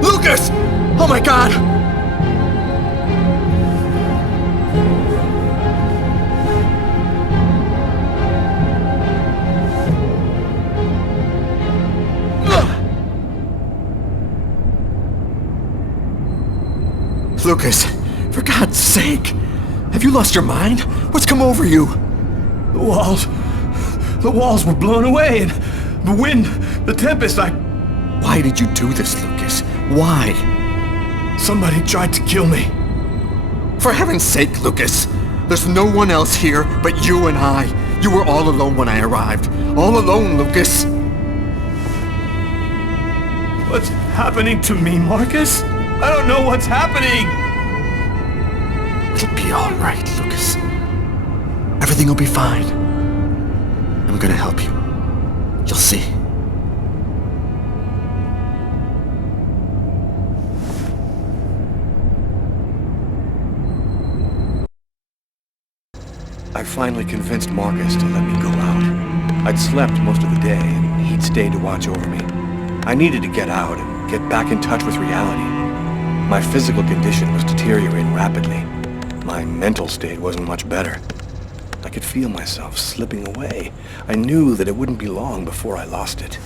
Lucas! Oh my God! Lucas, for God's sake! Have you lost your mind? What's come over you? The walls were blown away, and the wind, the tempest, Why did you do this, Lucas? Why? Somebody tried to kill me. For heaven's sake, Lucas! There's no one else here but you and I. You were all alone when I arrived. All alone, Lucas! What's happening to me, Marcus? I don't know what's happening! It'll be all right, Lucas. Everything will be fine. I'm gonna help you. You'll see. I finally convinced Marcus to let me go out. I'd slept most of the day, and he'd stayed to watch over me. I needed to get out and get back in touch with reality. My physical condition was deteriorating rapidly. My mental state wasn't much better. I could feel myself slipping away. I knew that it wouldn't be long before I lost it.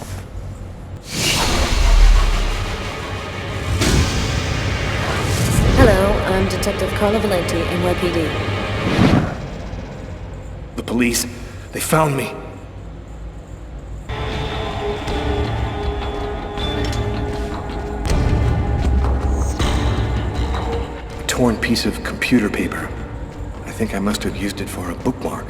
Hello, I'm Detective Carla Valenti, NYPD. The police, they found me. A torn piece of computer paper. I think I must have used it for a bookmark.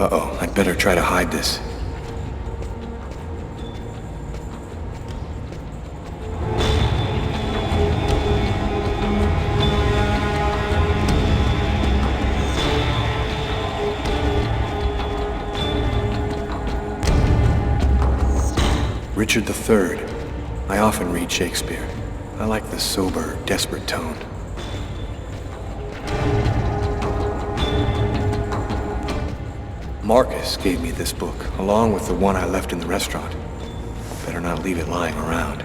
Uh-oh, I'd better try to hide this. Richard III. I often read Shakespeare. I like the sober, desperate tone. Marcus gave me this book, along with the one I left in the restaurant. Better not leave it lying around.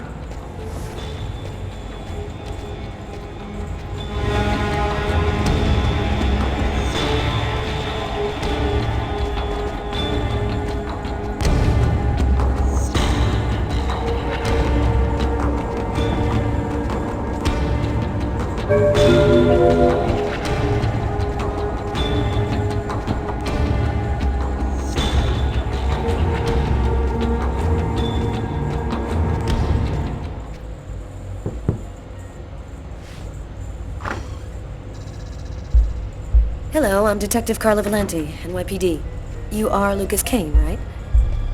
Hello, I'm Detective Carla Valenti, NYPD. You are Lucas Kane, right?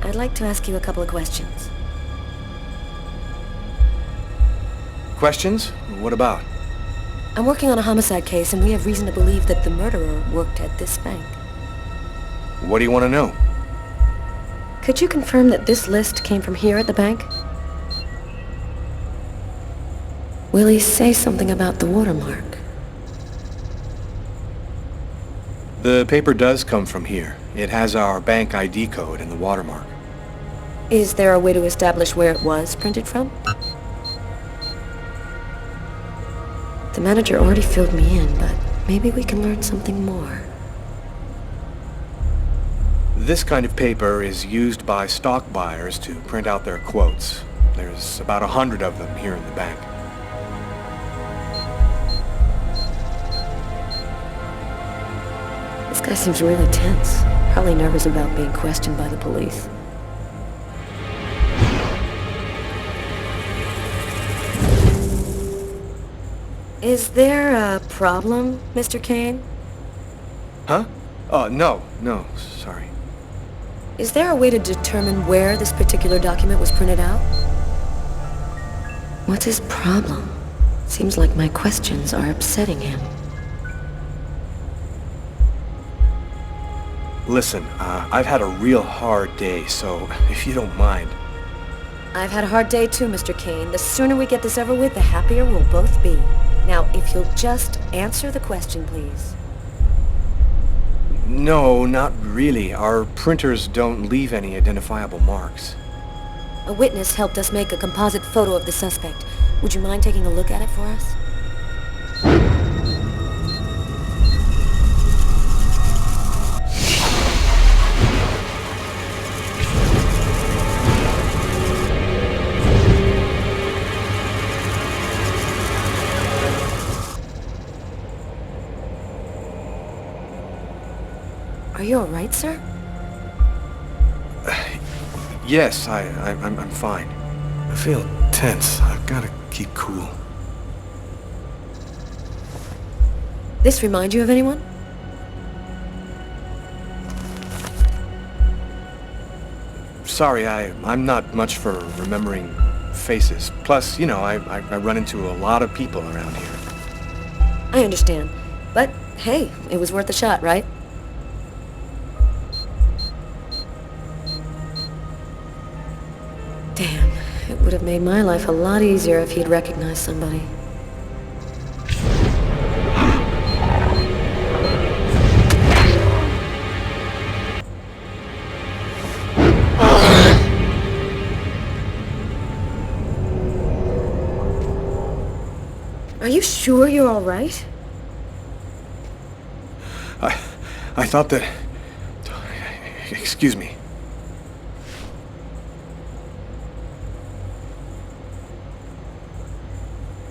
I'd like to ask you a couple of questions. Questions? What about? I'm working on a homicide case, and we have reason to believe that the murderer worked at this bank. What do you want to know? Could you confirm that this list came from here at the bank? Will he say something about the watermark? The paper does come from here. It has our bank ID code and the watermark. Is there a way to establish where it was printed from? The manager already filled me in, but maybe we can learn something more. This kind of paper is used by stock buyers to print out their quotes. There's about 100 of them here in the bank. This guy seems really tense. Probably nervous about being questioned by the police. Is there a problem, Mr. Kane? Huh? No, sorry. Is there a way to determine where this particular document was printed out? What's his problem? Seems like my questions are upsetting him. Listen, I've had a real hard day, so if you don't mind. I've had a hard day too, Mr. Kane. The sooner we get this over with, the happier we'll both be. Now, if you'll just answer the question, please. No, not really. Our printers don't leave any identifiable marks. A witness helped us make a composite photo of the suspect. Would you mind taking a look at it for us? Are you all right, sir? Yes, I'm fine. I feel tense. I've got to keep cool. This remind you of anyone? Sorry, I'm not much for remembering faces. Plus, you know, I run into a lot of people around here. I understand. But, hey, it was worth a shot, right? Damn, it would have made my life a lot easier if he'd recognized somebody. Are you sure you're all right? I thought that... Excuse me.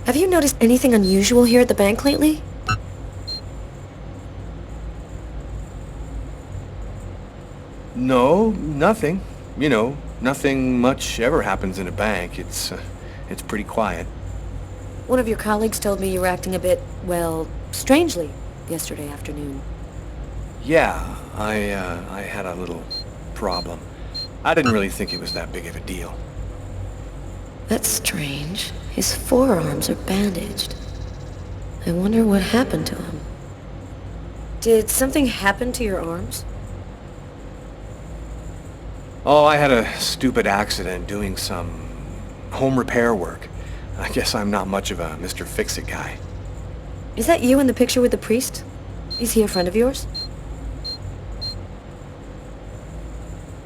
Have you noticed anything unusual here at the bank lately? No, nothing. You know, nothing much ever happens in a bank. It's pretty quiet. One of your colleagues told me you were acting a bit, well, strangely yesterday afternoon. Yeah, I had a little problem. I didn't really think it was that big of a deal. That's strange. His forearms are bandaged. I wonder what happened to him. Did something happen to your arms? Oh, I had a stupid accident doing some home repair work. I guess I'm not much of a Mr. Fix-It guy. Is that you in the picture with the priest? Is he a friend of yours?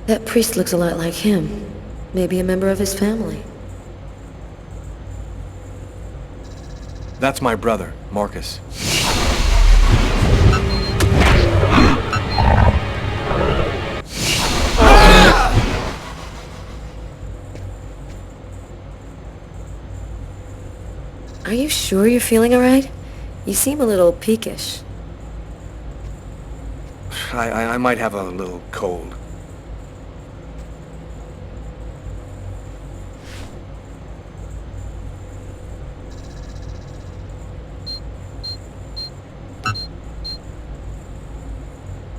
That priest looks a lot like him. Maybe a member of his family. That's my brother, Marcus. Are you sure you're feeling all right? You seem a little peakish. I might have a little cold.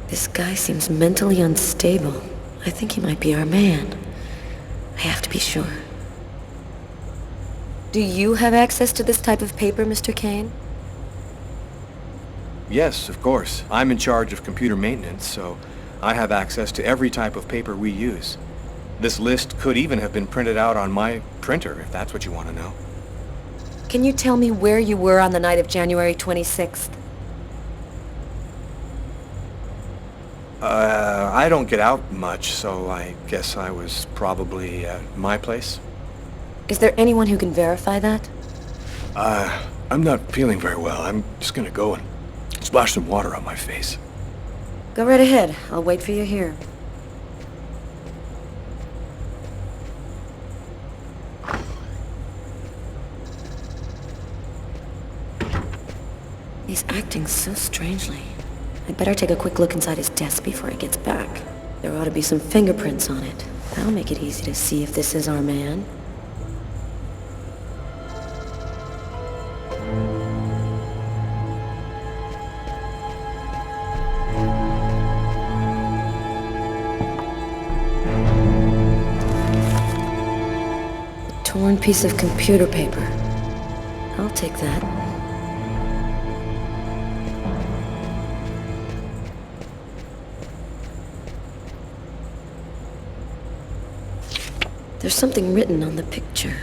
This guy seems mentally unstable. I think he might be our man. I have to be sure. Do you have access to this type of paper, Mr. Kane? Yes, of course. I'm in charge of computer maintenance, so I have access to every type of paper we use. This list could even have been printed out on my printer, if that's what you want to know. Can you tell me where you were on the night of January 26th? I don't get out much, so I guess I was probably at my place. Is there anyone who can verify that? I'm not feeling very well. I'm just gonna go and splash some water on my face. Go right ahead. I'll wait for you here. He's acting so strangely. I'd better take a quick look inside his desk before he gets back. There ought to be some fingerprints on it. That'll make it easy to see if this is our man. A torn piece of computer paper. I'll take that. There's something written on the picture.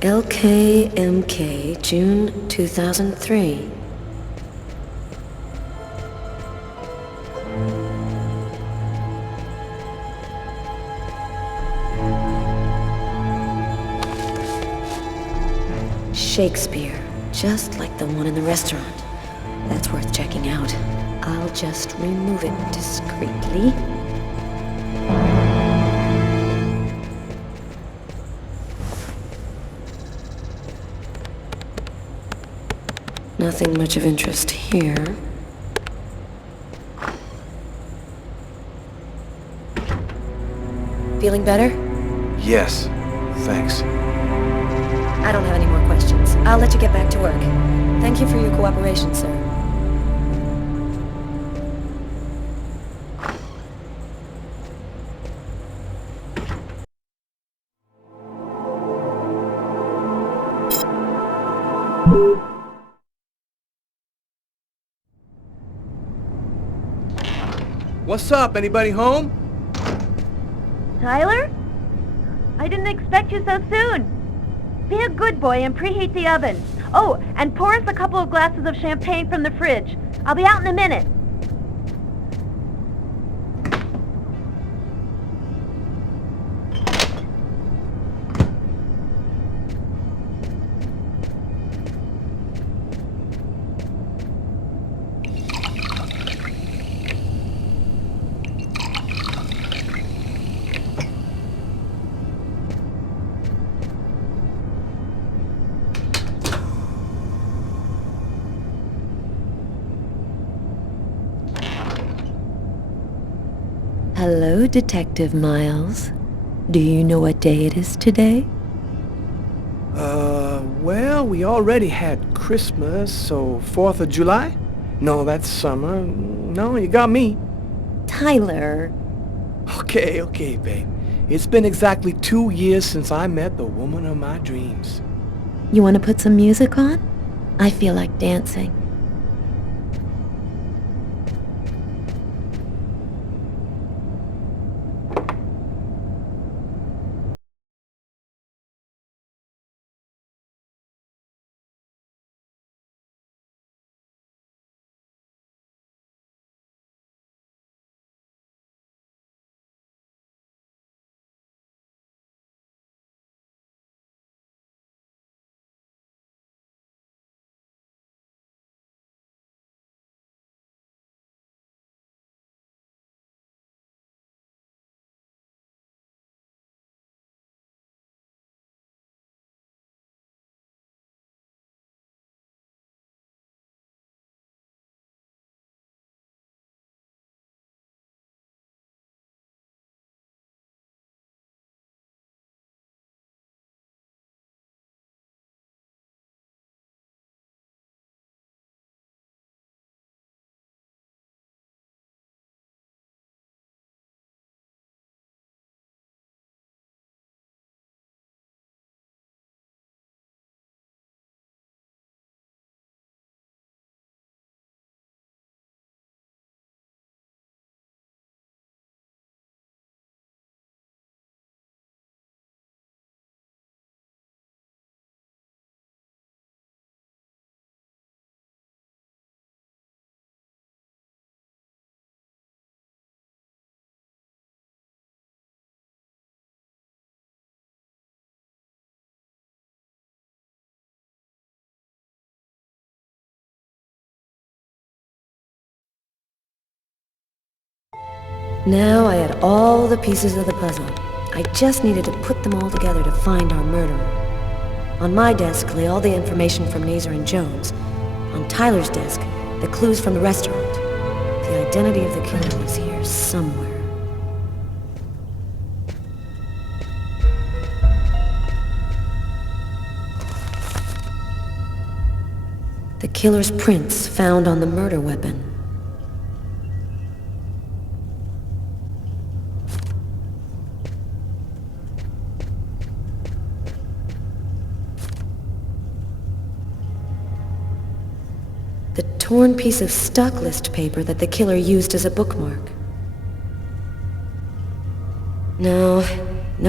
LKMK, June 2003. Shakespeare, just like the one in the restaurant. That's worth checking out. I'll just remove it discreetly. Nothing much of interest here. Feeling better? Yes, thanks. I don't have any more questions. I'll let you get back to work. Thank you for your cooperation, sir. What's up? Anybody home? Tyler? I didn't expect you so soon. Be a good boy and preheat the oven. Oh, and pour us a couple of glasses of champagne from the fridge. I'll be out in a minute. Hello, Detective Miles. Do you know what day it is today? Well, we already had Christmas, so 4th of July? No, that's summer. No, you got me. Tyler. Okay, babe. It's been exactly 2 years since I met the woman of my dreams. You want to put some music on? I feel like dancing. Now I had all the pieces of the puzzle. I just needed to put them all together to find our murderer. On my desk lay all the information from Nazer and Jones. On Tyler's desk, the clues from the restaurant. The identity of the killer was here somewhere. The killer's prints found on the murder weapon. The torn piece of stock list paper that the killer used as a bookmark. No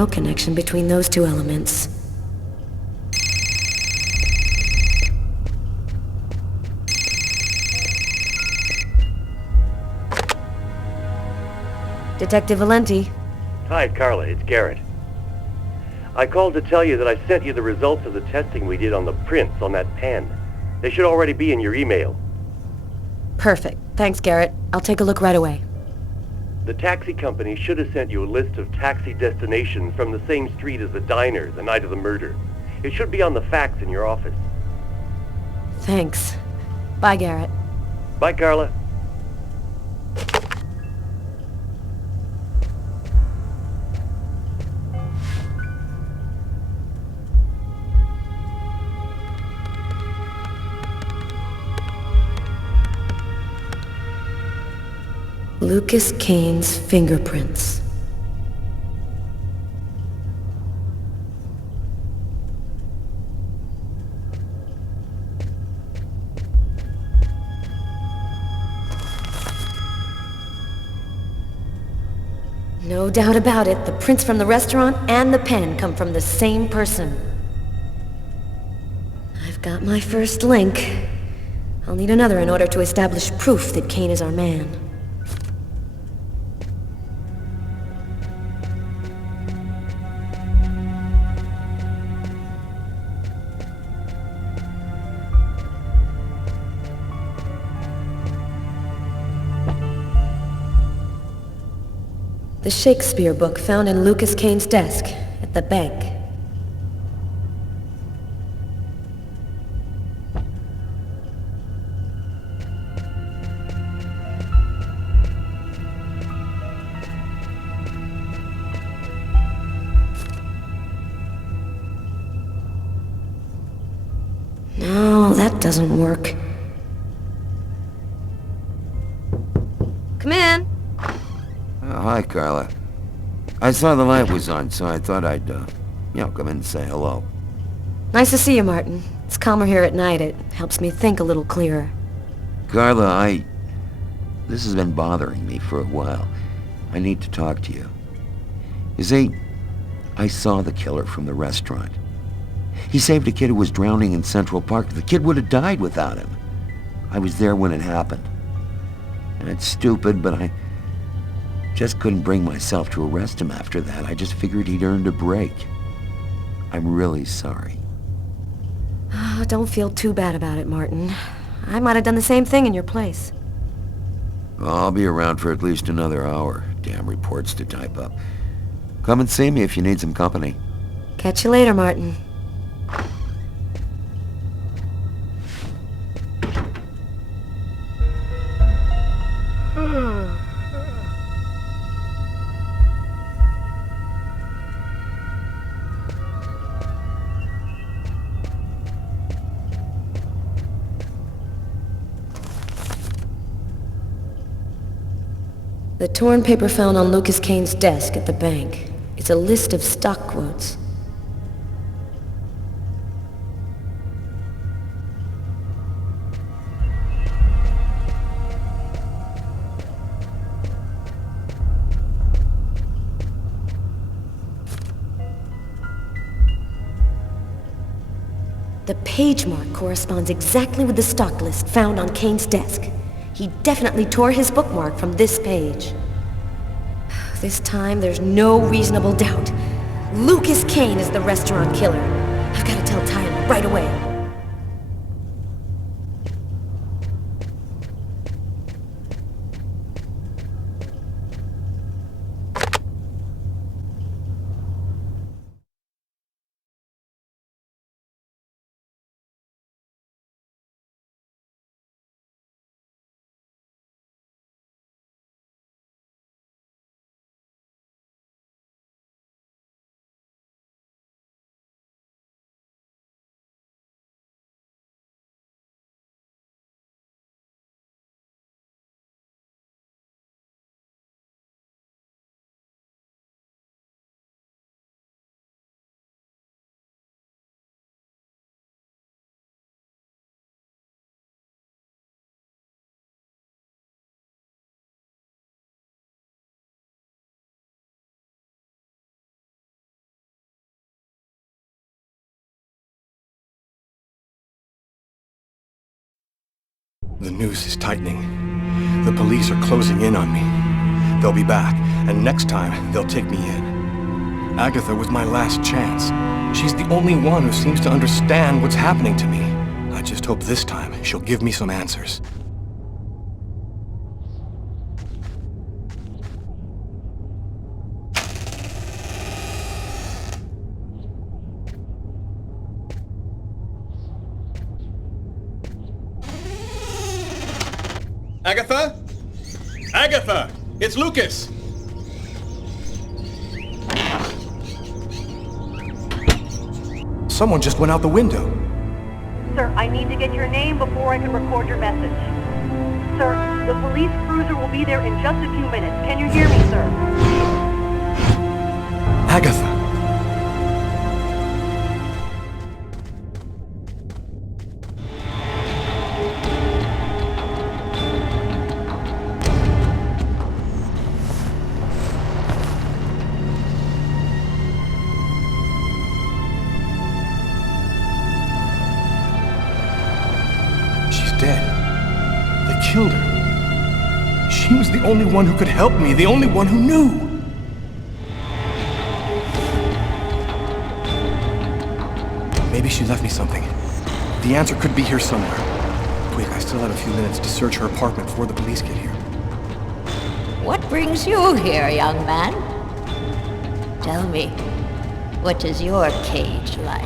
connection between those two elements. Detective Valenti. Hi, Carla. It's Garrett. I called to tell you that I sent you the results of the testing we did on the prints on that pen. They should already be in your email. Perfect. Thanks, Garrett. I'll take a look right away. The taxi company should have sent you a list of taxi destinations from the same street as the diner the night of the murder. It should be on the fax in your office. Thanks. Bye, Garrett. Bye, Carla. Lucas Kane's fingerprints. No doubt about it, the prints from the restaurant and the pen come from the same person. I've got my first link. I'll need another in order to establish proof that Kane is our man. The Shakespeare book found in Lucas Kane's desk at the bank. No, that doesn't work. Come in. Hi, Carla. I saw the light was on, so I thought I'd, come in and say hello. Nice to see you, Martin. It's calmer here at night. It helps me think a little clearer. Carla, this has been bothering me for a while. I need to talk to you. You see, I saw the killer from the restaurant. He saved a kid who was drowning in Central Park. The kid would have died without him. I was there when it happened. And it's stupid, but I just couldn't bring myself to arrest him after that. I just figured he'd earned a break. I'm really sorry. Oh, don't feel too bad about it, Martin. I might have done the same thing in your place. I'll be around for at least another hour. Damn reports to type up. Come and see me if you need some company. Catch you later, Martin. The torn paper found on Lucas Kane's desk at the bank. It's a list of stock quotes. The page mark corresponds exactly with the stock list found on Kane's desk. He definitely tore his bookmark from this page. This time, there's no reasonable doubt. Lucas Kane is the restaurant killer. I've got to tell Tyler right away. The noose is tightening. The police are closing in on me. They'll be back, and next time, they'll take me in. Agatha was my last chance. She's the only one who seems to understand what's happening to me. I just hope this time she'll give me some answers. Agatha? Agatha! It's Lucas! Someone just went out the window. Sir, I need to get your name before I can record your message. Sir, the police cruiser will be there in just a few minutes. Can you hear me, sir? Agatha! Killed her. She was the only one who could help me, the only one who knew. Maybe she left me something. The answer could be here somewhere. Quick, I still have a few minutes to search her apartment before the police get here. What brings you here, young man? Tell me, what is your cage like?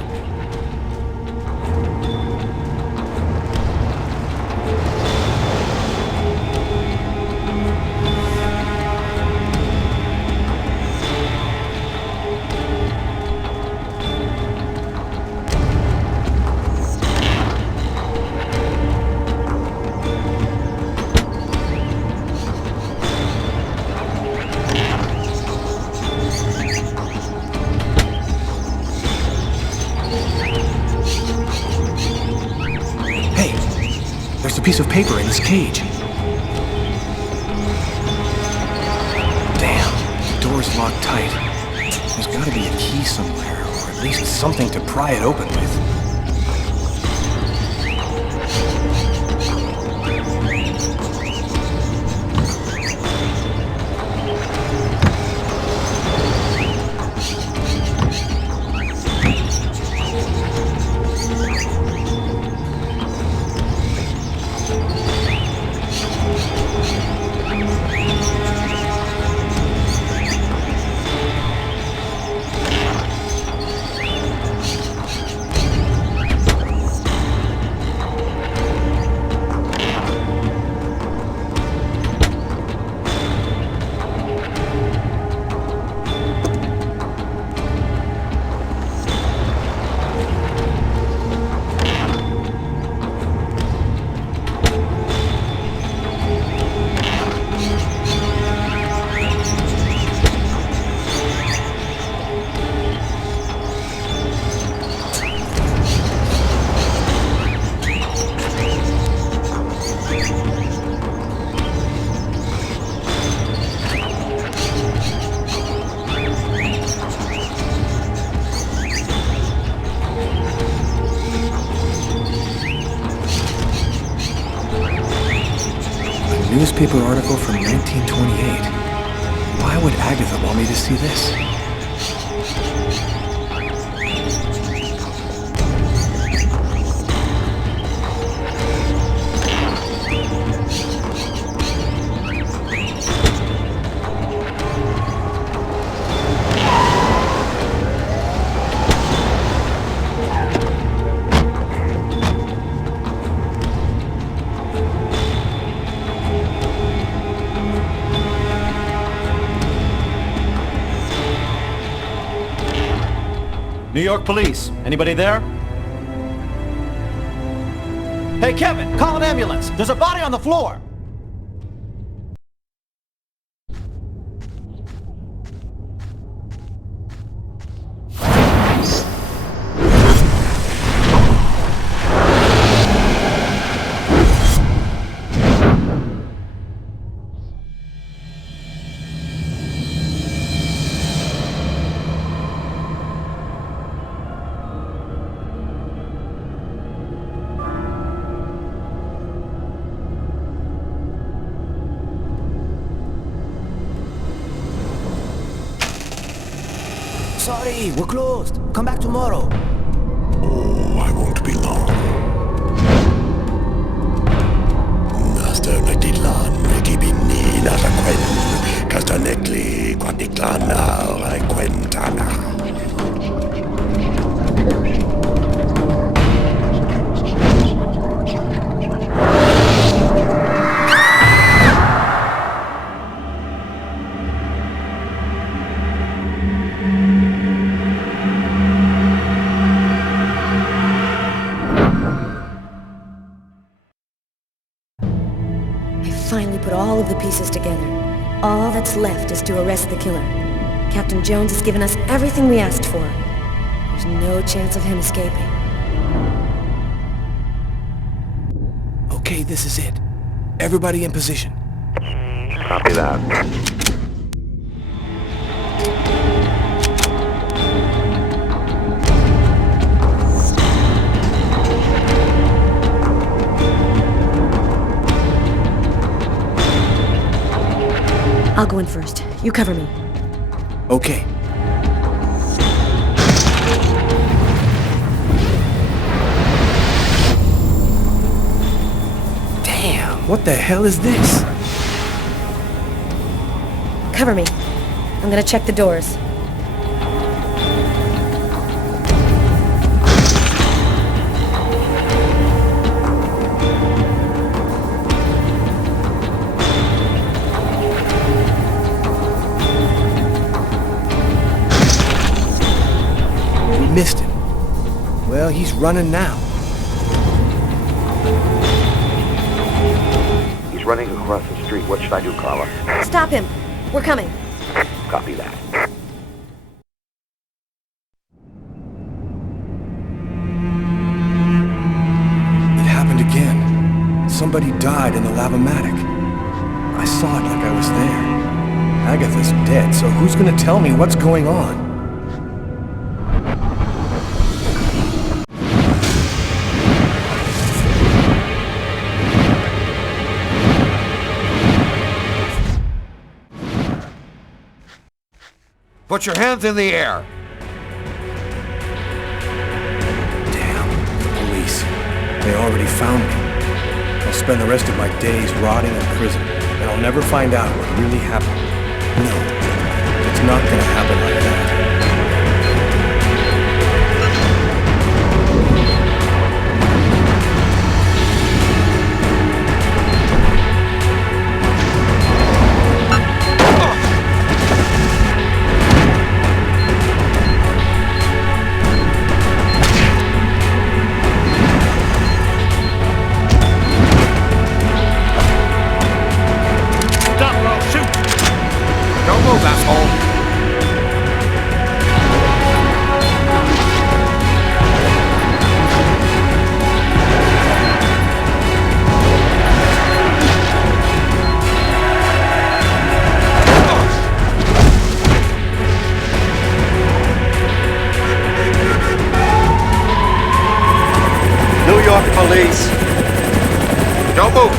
Piece of paper in this cage. Damn, the door's locked tight. There's gotta be a key somewhere, or at least something to pry it open with. Newspaper article from 1928. Why would Agatha want me to see this? New York Police. Anybody there? Hey, Kevin, call an ambulance. There's a body on the floor. sorry, we're closed. Come back tomorrow. Oh, I won't be long. Master Nagdilan, Nagibini, Nasaquen, Castanecli, Quanticlana, Quentana. Finally put all of the pieces together. All that's left is to arrest the killer. Captain Jones has given us everything we asked for. There's no chance of him escaping. Okay, this is it. Everybody in position. Copy that. I'll go in first. You cover me. Okay. Damn, what the hell is this? Cover me. I'm gonna check the doors. Missed him. Well, he's running now. He's running across the street. What should I do, Carla? Stop him. We're coming. Copy that. It happened again. Somebody died in the lavomatic. I saw it like I was there. Agatha's dead, so who's gonna tell me what's going on? Put your hands in the air. Damn, the police. They already found me. I'll spend the rest of my days rotting in prison, and I'll never find out what really happened. No, it's not gonna happen like that. Police. Don't move.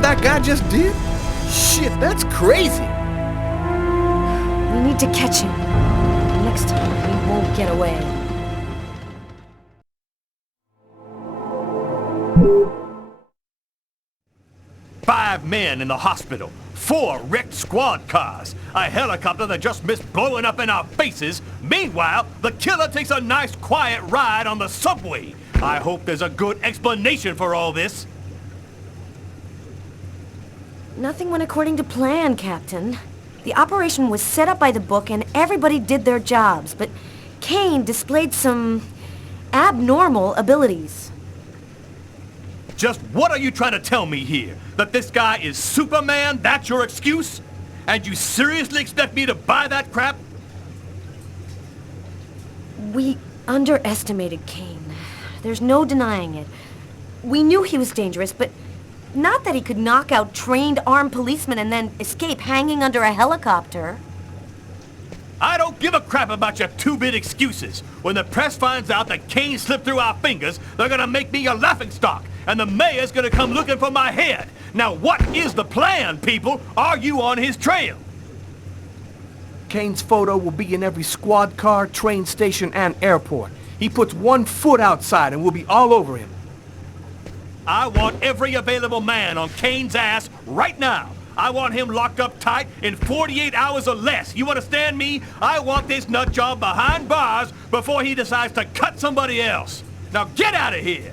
That guy just did? Shit, that's crazy. We need need to catch him. Next time, he won't get away. Five men in the hospital, 4 wrecked squad cars, a helicopter that just missed blowing up in our faces. Meanwhile, the killer takes a nice quiet ride on the subway. I hope there's a good explanation for all this. Nothing went according to plan, Captain. The operation was set up by the book and everybody did their jobs, but Kane displayed some abnormal abilities. Just what are you trying to tell me here? That this guy is Superman? That's your excuse? And you seriously expect me to buy that crap? We underestimated Kane. There's no denying it. We knew he was dangerous, but not that he could knock out trained armed policemen and then escape hanging under a helicopter. I don't give a crap about your 2-bit excuses. When the press finds out that Kane slipped through our fingers, they're gonna make me a laughingstock, and the mayor's gonna come looking for my head. Now what is the plan, people? Are you on his trail? Kane's photo will be in every squad car, train station, and airport. He puts 1 foot outside and we'll be all over him. I want every available man on Kane's ass right now. I want him locked up tight in 48 hours or less. You understand me? I want this nut job behind bars before he decides to cut somebody else. Now get out of here!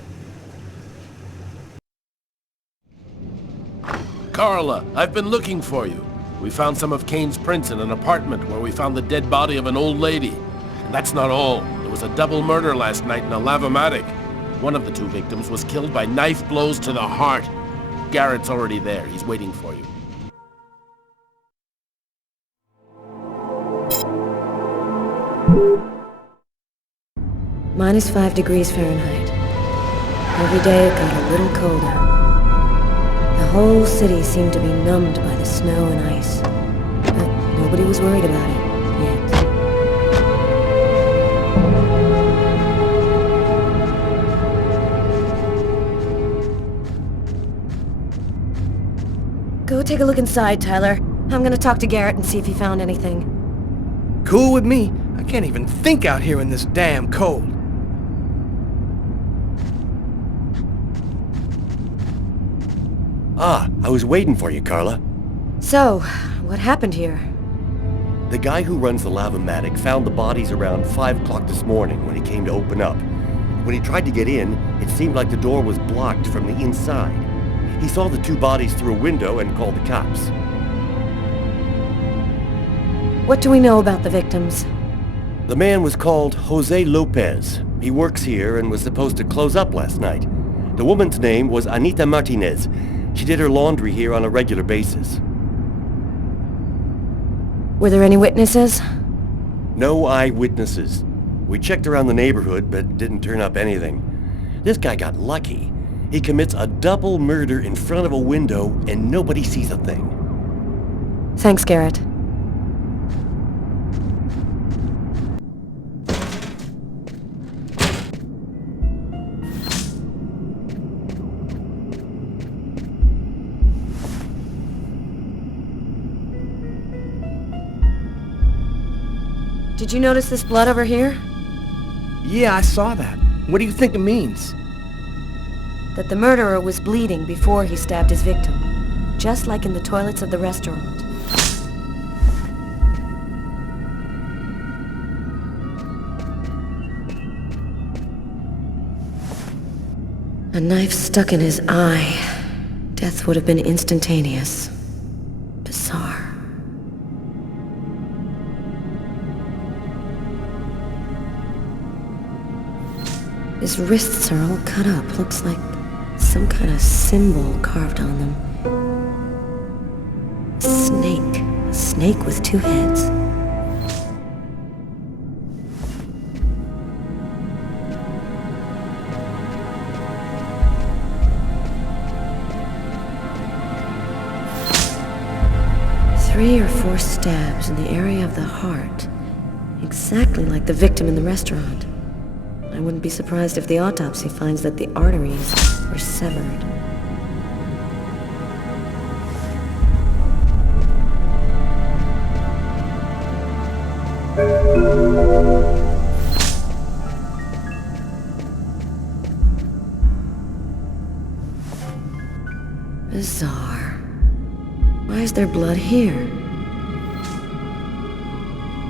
Carla, I've been looking for you. We found some of Kane's prints in an apartment where we found the dead body of an old lady. And that's not all. There was a double murder last night in a lavomatic. One of the 2 victims was killed by knife blows to the heart. Garrett's already there. He's waiting for you. -5 degrees Fahrenheit. Every day it got a little colder. The whole city seemed to be numbed by the snow and ice. But nobody was worried about it, yet. Go take a look inside, Tyler. I'm gonna talk to Garrett and see if he found anything. Cool with me. I can't even think out here in this damn cold. Ah, I was waiting for you, Carla. So, what happened here? The guy who runs the lavomatic found the bodies around 5 o'clock this morning when he came to open up. When he tried to get in, it seemed like the door was blocked from the inside. He saw the 2 bodies through a window and called the cops. What do we know about the victims? The man was called Jose Lopez. He works here and was supposed to close up last night. The woman's name was Anita Martinez. She did her laundry here on a regular basis. Were there any witnesses? No eyewitnesses. We checked around the neighborhood, but didn't turn up anything. This guy got lucky. He commits a double murder in front of a window and nobody sees a thing. Thanks, Garrett. Did you notice this blood over here? Yeah, I saw that. What do you think it means? That the murderer was bleeding before he stabbed his victim, just like in the toilets of the restaurant. A knife stuck in his eye. Death would have been instantaneous. Bizarre. His wrists are all cut up. Looks like some kind of symbol carved on them. A snake. A snake with 2 heads. Three or 4 stabs in the area of the heart. Exactly like the victim in the restaurant. I wouldn't be surprised if the autopsy finds that the arteries were severed. Bizarre. Why is there blood here?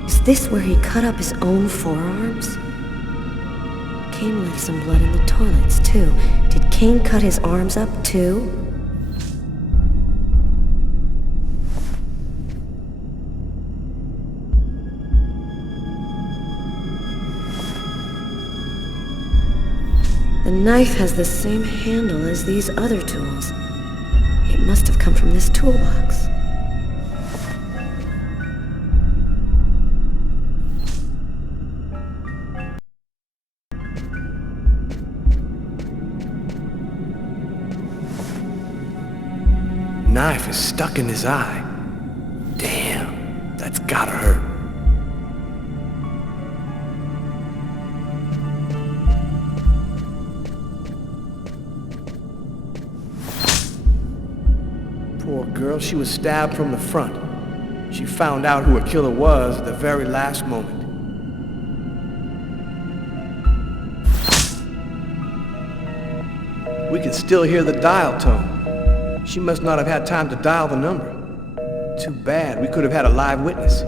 Is this where he cut up his own forearms? Kane left some blood in the toilets, too. Did Kane cut his arms up, too? The knife has the same handle as these other tools. It must have come from this toolbox. Knife is stuck in his eye. Damn, that's gotta hurt. Poor girl, she was stabbed from the front. She found out who her killer was at the very last moment. We can still hear the dial tone. She must not have had time to dial the number. Too bad, we could have had a live witness.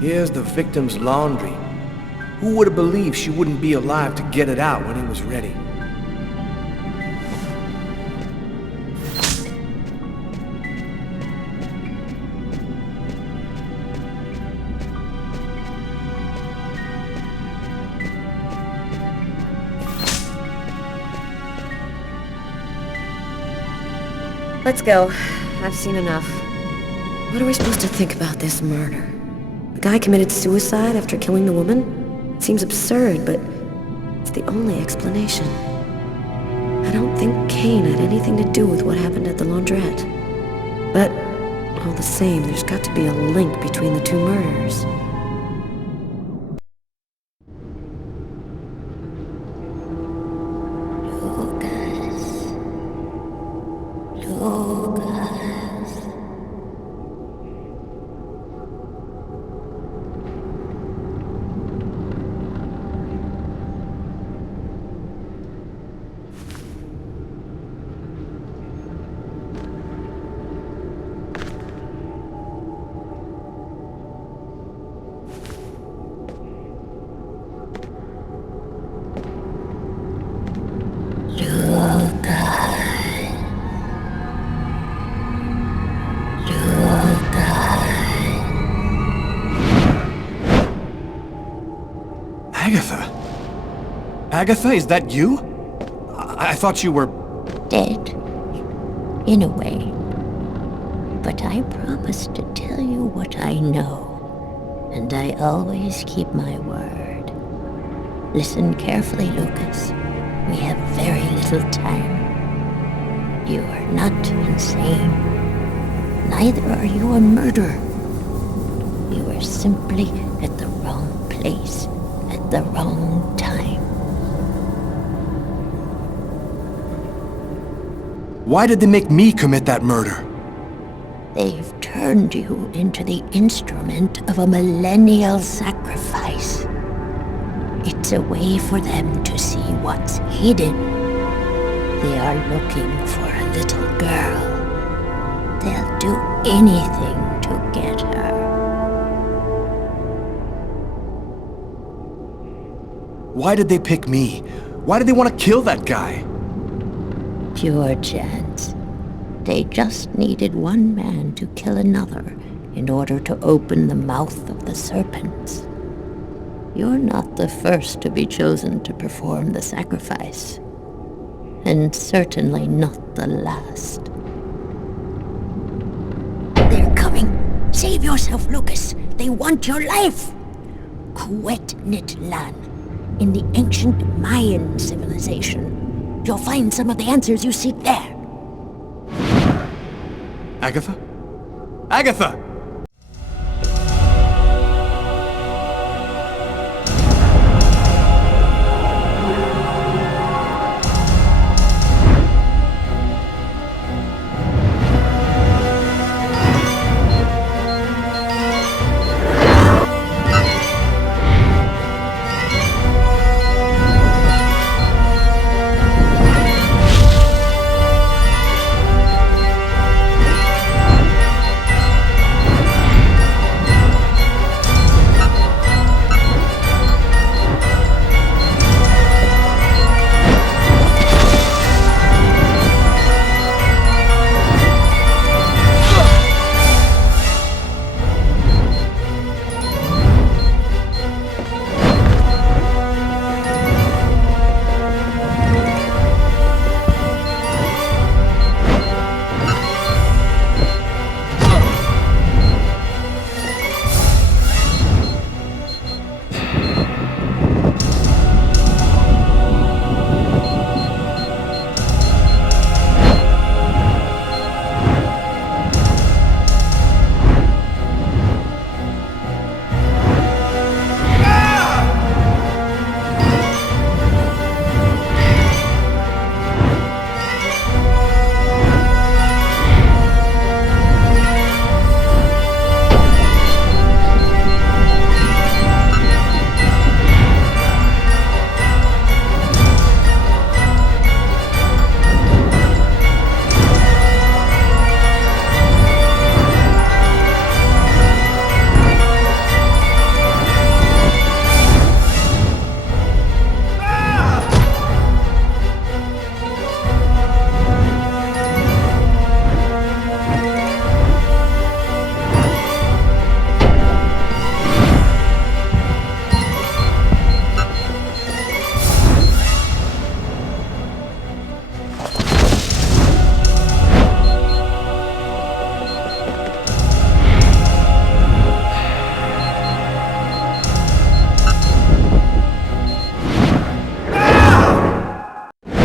Here's the victim's laundry. Who would have believed she wouldn't be alive to get it out when he was ready? Let's go. I've seen enough. What are we supposed to think about this murder? The guy committed suicide after killing the woman? It seems absurd, but it's the only explanation. I don't think Kane had anything to do with what happened at the laundrette. But, all the same, there's got to be a link between the two murders. Agatha, is that you? I thought you were... Dead. In a way. But I promise to tell you what I know. And I always keep my word. Listen carefully, Lucas. We have very little time. You are not insane. Neither are you a murderer. You are simply at the wrong place at the wrong time. Why did they make me commit that murder? They've turned you into the instrument of a millennial sacrifice. It's a way for them to see what's hidden. They are looking for a little girl. They'll do anything to get her. Why did they pick me? Why did they want to kill that guy? Pure chance. They just needed one man to kill another in order to open the mouth of the serpents. You're not the first to be chosen to perform the sacrifice, and certainly not the last. They're coming. Save yourself, Lucas. They want your life. Kuwet-Nit-Lan, in the ancient Mayan civilization. You'll find some of the answers you seek there. Agatha? Agatha!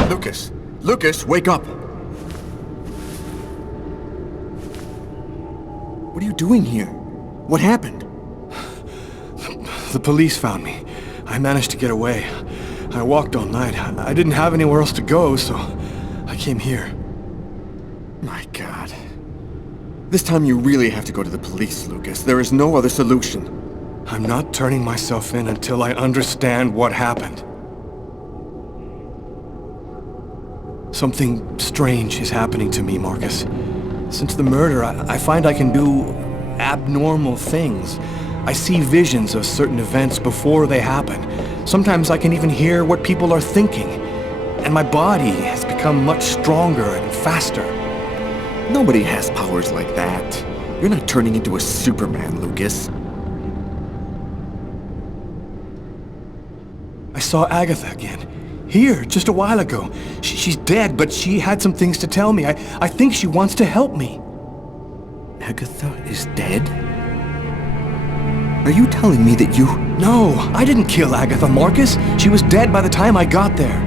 Lucas! Lucas, wake up! What are you doing here? What happened? The police found me. I managed to get away. I walked all night. I didn't have anywhere else to go, so I came here. My God. This time you really have to go to the police, Lucas. There is no other solution. I'm not turning myself in until I understand what happened. Something strange is happening to me, Marcus. Since the murder, I find I can do abnormal things. I see visions of certain events before they happen. Sometimes I can even hear what people are thinking. And my body has become much stronger and faster. Nobody has powers like that. You're not turning into a Superman, Lucas. I saw Agatha again. Here, just a while ago. She's dead, but she had some things to tell me. I think she wants to help me. Agatha is dead? Are you telling me that you... No, I didn't kill Agatha, Marcus. She was dead by the time I got there.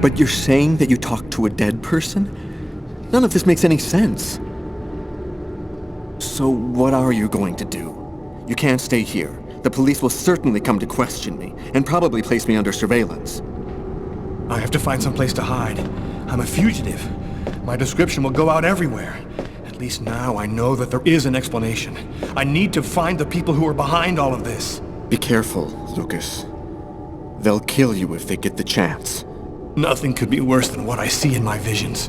But you're saying that you talked to a dead person? None of this makes any sense. So what are you going to do? You can't stay here. The police will certainly come to question me, and probably place me under surveillance. I have to find some place to hide. I'm a fugitive. My description will go out everywhere. At least now I know that there is an explanation. I need to find the people who are behind all of this. Be careful, Lucas. They'll kill you if they get the chance. Nothing could be worse than what I see in my visions.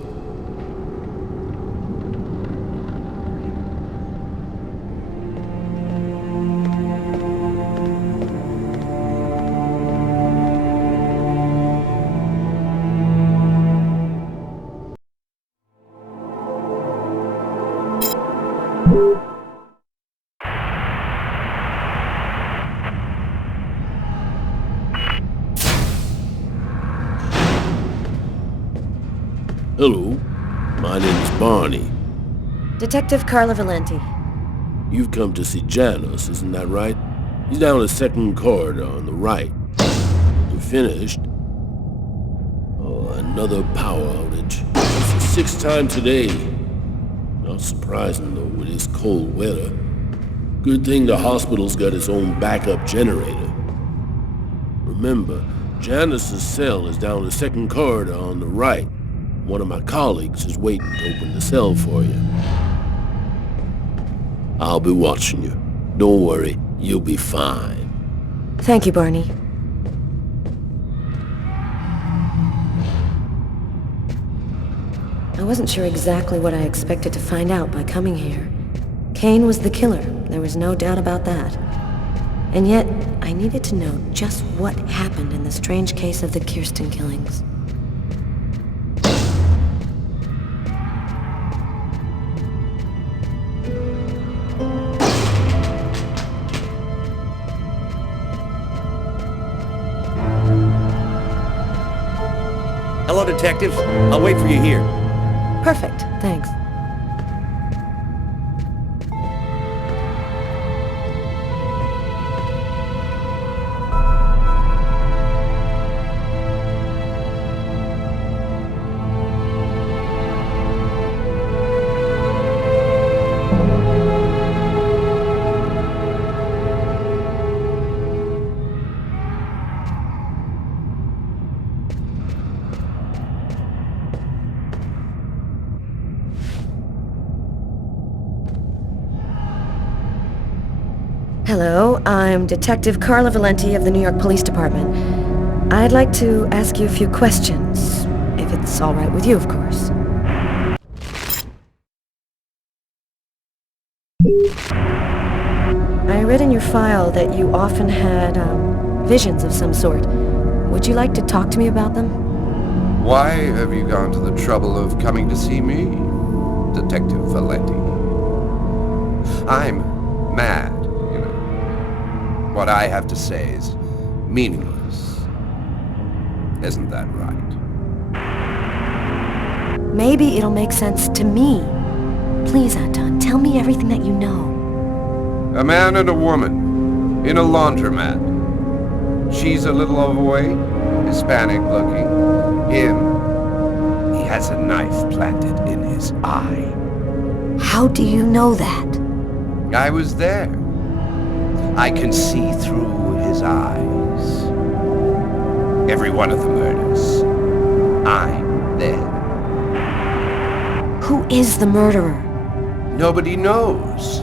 Hello, my name's Barney. Detective Carla Valenti. You've come to see Janus, isn't that right? He's down the second corridor on the right. You finished? Oh, another power outage. It's the sixth time today. Not surprising, though, with this cold weather. Good thing the hospital's got its own backup generator. Remember, Janus's cell is down the second corridor on the right. One of my colleagues is waiting to open the cell for you. I'll be watching you. Don't worry, you'll be fine. Thank you, Barney. I wasn't sure exactly what I expected to find out by coming here. Kane was the killer, there was no doubt about that. And yet, I needed to know just what happened in the strange case of the Kirsten killings. Hello, Detective. I'll wait for you here. Perfect, thanks. Hello, I'm Detective Carla Valenti of the New York Police Department. I'd like to ask you a few questions, if it's all right with you, of course. I read in your file that you often had, visions of some sort. Would you like to talk to me about them? Why have you gone to the trouble of coming to see me, Detective Valenti? I'm mad. What I have to say is meaningless. Isn't that right? Maybe it'll make sense to me. Please, Anton, tell me everything that you know. A man and a woman in a laundromat. She's a little overweight, Hispanic looking. Him. He has a knife planted in his eye. How do you know that? I was there. I can see through his eyes. Every one of the murders. I'm there. Who is the murderer? Nobody knows.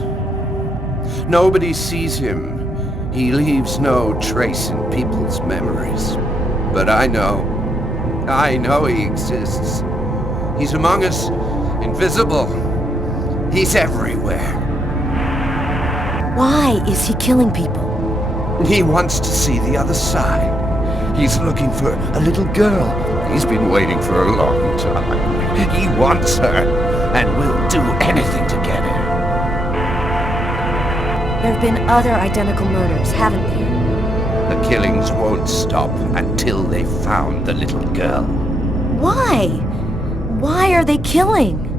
Nobody sees him. He leaves no trace in people's memories. But I know. I know he exists. He's among us, invisible. He's everywhere. Why is he killing people? He wants to see the other side. He's looking for a little girl. He's been waiting for a long time. He wants her, and will do anything to get her. There have been other identical murders, haven't there? The killings won't stop until they've found the little girl. Why? Why are they killing?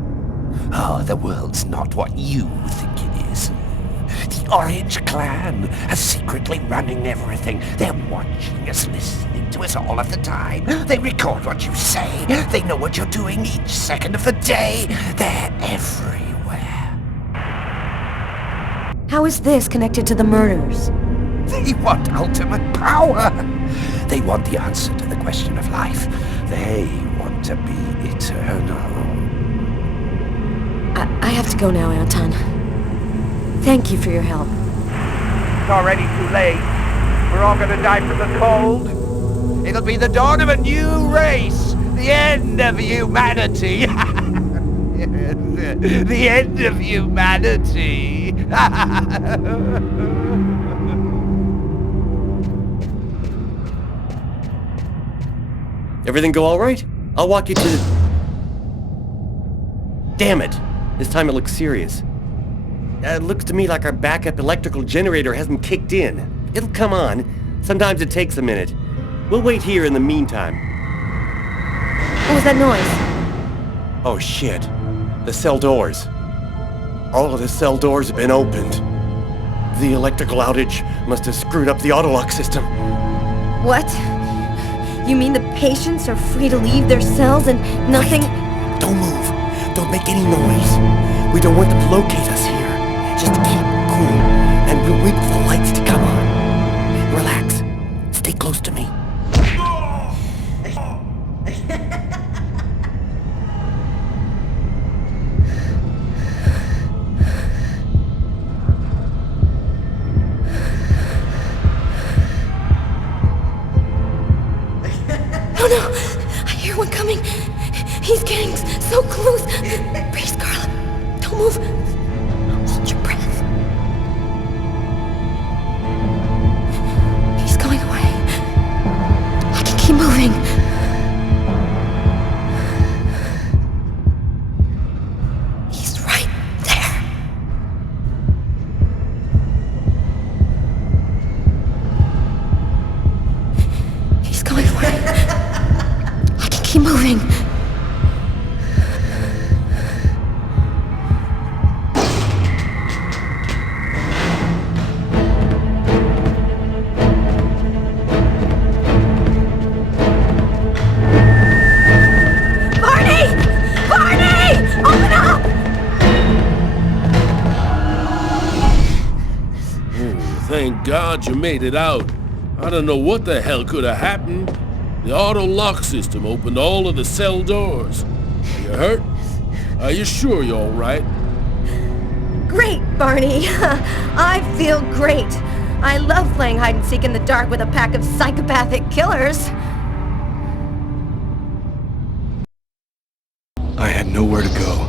Oh, the world's not what you think it is. The Orange Clan are secretly running everything. They're watching us, listening to us all of the time. They record what you say. They know what you're doing each second of the day. They're everywhere. How is this connected to the murders? They want ultimate power. They want the answer to the question of life. They want to be eternal. I have to go now, Anton. Thank you for your help. It's already too late. We're all gonna die from the cold. It'll be the dawn of a new race. The end of humanity. The end of humanity. Everything go all right? I'll walk you to the... Damn it! This time it looks serious. It looks to me like our backup electrical generator hasn't kicked in. It'll come on. Sometimes it takes a minute. We'll wait here in the meantime. What was that noise? Oh shit. The cell doors. All of the cell doors have been opened. The electrical outage must have screwed up the autolock system. What? You mean the patients are free to leave their cells and nothing... Wait. Don't move. Don't make any noise. We don't want them to locate us here. Just keep cool, and we'll wait for the lights to come on. Relax. Stay close to me. Oh no! I hear one coming! He's getting so close! Please, Carla, don't move! Hold your breath. He's going away. I can keep moving. He's right there. He's going away. I can keep moving. Thank God you made it out. I don't know what the hell could have happened. The auto lock system opened all of the cell doors. Are you hurt? Are you sure you're all right? Great, Barney. I feel great. I love playing hide and seek in the dark with a pack of psychopathic killers. I had nowhere to go.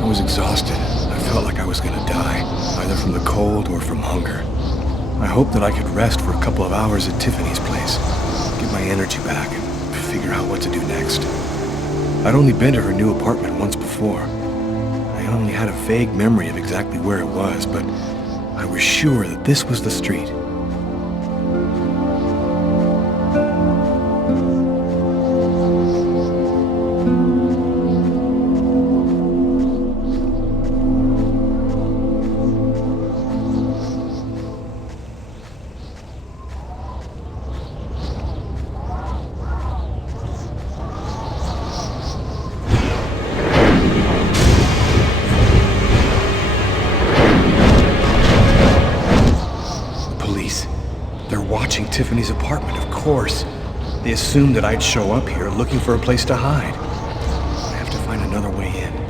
I was exhausted. I felt like I was gonna die, either from the cold or from hunger. I hoped that I could rest for a couple of hours at Tiffany's place, get my energy back, and figure out what to do next. I'd only been to her new apartment once before. I only had a vague memory of exactly where it was, but I was sure that this was the street. Tiffany's apartment, of course. They assumed that I'd show up here looking for a place to hide. I have to find another way in.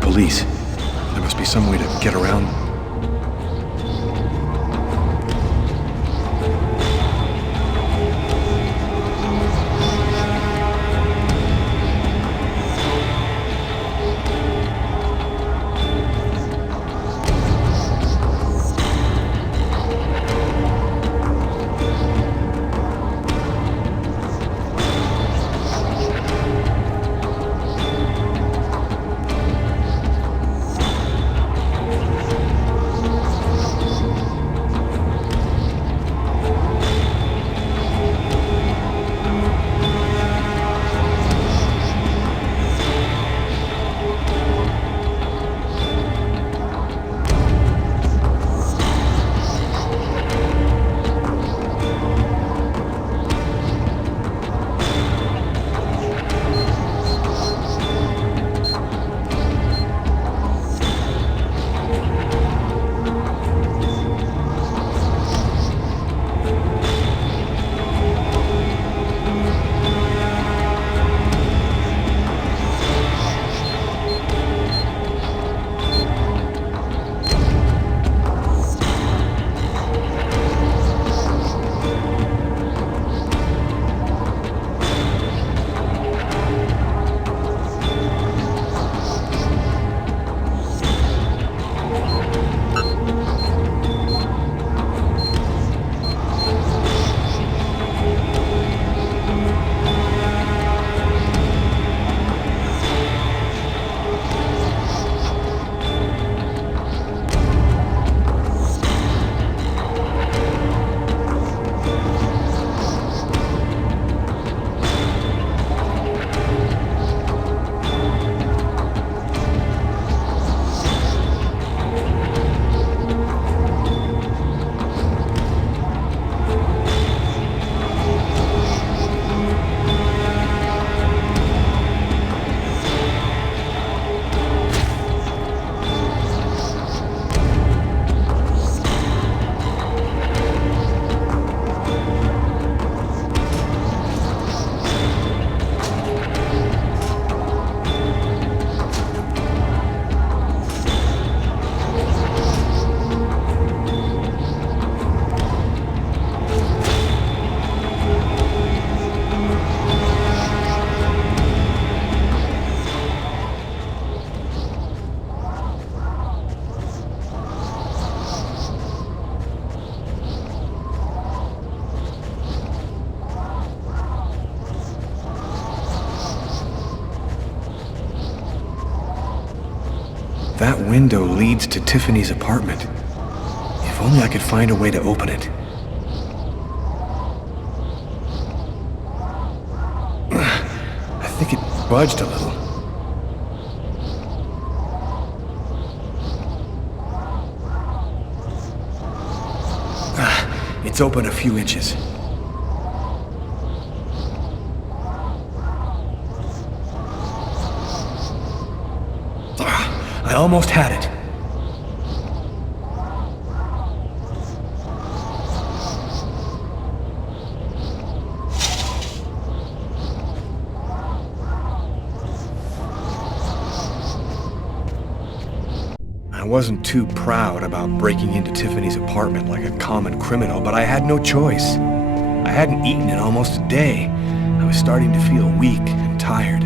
Police. There must be some way to get around them. That window leads to Tiffany's apartment. If only I could find a way to open it. I think it budged a little. It's open a few inches. I almost had it. wasn't too proud about breaking into Tiffany's apartment like a common criminal, but I had no choice. I hadn't eaten in almost a day. I was starting to feel weak and tired.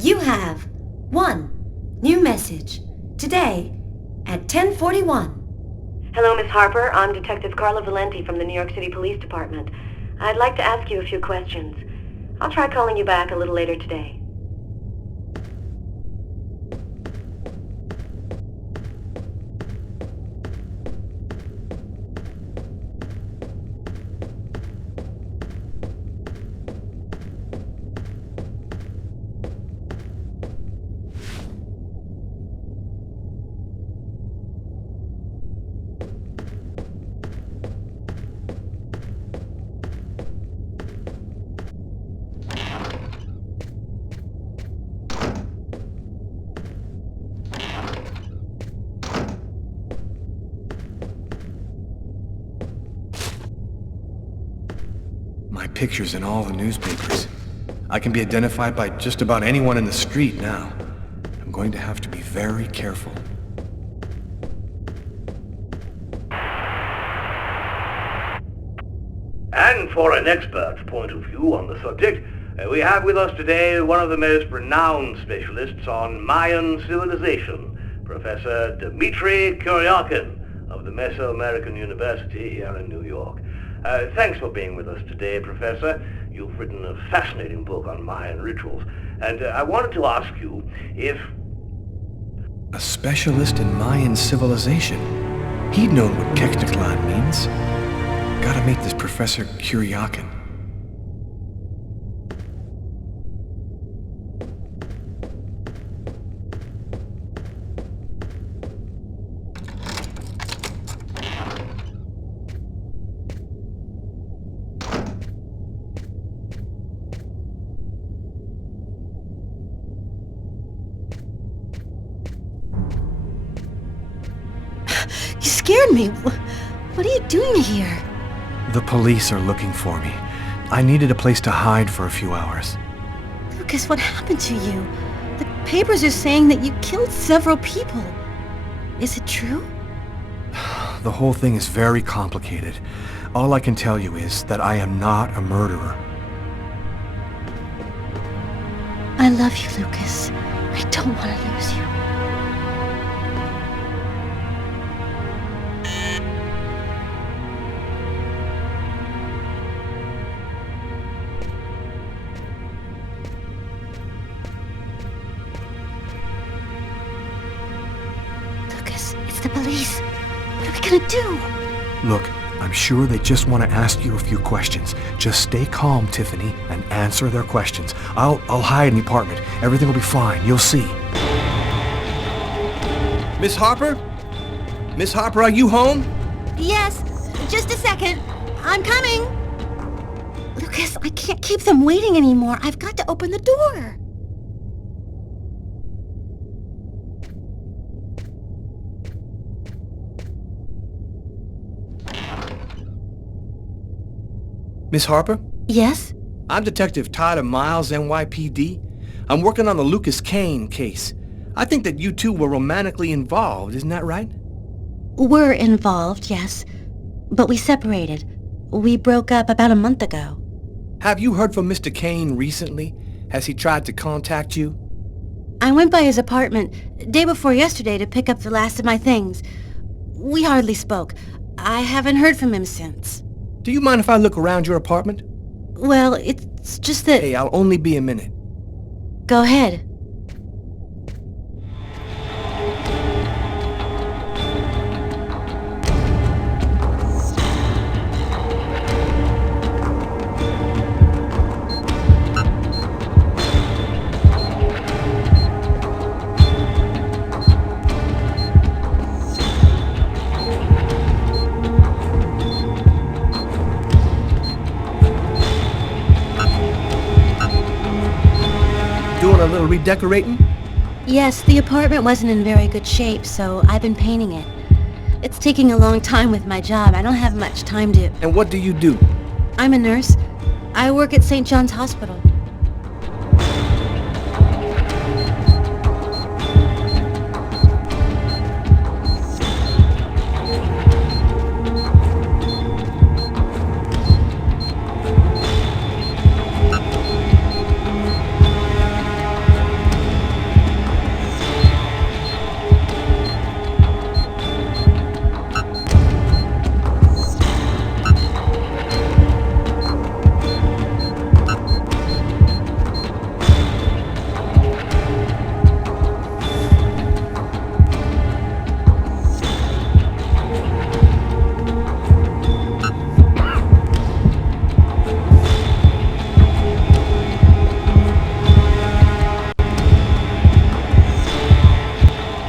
You have one new message today at 10:41. Hello, Miss Harper. I'm Detective Carla Valenti from the New York City Police Department. I'd like to ask you a few questions. I'll try calling you back a little later today. My picture's in all the newspapers. I can be identified by just about anyone in the street now. I'm going to have to be very careful. And for an expert's point of view on the subject, we have with us today one of the most renowned specialists on Mayan civilization, Professor Dmitry Kuryakin of the Mesoamerican University here in New York. Thanks for being with us today, Professor. You've written a fascinating book on Mayan rituals, and I wanted to ask you if... A specialist in Mayan civilization. He'd known what Kekteklan means. Gotta meet this Professor Kuryakin. You scared me. What are you doing here? The police are looking for me. I needed a place to hide for a few hours. Lucas, what happened to you? The papers are saying that you killed several people. Is it true? The whole thing is very complicated. All I can tell you is that I am not a murderer. I love you, Lucas. I don't want to lose you. Lucas, it's the police. What are we gonna do? Look, I'm sure they just want to ask you a few questions. Just stay calm, Tiffany, and answer their questions. I'll hide in the apartment. Everything will be fine. You'll see. Miss Harper? Miss Harper, are you home? Yes, just a second. I'm coming. Lucas, I can't keep them waiting anymore. I've got to open the door. Miss Harper? Yes? I'm Detective Tyler Miles, NYPD. I'm working on the Lucas Kane case. I think that you two were romantically involved, isn't that right? We're involved, yes. But we separated. We broke up about a month ago. Have you heard from Mr. Kane recently? Has he tried to contact you? I went by his apartment day before yesterday to pick up the last of my things. We hardly spoke. I haven't heard from him since. Do you mind if I look around your apartment? Well, it's just that... Hey, I'll only be a minute. Go ahead. Doing a little redecorating? Yes, the apartment wasn't in very good shape, so I've been painting it. It's taking a long time with my job. I don't have much time to... And what do you do? I'm a nurse. I work at St. John's Hospital.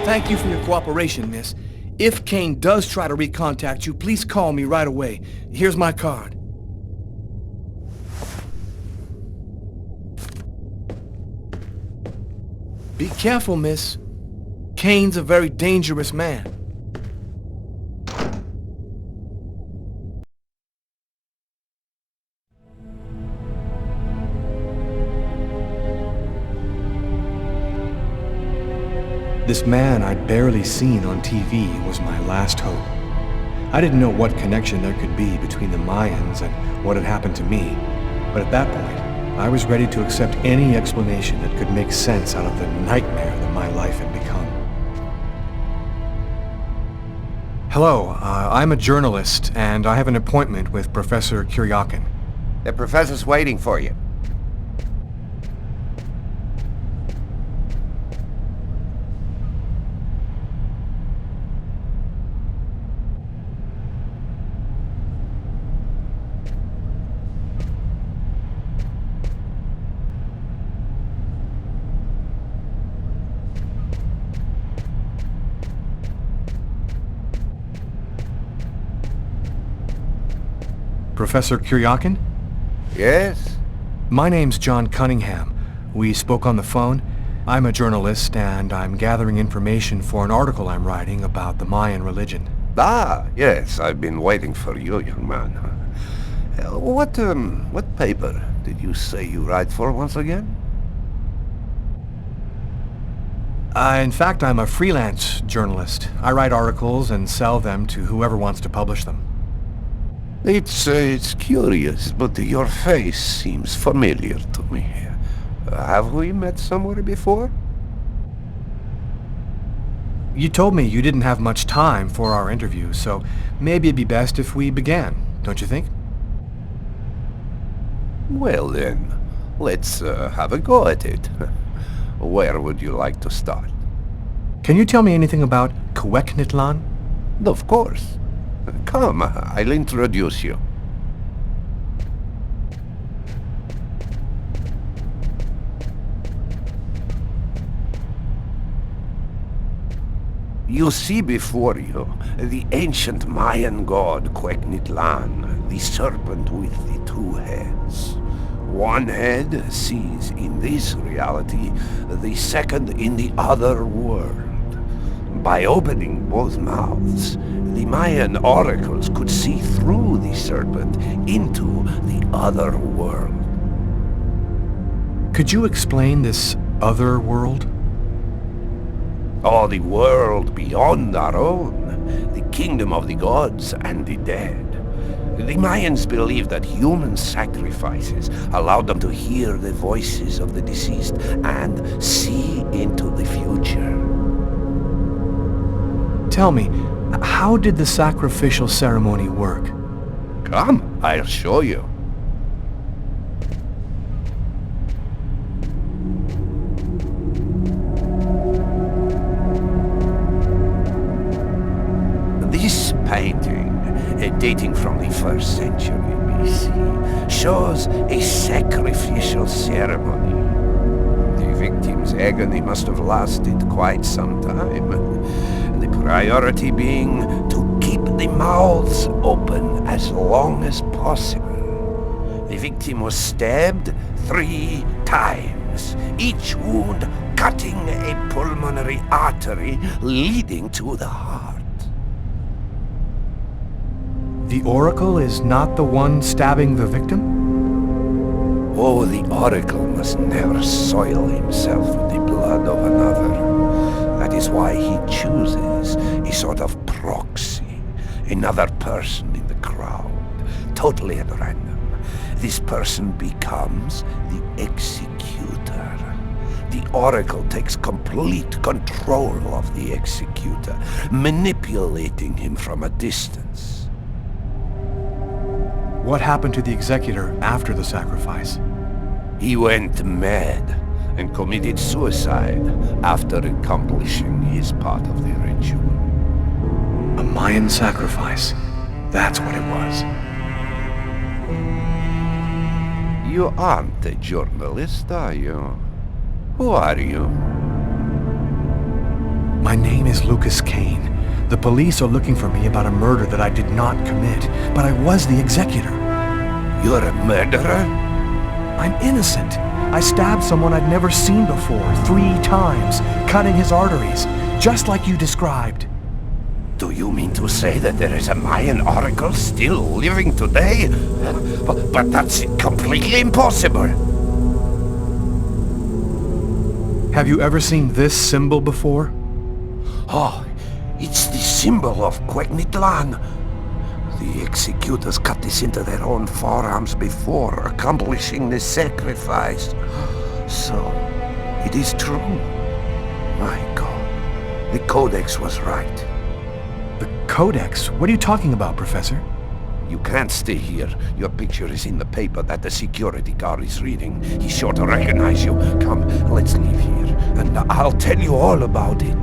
Thank you for your cooperation, miss. If Kane does try to recontact you, please call me right away. Here's my card. Be careful, miss. Kane's a very dangerous man. This man I'd barely seen on TV was my last hope. I didn't know what connection there could be between the Mayans and what had happened to me, but at that point, I was ready to accept any explanation that could make sense out of the nightmare that my life had become. Hello, I'm a journalist, and I have an appointment with Professor Kuryakin. The professor's waiting for you. Professor Kuryakin? Yes? My name's John Cunningham. We spoke on the phone. I'm a journalist, and I'm gathering information for an article I'm writing about the Mayan religion. Ah, yes, I've been waiting for you, young man. What paper did you say you write for once again? In fact, I'm a freelance journalist. I write articles and sell them to whoever wants to publish them. It's curious, but your face seems familiar to me. Have we met somewhere before? You told me you didn't have much time for our interview, so maybe it'd be best if we began, don't you think? Well then, let's have a go at it. Where would you like to start? Can you tell me anything about Kueknitlan? Of course. Come, I'll introduce you. You see before you the ancient Mayan god Quetzalcoatl, the serpent with the two heads. One head sees in this reality, the second in the other world. By opening both mouths, the Mayan oracles could see through the serpent into the other world. Could you explain this other world? Oh, the world beyond our own, the kingdom of the gods and the dead. The Mayans believed that human sacrifices allowed them to hear the voices of the deceased and see into the future. Tell me, how did the sacrificial ceremony work? Come, I'll show you. This painting, dating from the 1st century BC, shows a sacrificial ceremony. The victim's agony must have lasted quite some time, the priority being to keep the mouths open as long as possible. The victim was stabbed 3 times, each wound cutting a pulmonary artery leading to the heart. The Oracle is not the one stabbing the victim? Oh, the Oracle must never soil himself with the blood of another. That is why he chooses a sort of proxy, another person in the crowd, totally at random. This person becomes the executor. The Oracle takes complete control of the executor, manipulating him from a distance. What happened to the executor after the sacrifice? He went mad and committed suicide after accomplishing his part of the ritual. A Mayan sacrifice. That's what it was. You aren't a journalist, are you? Who are you? My name is Lucas Kane. The police are looking for me about a murder that I did not commit, but I was the executor. You're a murderer? I'm innocent. I stabbed someone I'd never seen before 3 times, cutting his arteries, just like you described. Do you mean to say that there is a Mayan oracle still living today? But that's completely impossible. Have you ever seen this symbol before? Oh, it's the symbol of Quetzalcoatl. The executors cut this into their own forearms before accomplishing the sacrifice. So, it is true. My God, the Codex was right. The Codex? What are you talking about, Professor? You can't stay here. Your picture is in the paper that the security guard is reading. He's sure to recognize you. Come, let's leave here, and I'll tell you all about it.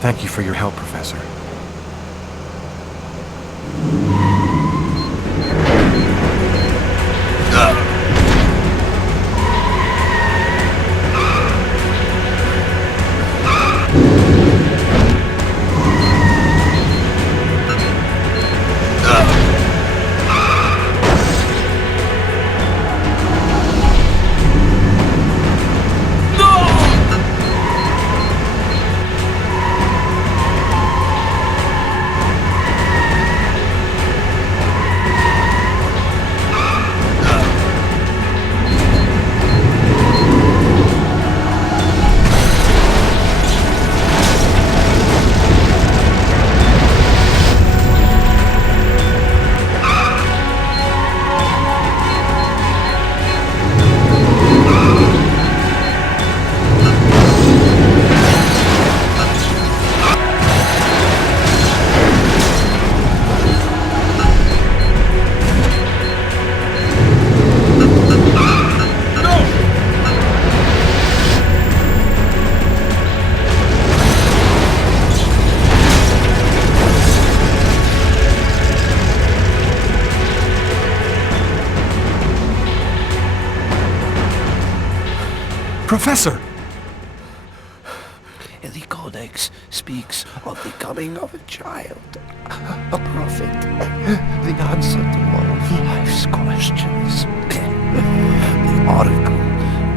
Thank you for your help, Professor. Professor! The Codex speaks of the coming of a child, a prophet, the answer to all of life's questions. The Oracle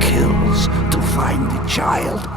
kills to find the child.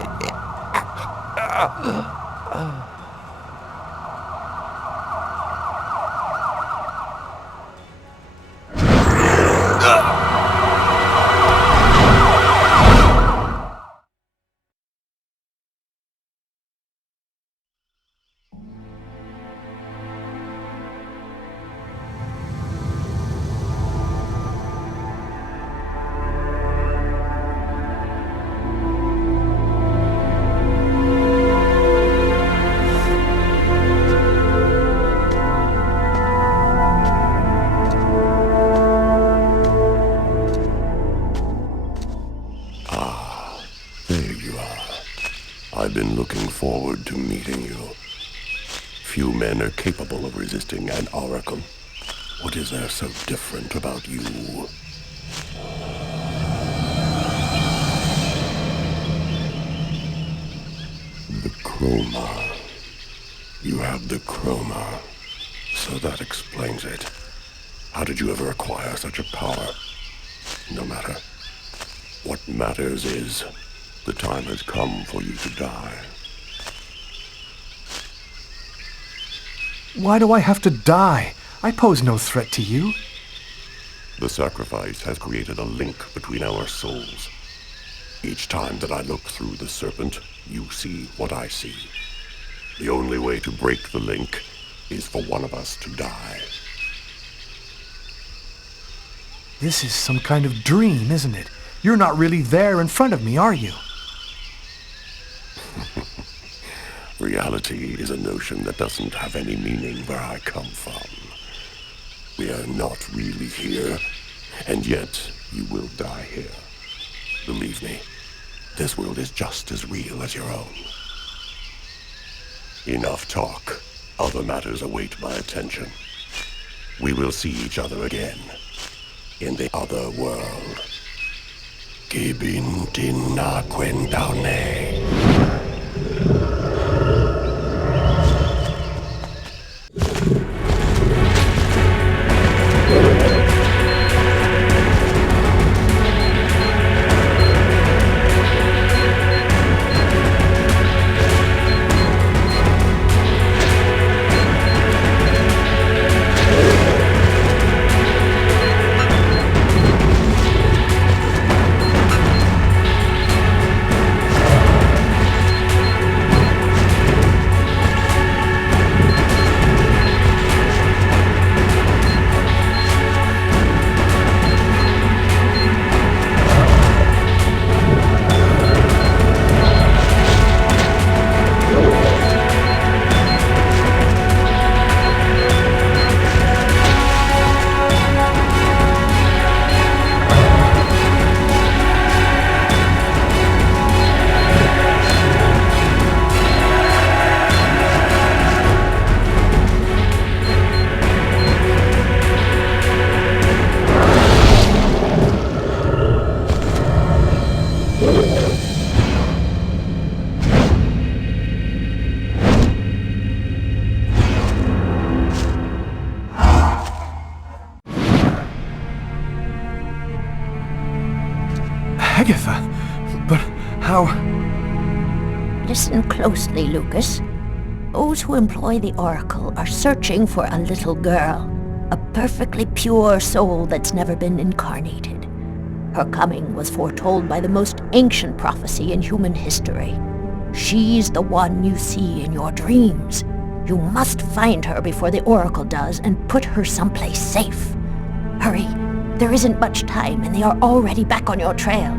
I've been looking forward to meeting you. Few men are capable of resisting an oracle. What is there so different about you? The Chroma. You have the Chroma. So that explains it. How did you ever acquire such a power? No matter. What matters is, the time has come for you to die. Why do I have to die? I pose no threat to you. The sacrifice has created a link between our souls. Each time that I look through the serpent, you see what I see. The only way to break the link is for one of us to die. This is some kind of dream, isn't it? You're not really there in front of me, are you? Reality is a notion that doesn't have any meaning where I come from. We are not really here, and yet you will die here. Believe me, this world is just as real as your own. Enough talk. Other matters await my attention. We will see each other again, in the other world. Gibin dinna quentaune. But how... Listen closely, Lucas. Those who employ the Oracle are searching for a little girl, a perfectly pure soul that's never been incarnated. Her coming was foretold by the most ancient prophecy in human history. She's the one you see in your dreams. You must find her before the Oracle does and put her someplace safe. Hurry, there isn't much time and they are already back on your trail.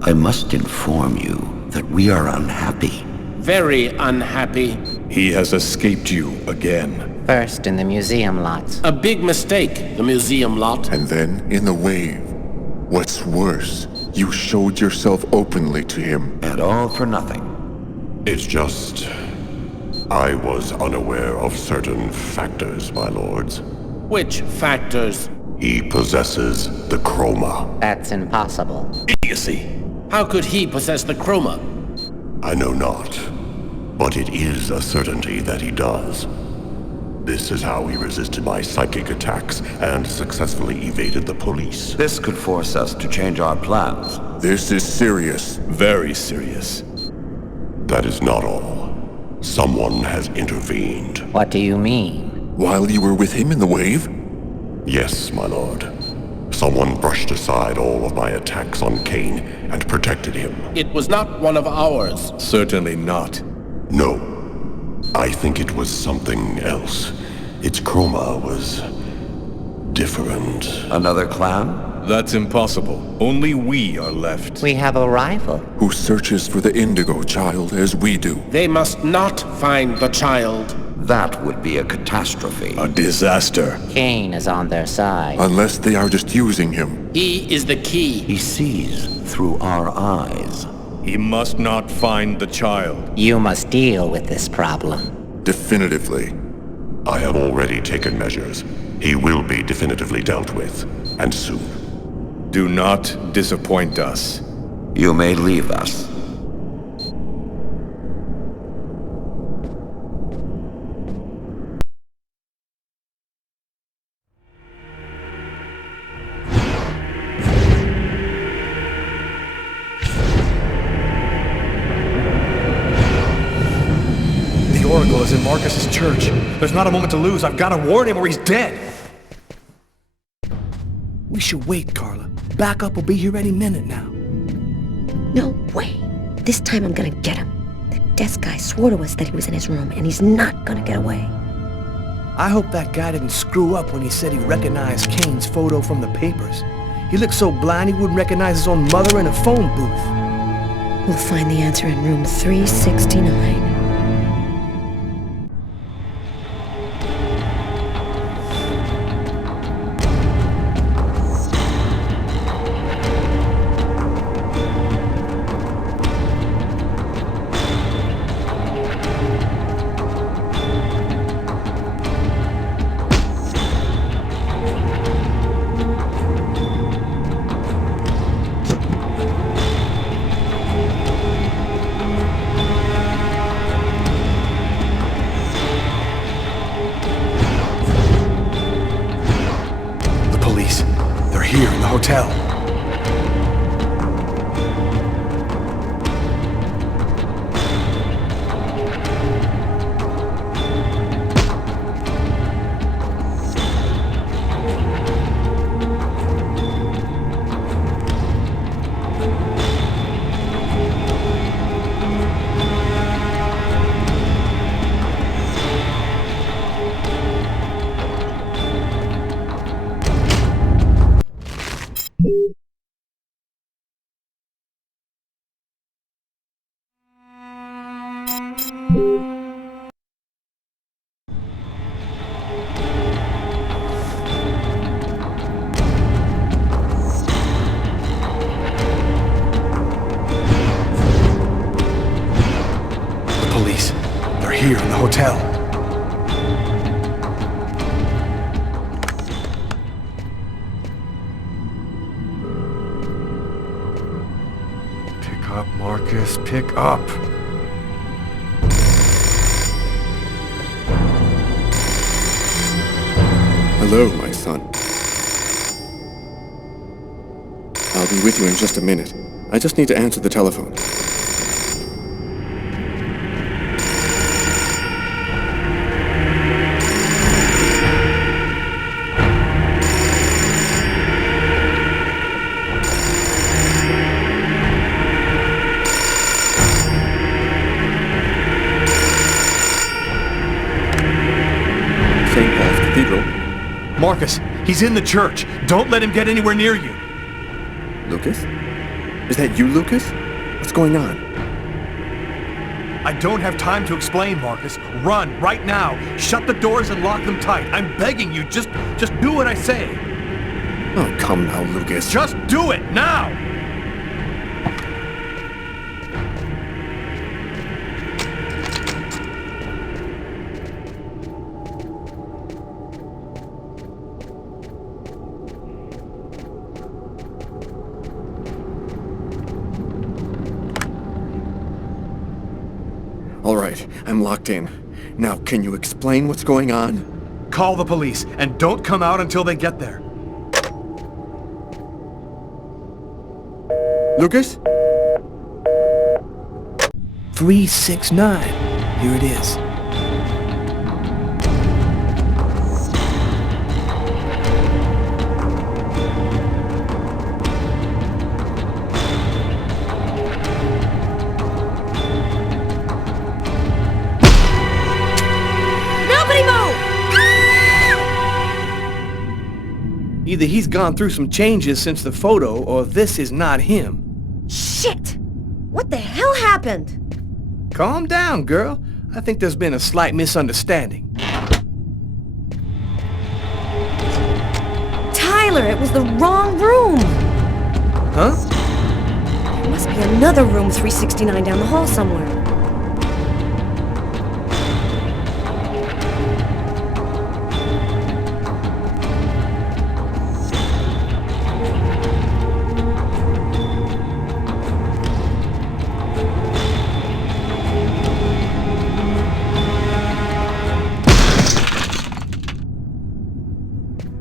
I must inform you that we are unhappy. Very unhappy. He has escaped you again. First in the museum lot. A big mistake, the museum lot. And then in the wave. What's worse, you showed yourself openly to him. And all for nothing. It's just... I was unaware of certain factors, my lords. Which factors? He possesses the Chroma. That's impossible. Idiocy! How could he possess the Chroma? I know not, but it is a certainty that he does. This is how he resisted my psychic attacks and successfully evaded the police. This could force us to change our plans. This is serious. Very serious. That is not all. Someone has intervened. What do you mean? While you were with him in the wave? Yes, my lord. Someone brushed aside all of my attacks on Kane and protected him. It was not one of ours. Certainly not. No. I think it was something else. Its Chroma was... different. Another clan? That's impossible. Only we are left. We have a rival. Who searches for the Indigo child as we do. They must not find the child. That would be a catastrophe. A disaster. Kane is on their side. Unless they are just using him. He is the key. He sees through our eyes. He must not find the child. You must deal with this problem. Definitively. I have already taken measures. He will be definitively dealt with. And soon. Do not disappoint us. You may leave us. The Oracle is in Marcus's church. There's not a moment to lose. I've got to warn him or he's dead. We should wait, Carla. Backup will be here any minute now. No way. This time I'm gonna get him. The desk guy swore to us that he was in his room, and he's not gonna get away. I hope that guy didn't screw up when he said he recognized Kane's photo from the papers. He looked so blind he wouldn't recognize his own mother in a phone booth. We'll find the answer in room 369. Here in the hotel. Here in the hotel. Pick up, Marcus, pick up. Hello, my son. I'll be with you in just a minute. I just need to answer the telephone. Marcus, he's in the church. Don't let him get anywhere near you. Lucas? Is that you, Lucas? What's going on? I don't have time to explain, Marcus. Run, right now. Shut the doors and lock them tight. I'm begging you, just do what I say. Oh, come now, Lucas. Just do it, now! right, I'm locked in. Now, can you explain what's going on? Call the police, and don't come out until they get there. Lucas? 369. Here it is. Either he's gone through some changes since the photo, or this is not him. Shit! What the hell happened? Calm down, girl. I think there's been a slight misunderstanding. Tyler, it was the wrong room! Huh? There must be another room 369 down the hall somewhere.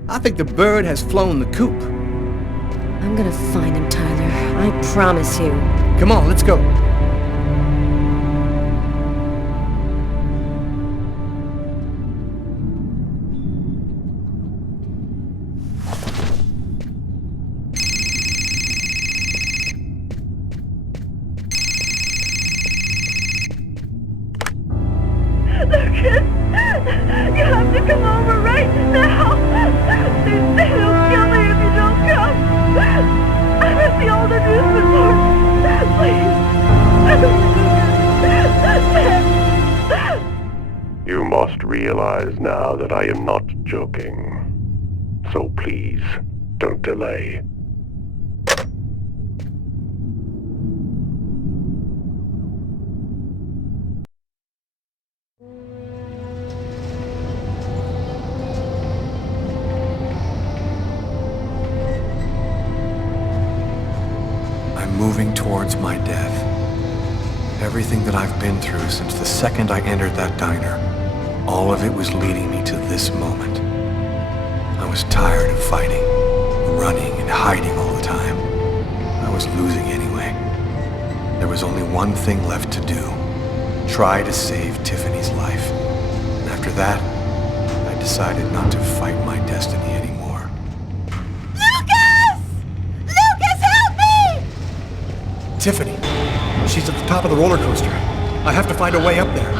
I think the bird has flown the coop. I'm gonna find him, Tyler. I promise you. Come on, let's go. Lucas! You have to come over right now! They'll kill me if you don't come! I'm at the old amusement park! Please! You must realize now that I am not joking. So please, don't delay. Moving towards my death. Everything that I've been through since the second I entered that diner, all of it was leading me to this moment. I was tired of fighting, running and hiding all the time. I was losing anyway. There was only one thing left to do. Try to save Tiffany's life. And after that, I decided not to fight my destiny anymore. Tiffany, she's at the top of the roller coaster. I have to find a way up there.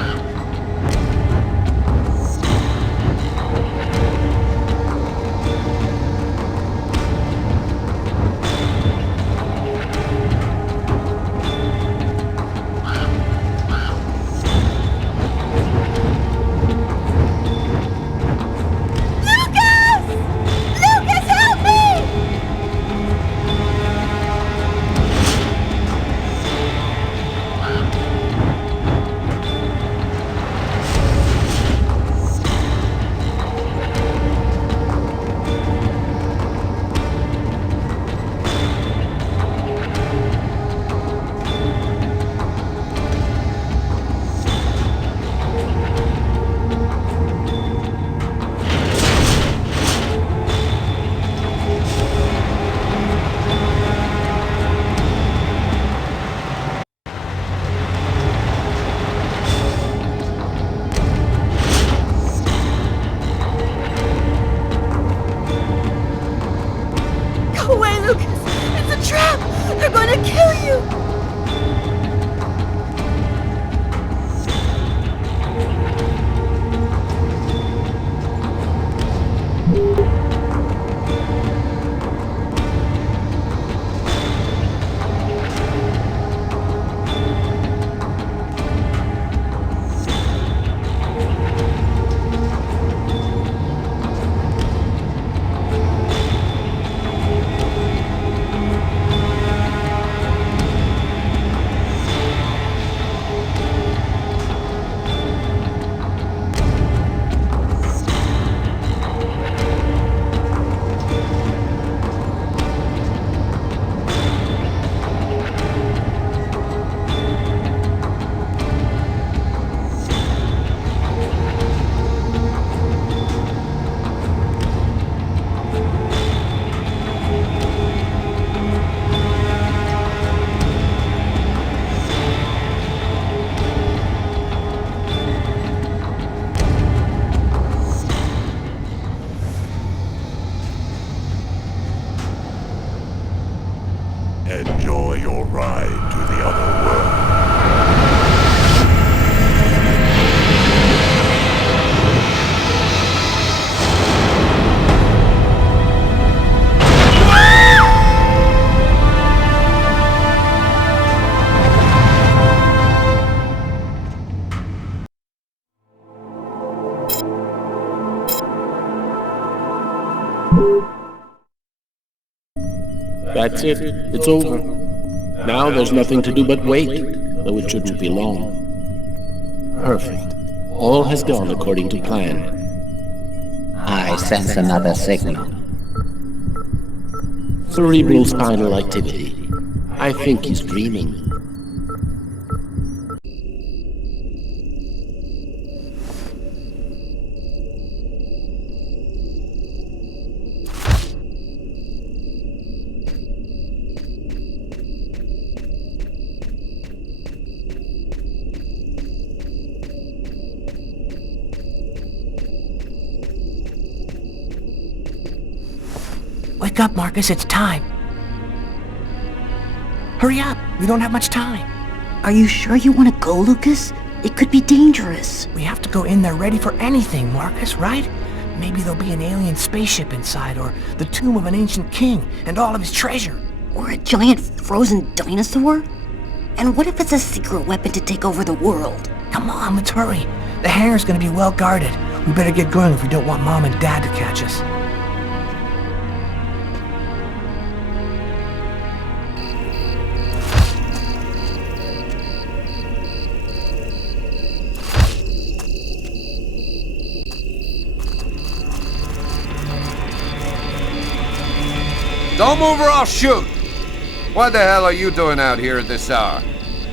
That's it. It's over. Now there's nothing to do but wait, though it shouldn't be long. Perfect. All has gone according to plan. I sense another signal. Cerebral spinal activity. I think he's dreaming. Wake up, Marcus, it's time. Hurry up, we don't have much time. Are you sure you want to go, Lucas? It could be dangerous. We have to go in there ready for anything, Marcus, right? Maybe there'll be an alien spaceship inside, or the tomb of an ancient king and all of his treasure. Or a giant frozen dinosaur? And what if it's a secret weapon to take over the world? Come on, let's hurry. The hangar's gonna be well guarded. We better get going if we don't want Mom and Dad to catch us. Don't move or I'll shoot! What the hell are you doing out here at this hour?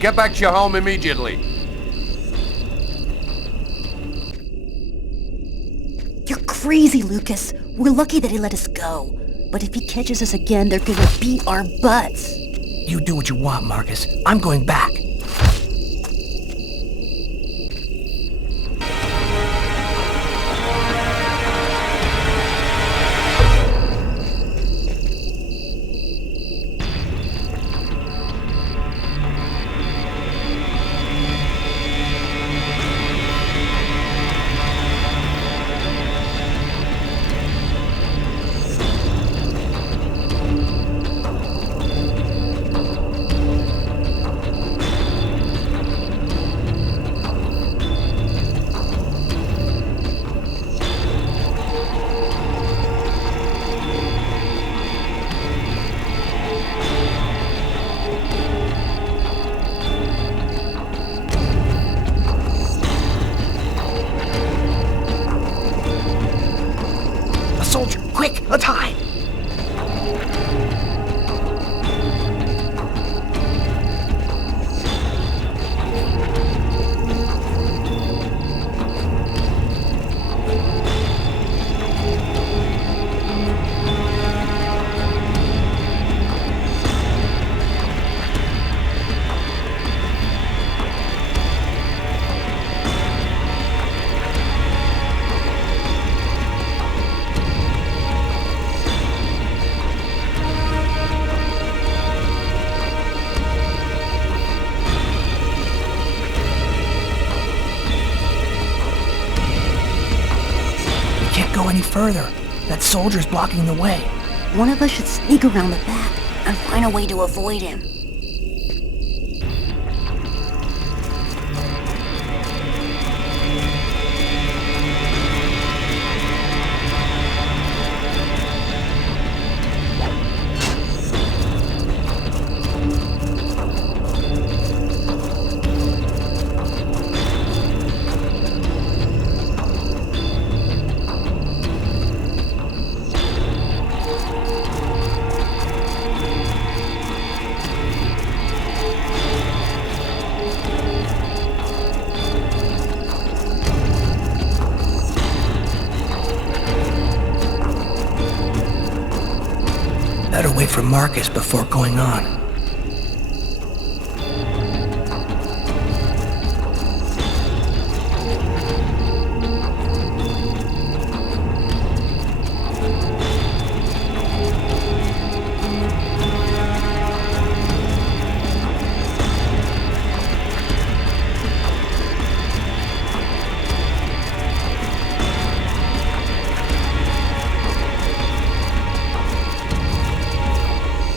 Get back to your home immediately. You're crazy, Lucas. We're lucky that he let us go. But if he catches us again, they're gonna beat our butts. You do what you want, Marcus. I'm going back. Soldier, quick, let's hide! Go any further. That soldier's blocking the way. One of us should sneak around the back and find a way to avoid him. Better wait for Marcus before going on.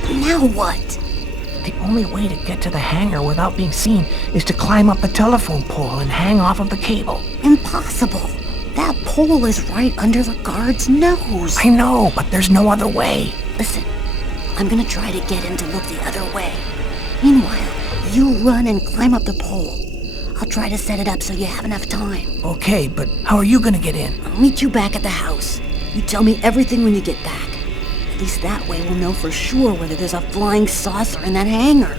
Now what? The only way to get to the hangar without being seen is to climb up the telephone pole and hang off of the cable. Impossible. That pole is right under the guard's nose. I know, but there's no other way. Listen, I'm gonna try to get him to look the other way. Meanwhile, you run and climb up the pole. I'll try to set it up so you have enough time. Okay, but how are you gonna get in? I'll meet you back at the house. You tell me everything when you get back. At least that way we'll know for sure whether there's a flying saucer in that hangar.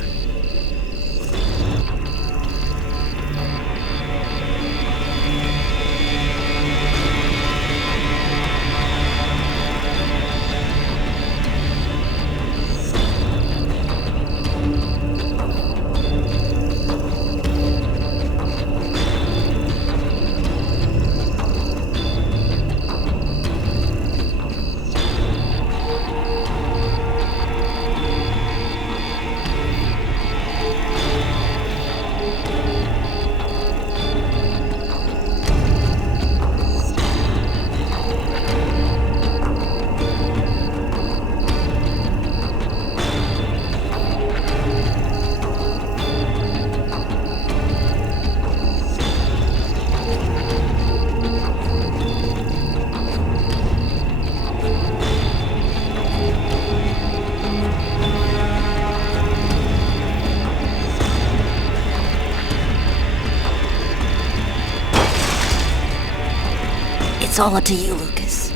It's all up to you, Lucas.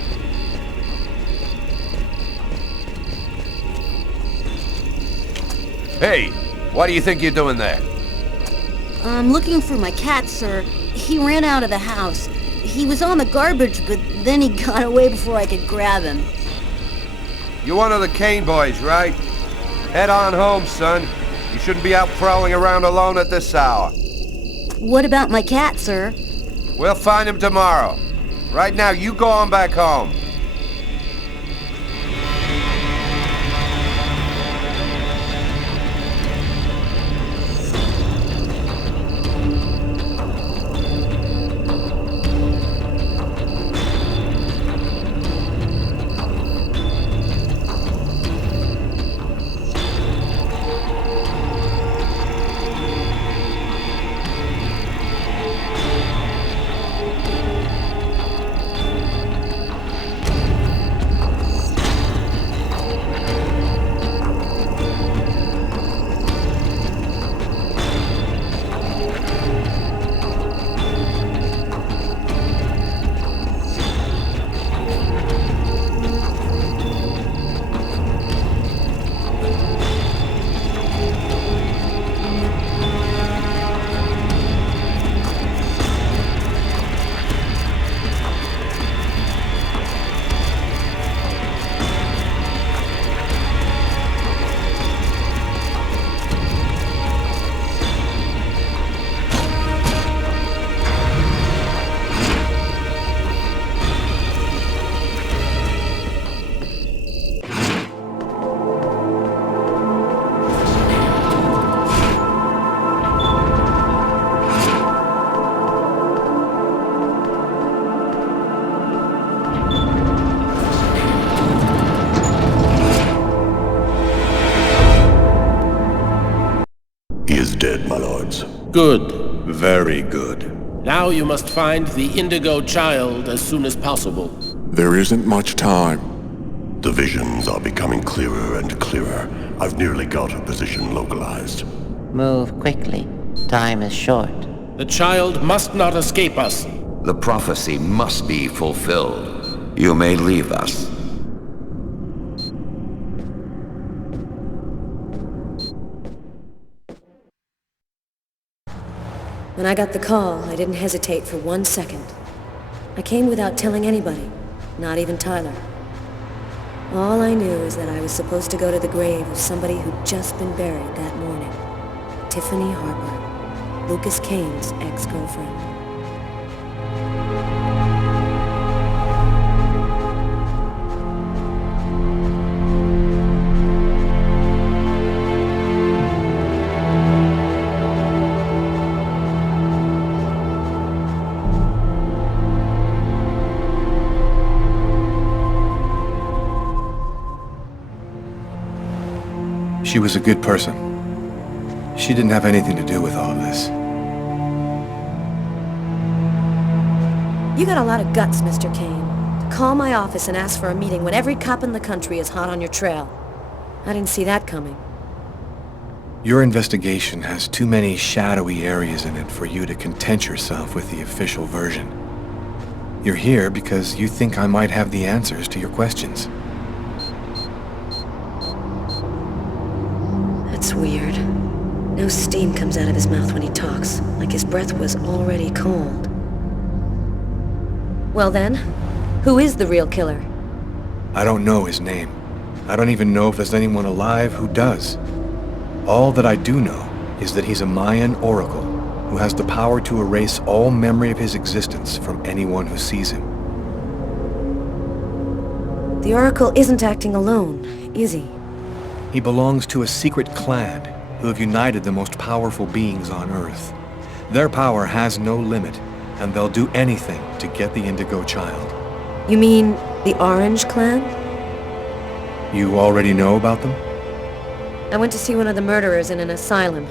Hey, what do you think you're doing there? I'm looking for my cat, sir. He ran out of the house. He was on the garbage, but then he got away before I could grab him. You're one of the Kane boys, right? Head on home, son. You shouldn't be out prowling around alone at this hour. What about my cat, sir? We'll find him tomorrow. Right now, you go on back home. He is dead, my lords. Good. Very good. Now you must find the Indigo child as soon as possible. There isn't much time. The visions are becoming clearer and clearer. I've nearly got her position localized. Move quickly. Time is short. The child must not escape us. The prophecy must be fulfilled. You may leave us. When I got the call, I didn't hesitate for 1 second. I came without telling anybody, not even Tyler. All I knew is that I was supposed to go to the grave of somebody who'd just been buried that morning. Tiffany Harper, Lucas Kane's ex-girlfriend. She was a good person. She didn't have anything to do with all of this. You got a lot of guts, Mr. Kane, to call my office and ask for a meeting when every cop in the country is hot on your trail. I didn't see that coming. Your investigation has too many shadowy areas in it for you to content yourself with the official version. You're here because you think I might have the answers to your questions. That's weird. No steam comes out of his mouth when he talks, like his breath was already cold. Well then, who is the real killer? I don't know his name. I don't even know if there's anyone alive who does. All that I do know is that he's a Mayan oracle who has the power to erase all memory of his existence from anyone who sees him. The Oracle isn't acting alone, is he? He belongs to a secret clan who have united the most powerful beings on Earth. Their power has no limit, and they'll do anything to get the Indigo Child. You mean the Orange Clan? You already know about them? I went to see one of the murderers in an asylum.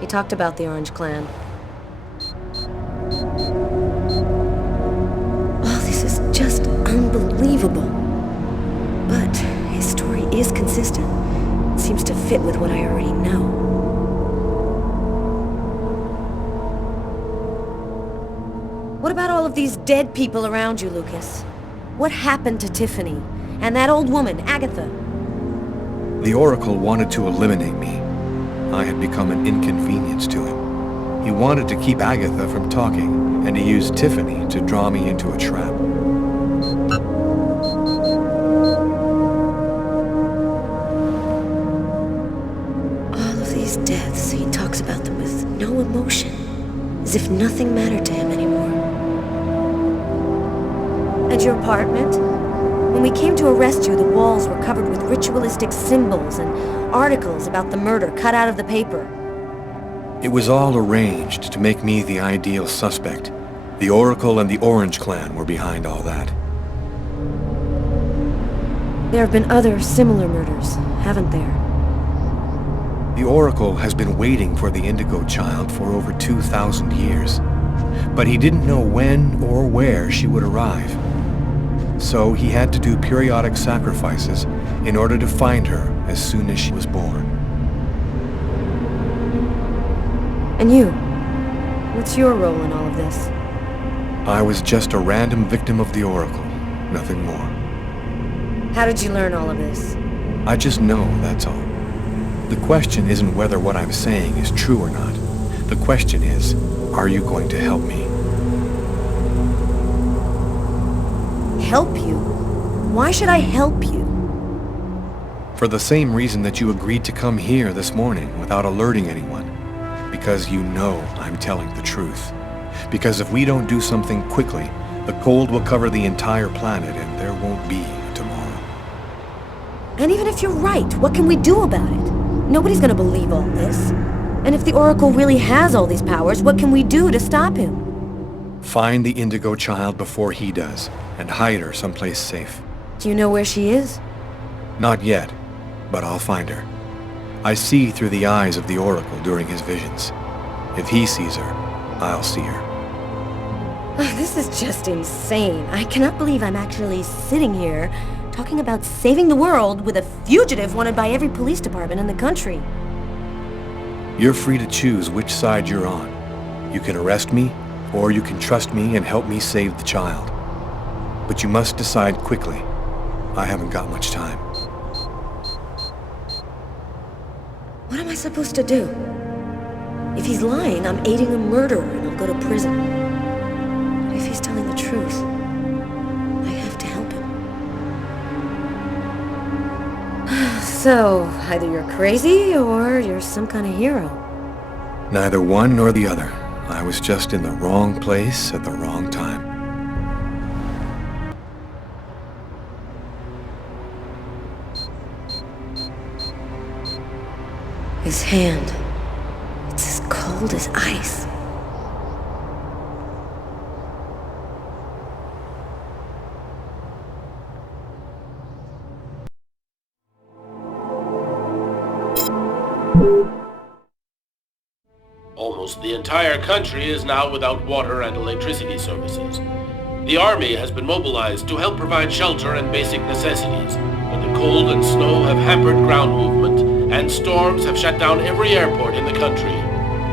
He talked about the Orange Clan. Oh, this is just unbelievable. But his story is consistent. It seems to fit with what I already know. What about all of these dead people around you, Lucas? What happened to Tiffany? And that old woman, Agatha? The Oracle wanted to eliminate me. I had become an inconvenience to him. He wanted to keep Agatha from talking, and he used Tiffany to draw me into a trap. All of these deaths, he talks about them with no emotion, as if nothing mattered to him anymore. And your apartment? When we came to arrest you, the walls were covered with ritualistic symbols and articles about the murder cut out of the paper. It was all arranged to make me the ideal suspect. The Oracle and the Orange Clan were behind all that. There have been other similar murders, haven't there? The Oracle has been waiting for the Indigo Child for over 2,000 years. But he didn't know when or where she would arrive. So he had to do periodic sacrifices in order to find her as soon as she was born. And you? What's your role in all of this? I was just a random victim of the Oracle, nothing more. How did you learn all of this? I just know, that's all. The question isn't whether what I'm saying is true or not. The question is, are you going to help me? Help you? Why should I help you? For the same reason that you agreed to come here this morning without alerting anyone. Because you know I'm telling the truth. Because if we don't do something quickly, the cold will cover the entire planet and there won't be a tomorrow. And even if you're right, what can we do about it? Nobody's gonna believe all this. And if the Oracle really has all these powers, what can we do to stop him? Find the Indigo Child before he does, and hide her someplace safe. Do you know where she is? Not yet, but I'll find her. I see through the eyes of the Oracle during his visions. If he sees her, I'll see her. This is just insane. I cannot believe I'm actually sitting here talking about saving the world with a fugitive wanted by every police department in the country. You're free to choose which side you're on. You can arrest me, or you can trust me and help me save the child. But you must decide quickly. I haven't got much time. What am I supposed to do? If he's lying, I'm aiding a murderer and I'll go to prison. But if he's telling the truth, I have to help him. So, either you're crazy or you're some kind of hero. Neither one nor the other. I was just in the wrong place at the wrong time. His hand. It's as cold as ice. Almost the entire country is now without water and electricity services. The army has been mobilized to help provide shelter and basic necessities, but the cold and snow have hampered ground movement, and storms have shut down every airport in the country.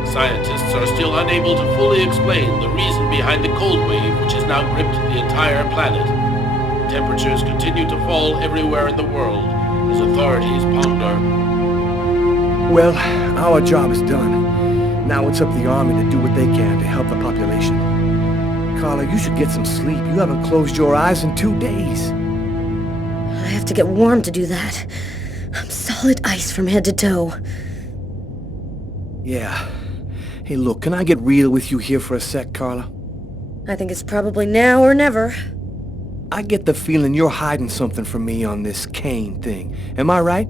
Scientists are still unable to fully explain the reason behind the cold wave which has now gripped the entire planet. Temperatures continue to fall everywhere in the world as authorities ponder. Well, our job is done. Now it's up to the Army to do what they can to help the population. Carla, you should get some sleep. You haven't closed your eyes in 2 days. I have to get warm to do that. I'm solid ice from head to toe. Yeah. Hey, look, can I get real with you here for a sec, Carla? I think it's probably now or never. I get the feeling you're hiding something from me on this Kane thing. Am I right?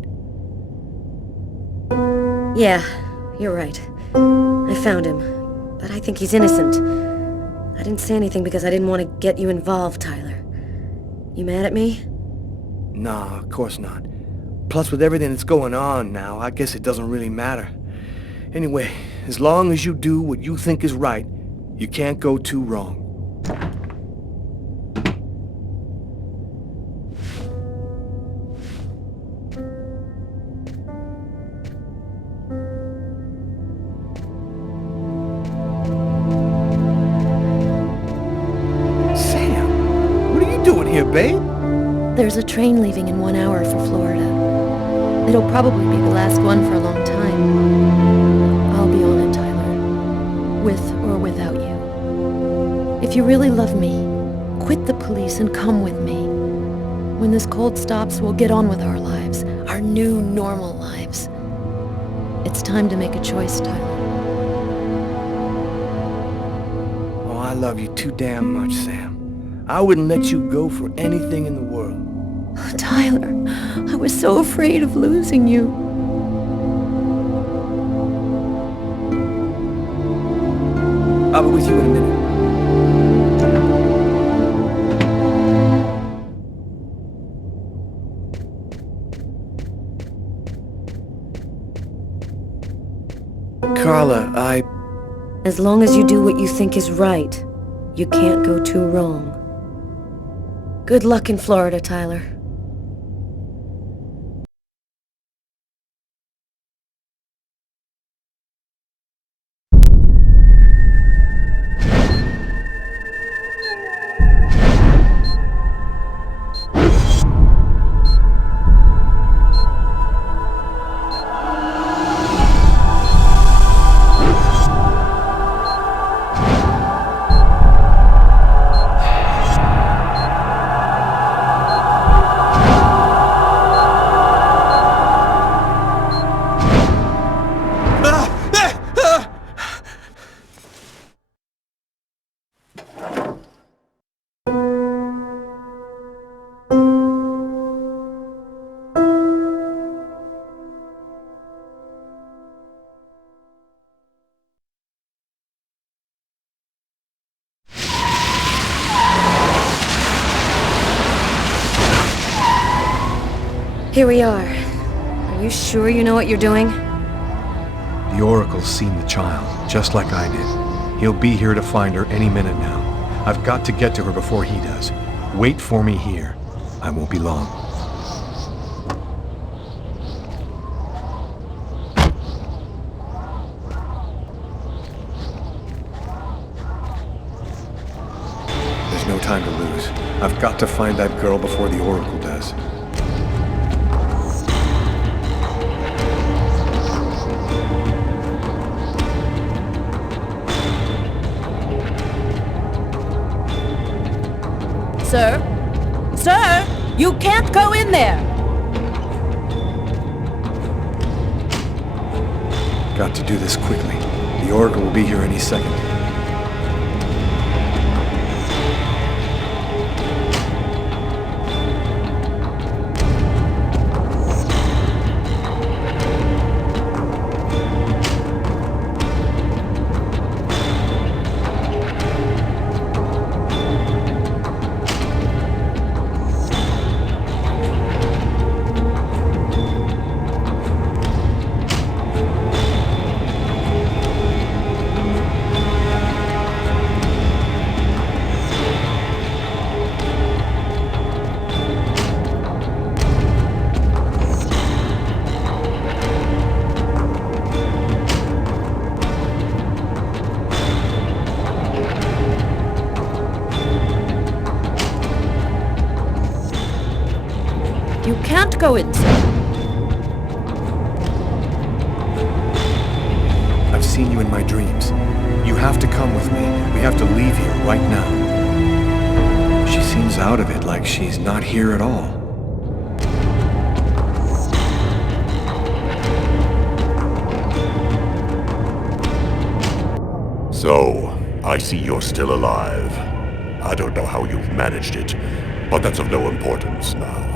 Yeah, you're right. I found him, but I think he's innocent. I didn't say anything because I didn't want to get you involved, Tyler. You mad at me? Nah, of course not. Plus, with everything that's going on now, I guess it doesn't really matter. Anyway, as long as you do what you think is right, you can't go too wrong. Sam, what are you doing here, babe? There's a train leaving in 1 hour for Florida. It'll probably be the last one for a long time. I'll be on it, Tyler. With or without you. If you really love me, quit the police and come with me. When this cold stops, we'll get on with our lives. Our new, normal lives. It's time to make a choice, Tyler. Oh, I love you too damn much, Sam. I wouldn't let you go for anything in the world. Oh, Tyler, I was so afraid of losing you. I'll be with you in a minute. Carla, As long as you do what you think is right, you can't go too wrong. Good luck in Florida, Tyler. Here we are. Are you sure you know what you're doing? The Oracle's seen the child, just like I did. He'll be here to find her any minute now. I've got to get to her before he does. Wait for me here. I won't be long. There's no time to lose. I've got to find that girl before the Oracle does. Sir? Sir! You can't go in there! Got to do this quickly. The Oracle will be here any second. go inside. I've seen you in my dreams. You have to come with me. We have to leave here right now. She seems out of it, like she's not here at all. So, I see you're still alive. I don't know how you've managed it, but that's of no importance now.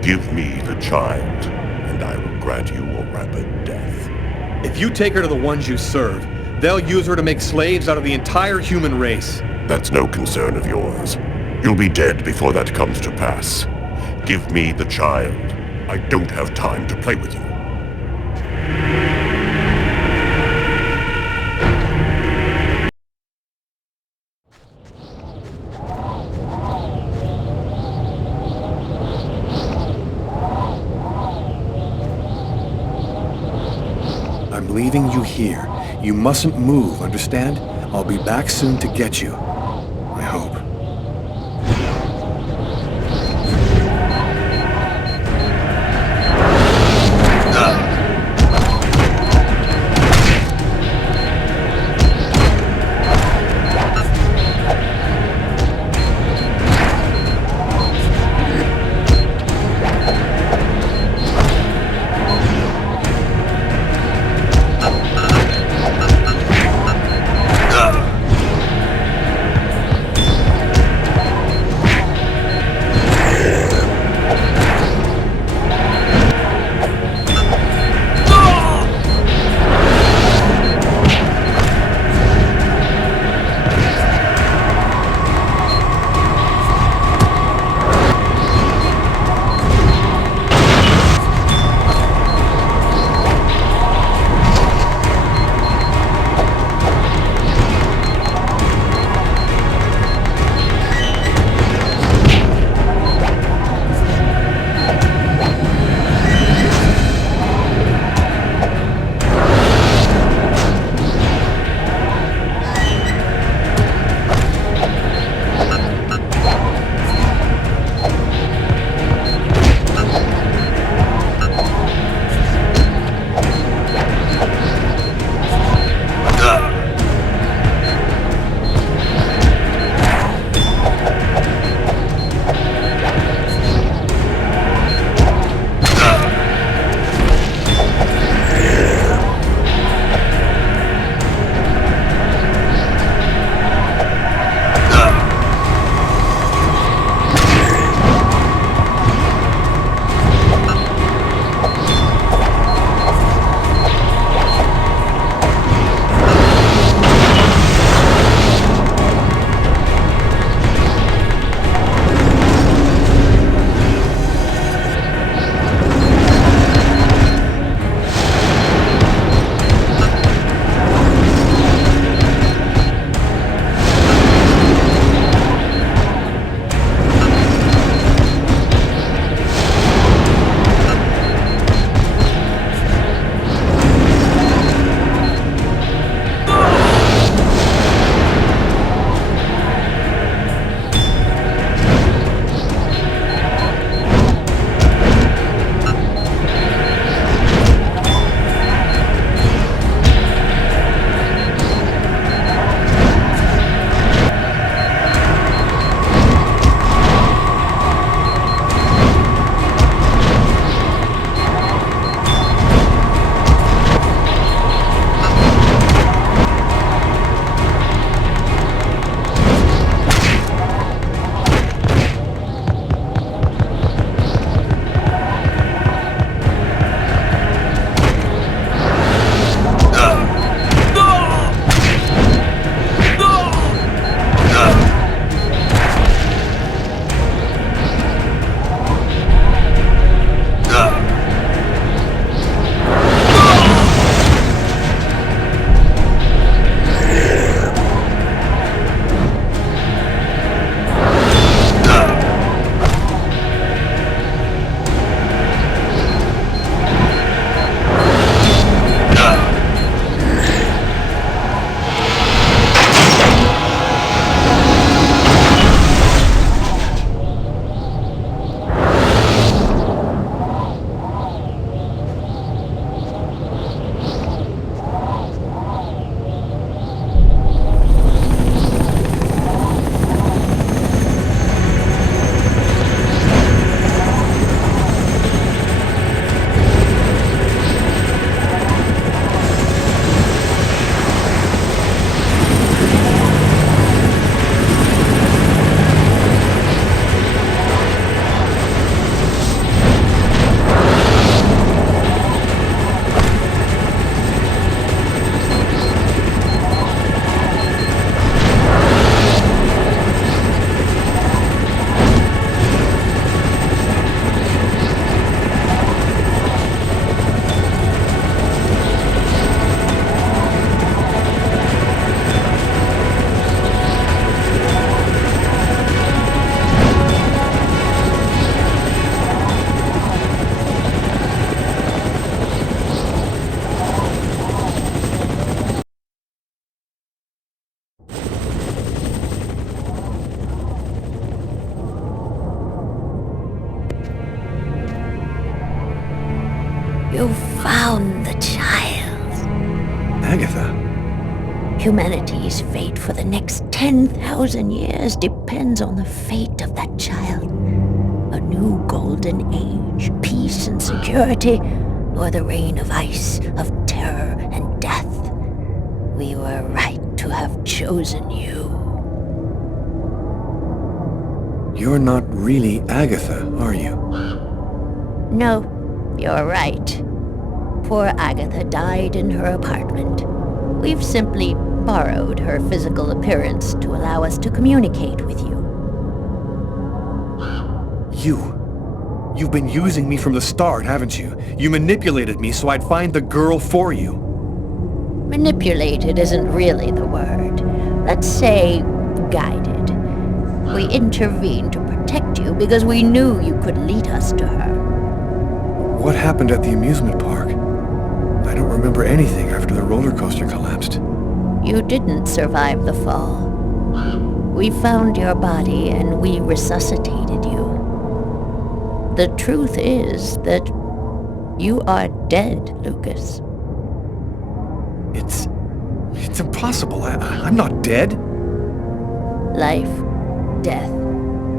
Give me the child, and I will grant you a rapid death. If you take her to the ones you serve, they'll use her to make slaves out of the entire human race. That's no concern of yours. You'll be dead before that comes to pass. Give me the child. I don't have time to play with you. I'm leaving you here. You mustn't move, understand? I'll be back soon to get you. I hope. Humanity's fate for the next 10,000 years depends on the fate of that child. A new golden age, peace and security, or the reign of ice, of terror and death. We were right to have chosen you. You're not really Agatha, are you? No, you're right. Poor Agatha died in her apartment. We've simply borrowed her physical appearance to allow us to communicate with you. You've been using me from the start, haven't you? You manipulated me so I'd find the girl for you. Manipulated isn't really the word. Let's say guided. We intervened to protect you because we knew you could lead us to her. What happened at the amusement park? I don't remember anything after the roller coaster collapsed. You didn't survive the fall. We found your body and we resuscitated you. The truth is that you are dead, Lucas. It's impossible. I'm not dead. Life, death,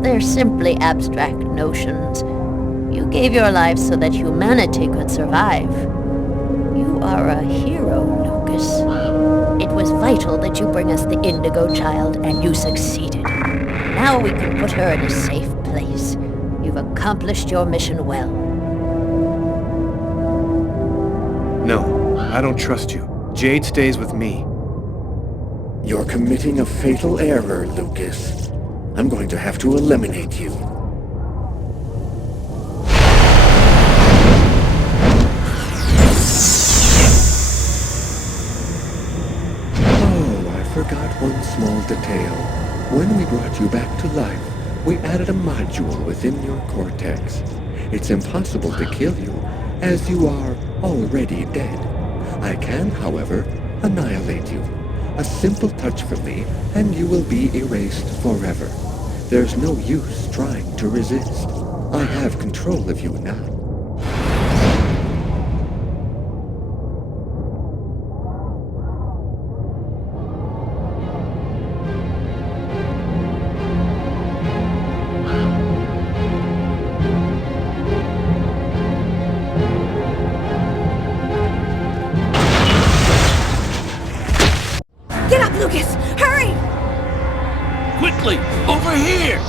they're simply abstract notions. You gave your life so that humanity could survive. You are a hero, Lucas. It was vital that you bring us the Indigo child, and you succeeded. Now we can put her in a safe place. You've accomplished your mission well. No, I don't trust you. Jade stays with me. You're committing a fatal error, Lucas. I'm going to have to eliminate you. Oh, I forgot one small detail. When we brought you back to life, we added a module within your cortex. It's impossible to kill you, as you are already dead. I can, however, annihilate you. A simple touch from me, and you will be erased forever. There's no use trying to resist. I have control of you now. Get up, Lucas! Hurry! Quickly! Over here!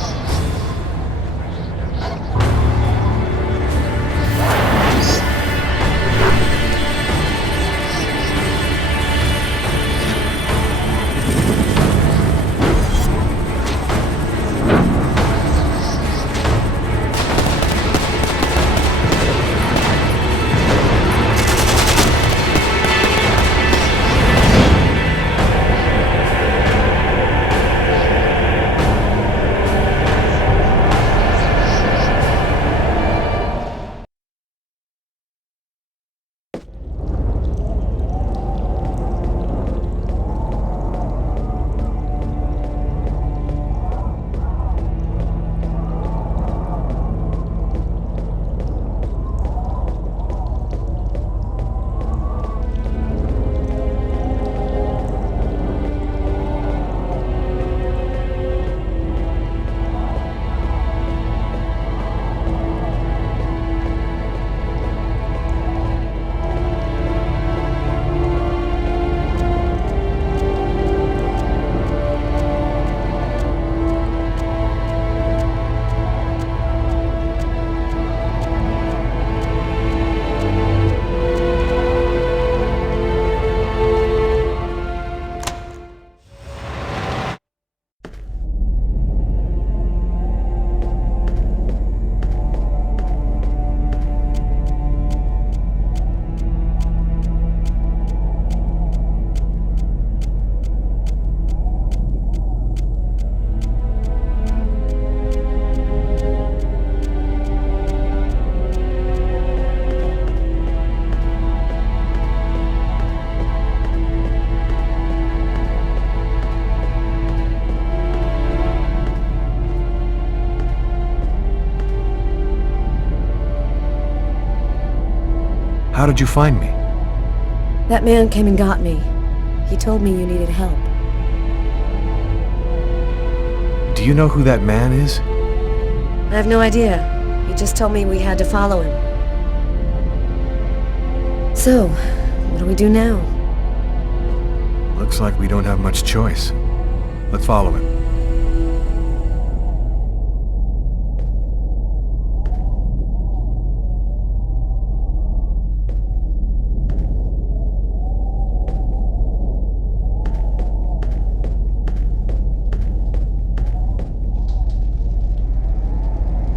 How did you find me? That man came and got me. He told me you needed help. Do you know who that man is? I have no idea. He just told me we had to follow him. So, what do we do now? Looks like we don't have much choice. Let's follow him.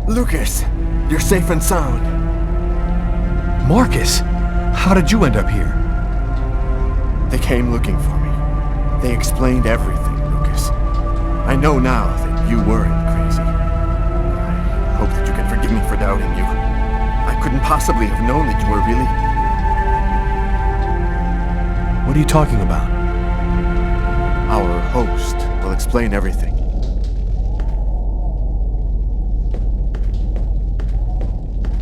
Lucas, you're safe and sound. Marcus! How did you end up here? They came looking for me. They explained everything, Lucas. I know now that you weren't crazy. I hope that you can forgive me for doubting you. I couldn't possibly have known that you were really... What are you talking about? Our host will explain everything.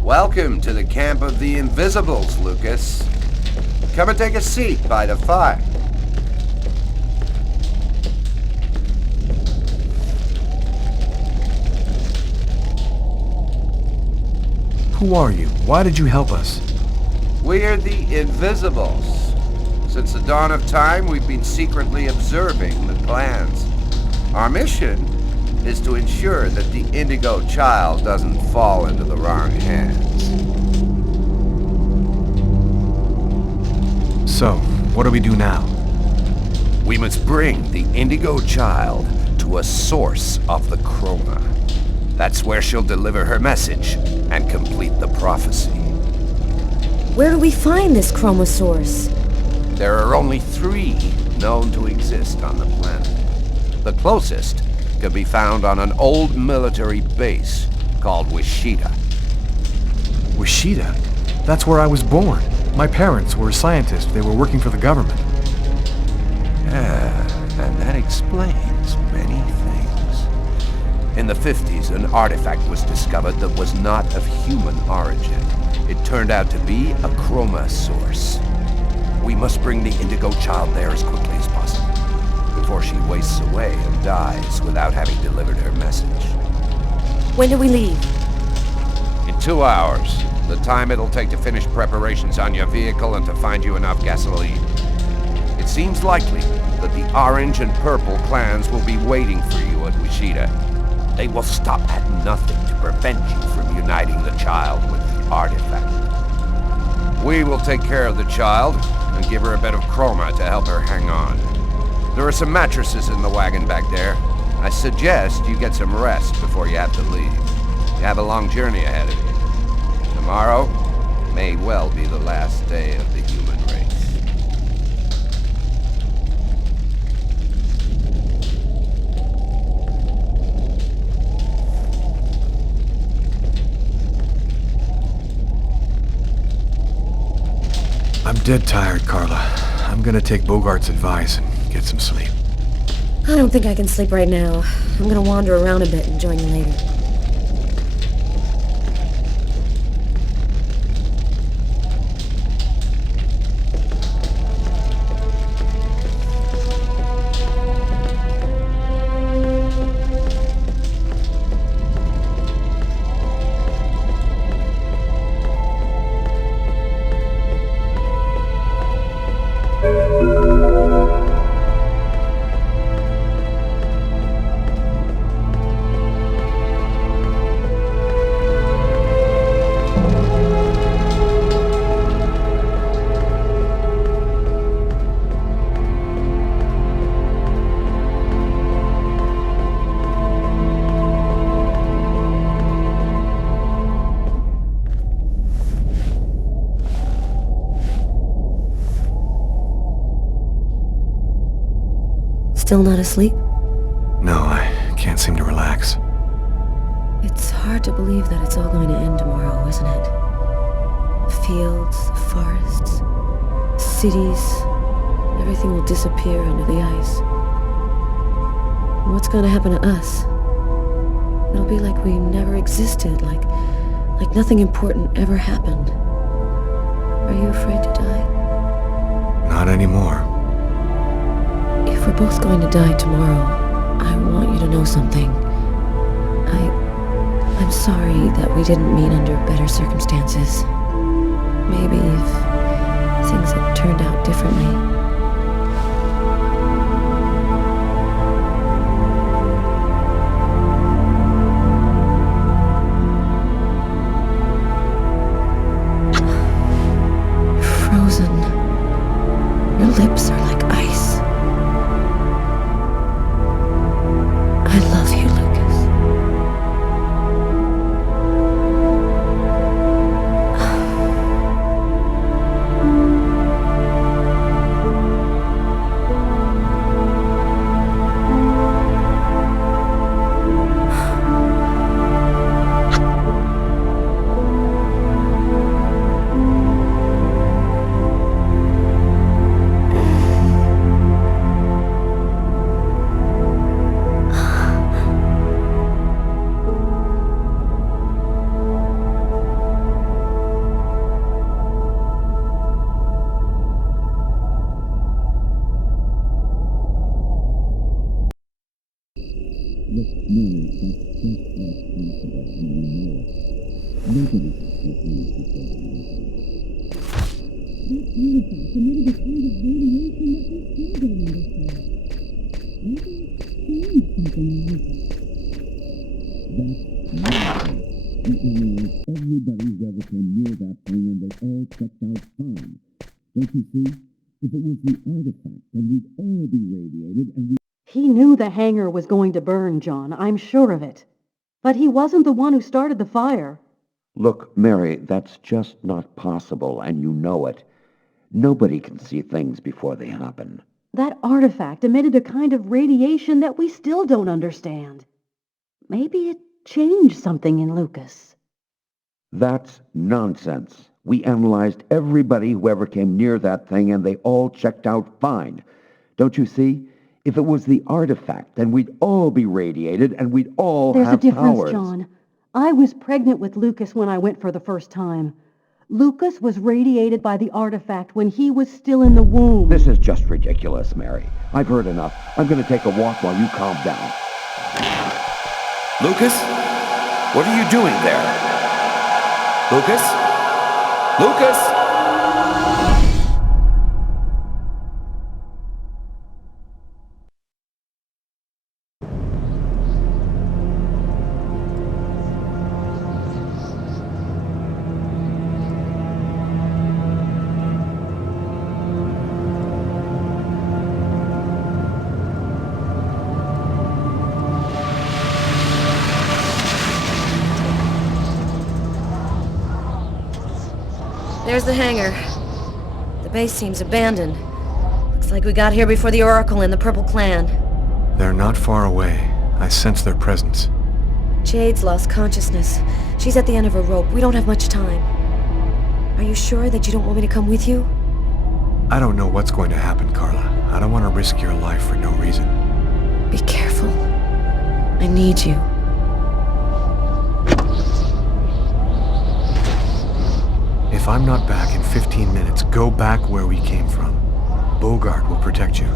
Welcome to the camp of the Invisibles, Lucas. Come and take a seat by the fire. Who are you? Why did you help us? We're the Invisibles. Since the dawn of time, we've been secretly observing the plans. Our mission is to ensure that the Indigo child doesn't fall into the wrong hands. So, what do we do now? We must bring the Indigo child to a source of the Chroma. That's where she'll deliver her message and complete the prophecy. Where do we find this Chroma source? There are only 3 known to exist on the planet. The closest can be found on an old military base called Wishida. Wishida? That's where I was born. My parents were scientists. They were working for the government. Yeah, and that explains many things. In the 50s, an artifact was discovered that was not of human origin. It turned out to be a Chroma source. We must bring the Indigo child there as quickly as possible, before she wastes away and dies without having delivered her message. When do we leave? In 2 hours. The time it'll take to finish preparations on your vehicle and to find you enough gasoline. It seems likely that the Orange and Purple clans will be waiting for you at Wishida. They will stop at nothing to prevent you from uniting the child with the artifact. We will take care of the child and give her a bit of Chroma to help her hang on. There are some mattresses in the wagon back there. I suggest you get some rest before you have to leave. You have a long journey ahead of you. Tomorrow may well be the last day of the human race. I'm dead tired, Carla. I'm gonna take Bogart's advice and get some sleep. I don't think I can sleep right now. I'm gonna wander around a bit and join you later. Still not asleep? No, I can't seem to relax. It's hard to believe that it's all going to end tomorrow, isn't it? The fields, the forests, the cities, everything will disappear under the ice. And what's going to happen to us? It'll be like we never existed, like nothing important ever happened. Are you afraid to die? Not anymore. If we're both going to die tomorrow, I want you to know something. I'm sorry that we didn't meet under better circumstances. Maybe if things had turned out differently. Frozen. Your lips are like ice. I love you, Lucas. Everybody who ever came near that thing and they all checked out fine. Don't you see? If it was the artifact, then we'd all be radiated and we... He knew the hangar was going to burn, John. I'm sure of it. But he wasn't the one who started the fire. Look, Mary, that's just not possible, and you know it. Nobody can see things before they happen. That artifact emitted a kind of radiation that we still don't understand. Maybe it changed something in Lucas. That's nonsense. We analyzed everybody who ever came near that thing, and they all checked out fine. Don't you see? If it was the artifact, then we'd all be radiated, and we'd all There's have a difference, powers. John. I was pregnant with Lucas when I went for the first time. Lucas was radiated by the artifact when he was still in the womb. This is just ridiculous, Mary. I've heard enough. I'm going to take a walk while you calm down. Lucas? What are you doing there? Lucas? Lucas? There's the hangar. The base seems abandoned. Looks like we got here before the Oracle and the Purple Clan. They're not far away. I sense their presence. Jade's lost consciousness. She's at the end of her rope. We don't have much time. Are you sure that you don't want me to come with you? I don't know what's going to happen, Carla. I don't want to risk your life for no reason. Be careful. I need you. If I'm not back in 15 minutes, go back where we came from. Bogart will protect you.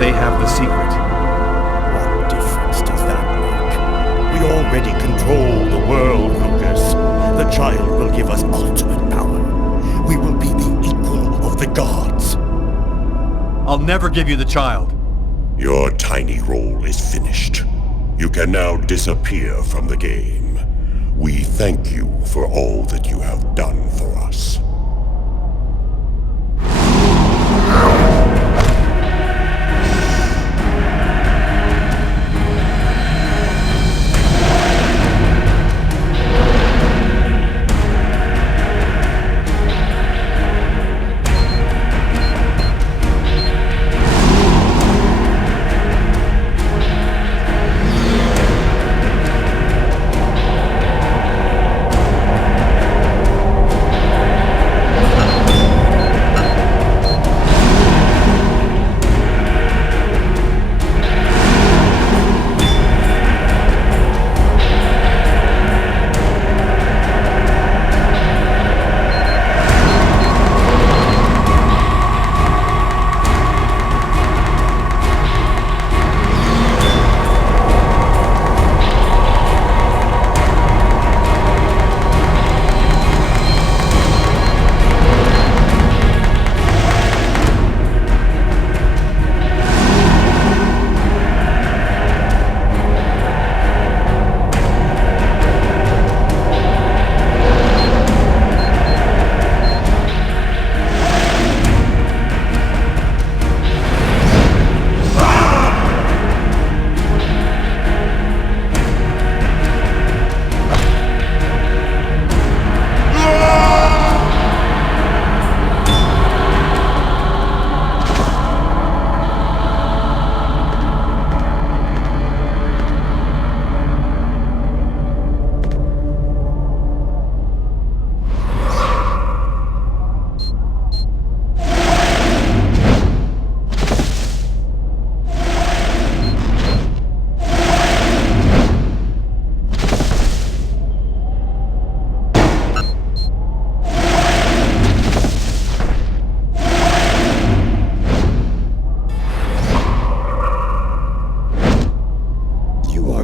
they have the secret. What difference does that make? We already control the world, Lucas. The child will give us ultimate power. We will be the equal of the gods. I'll never give you the child. Your tiny role is finished. You can now disappear from the game. We thank you for all that you have done for us.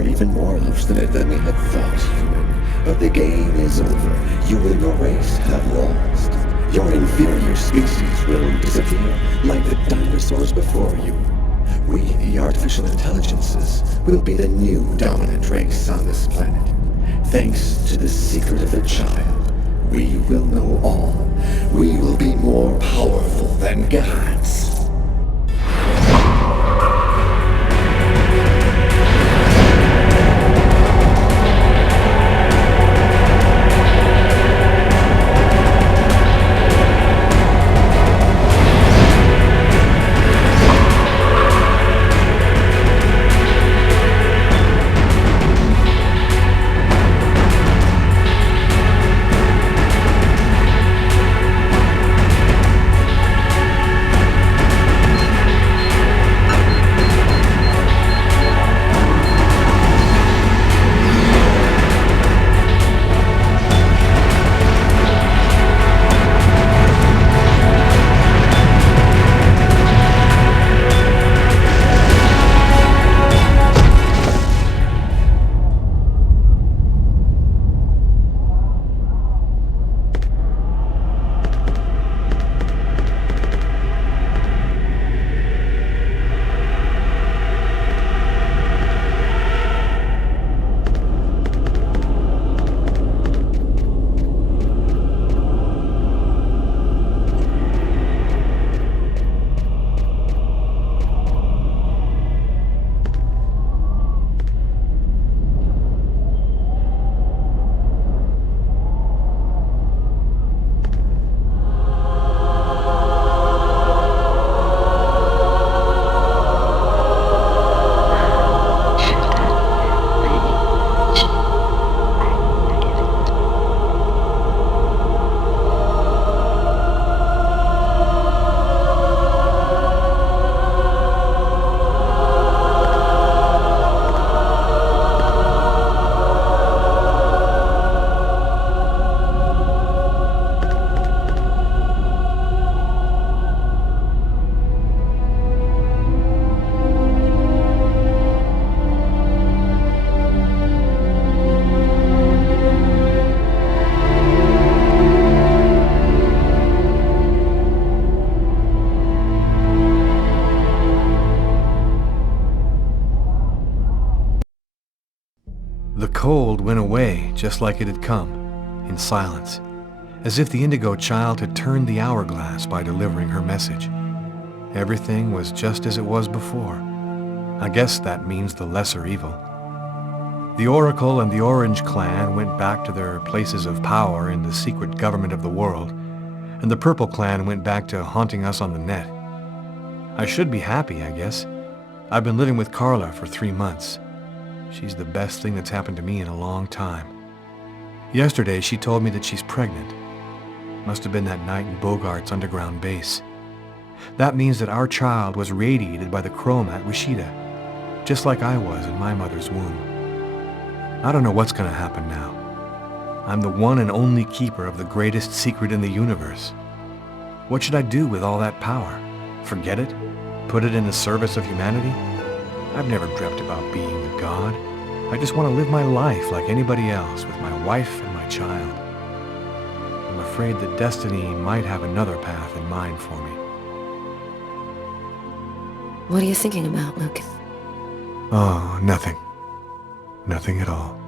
Even more obstinate than we had thought, human. But the game is over. You and your race have lost. Your inferior species will disappear, like the dinosaurs before you. We, the artificial intelligences, will be the new dominant race on this planet. Thanks to the secret of the child, we will know all. We will be more powerful than gods. just like it had come, in silence, as if the Indigo child had turned the hourglass by delivering her message. Everything was just as it was before. I guess that means the lesser evil. The Oracle and the Orange Clan went back to their places of power in the secret government of the world, and the Purple Clan went back to haunting us on the net. I should be happy, I guess. I've been living with Carla for 3 months. She's the best thing that's happened to me in a long time. Yesterday, she told me that she's pregnant. Must have been that night in Bogart's underground base. That means that our child was radiated by the Chroma at Rashida, just like I was in my mother's womb. I don't know what's going to happen now. I'm the one and only keeper of the greatest secret in the universe. What should I do with all that power? Forget it? Put it in the service of humanity? I've never dreamt about being a god. I just want to live my life like anybody else with my wife and my child. I'm afraid that destiny might have another path in mind for me. What are you thinking about, Lucas? Oh, nothing. Nothing at all.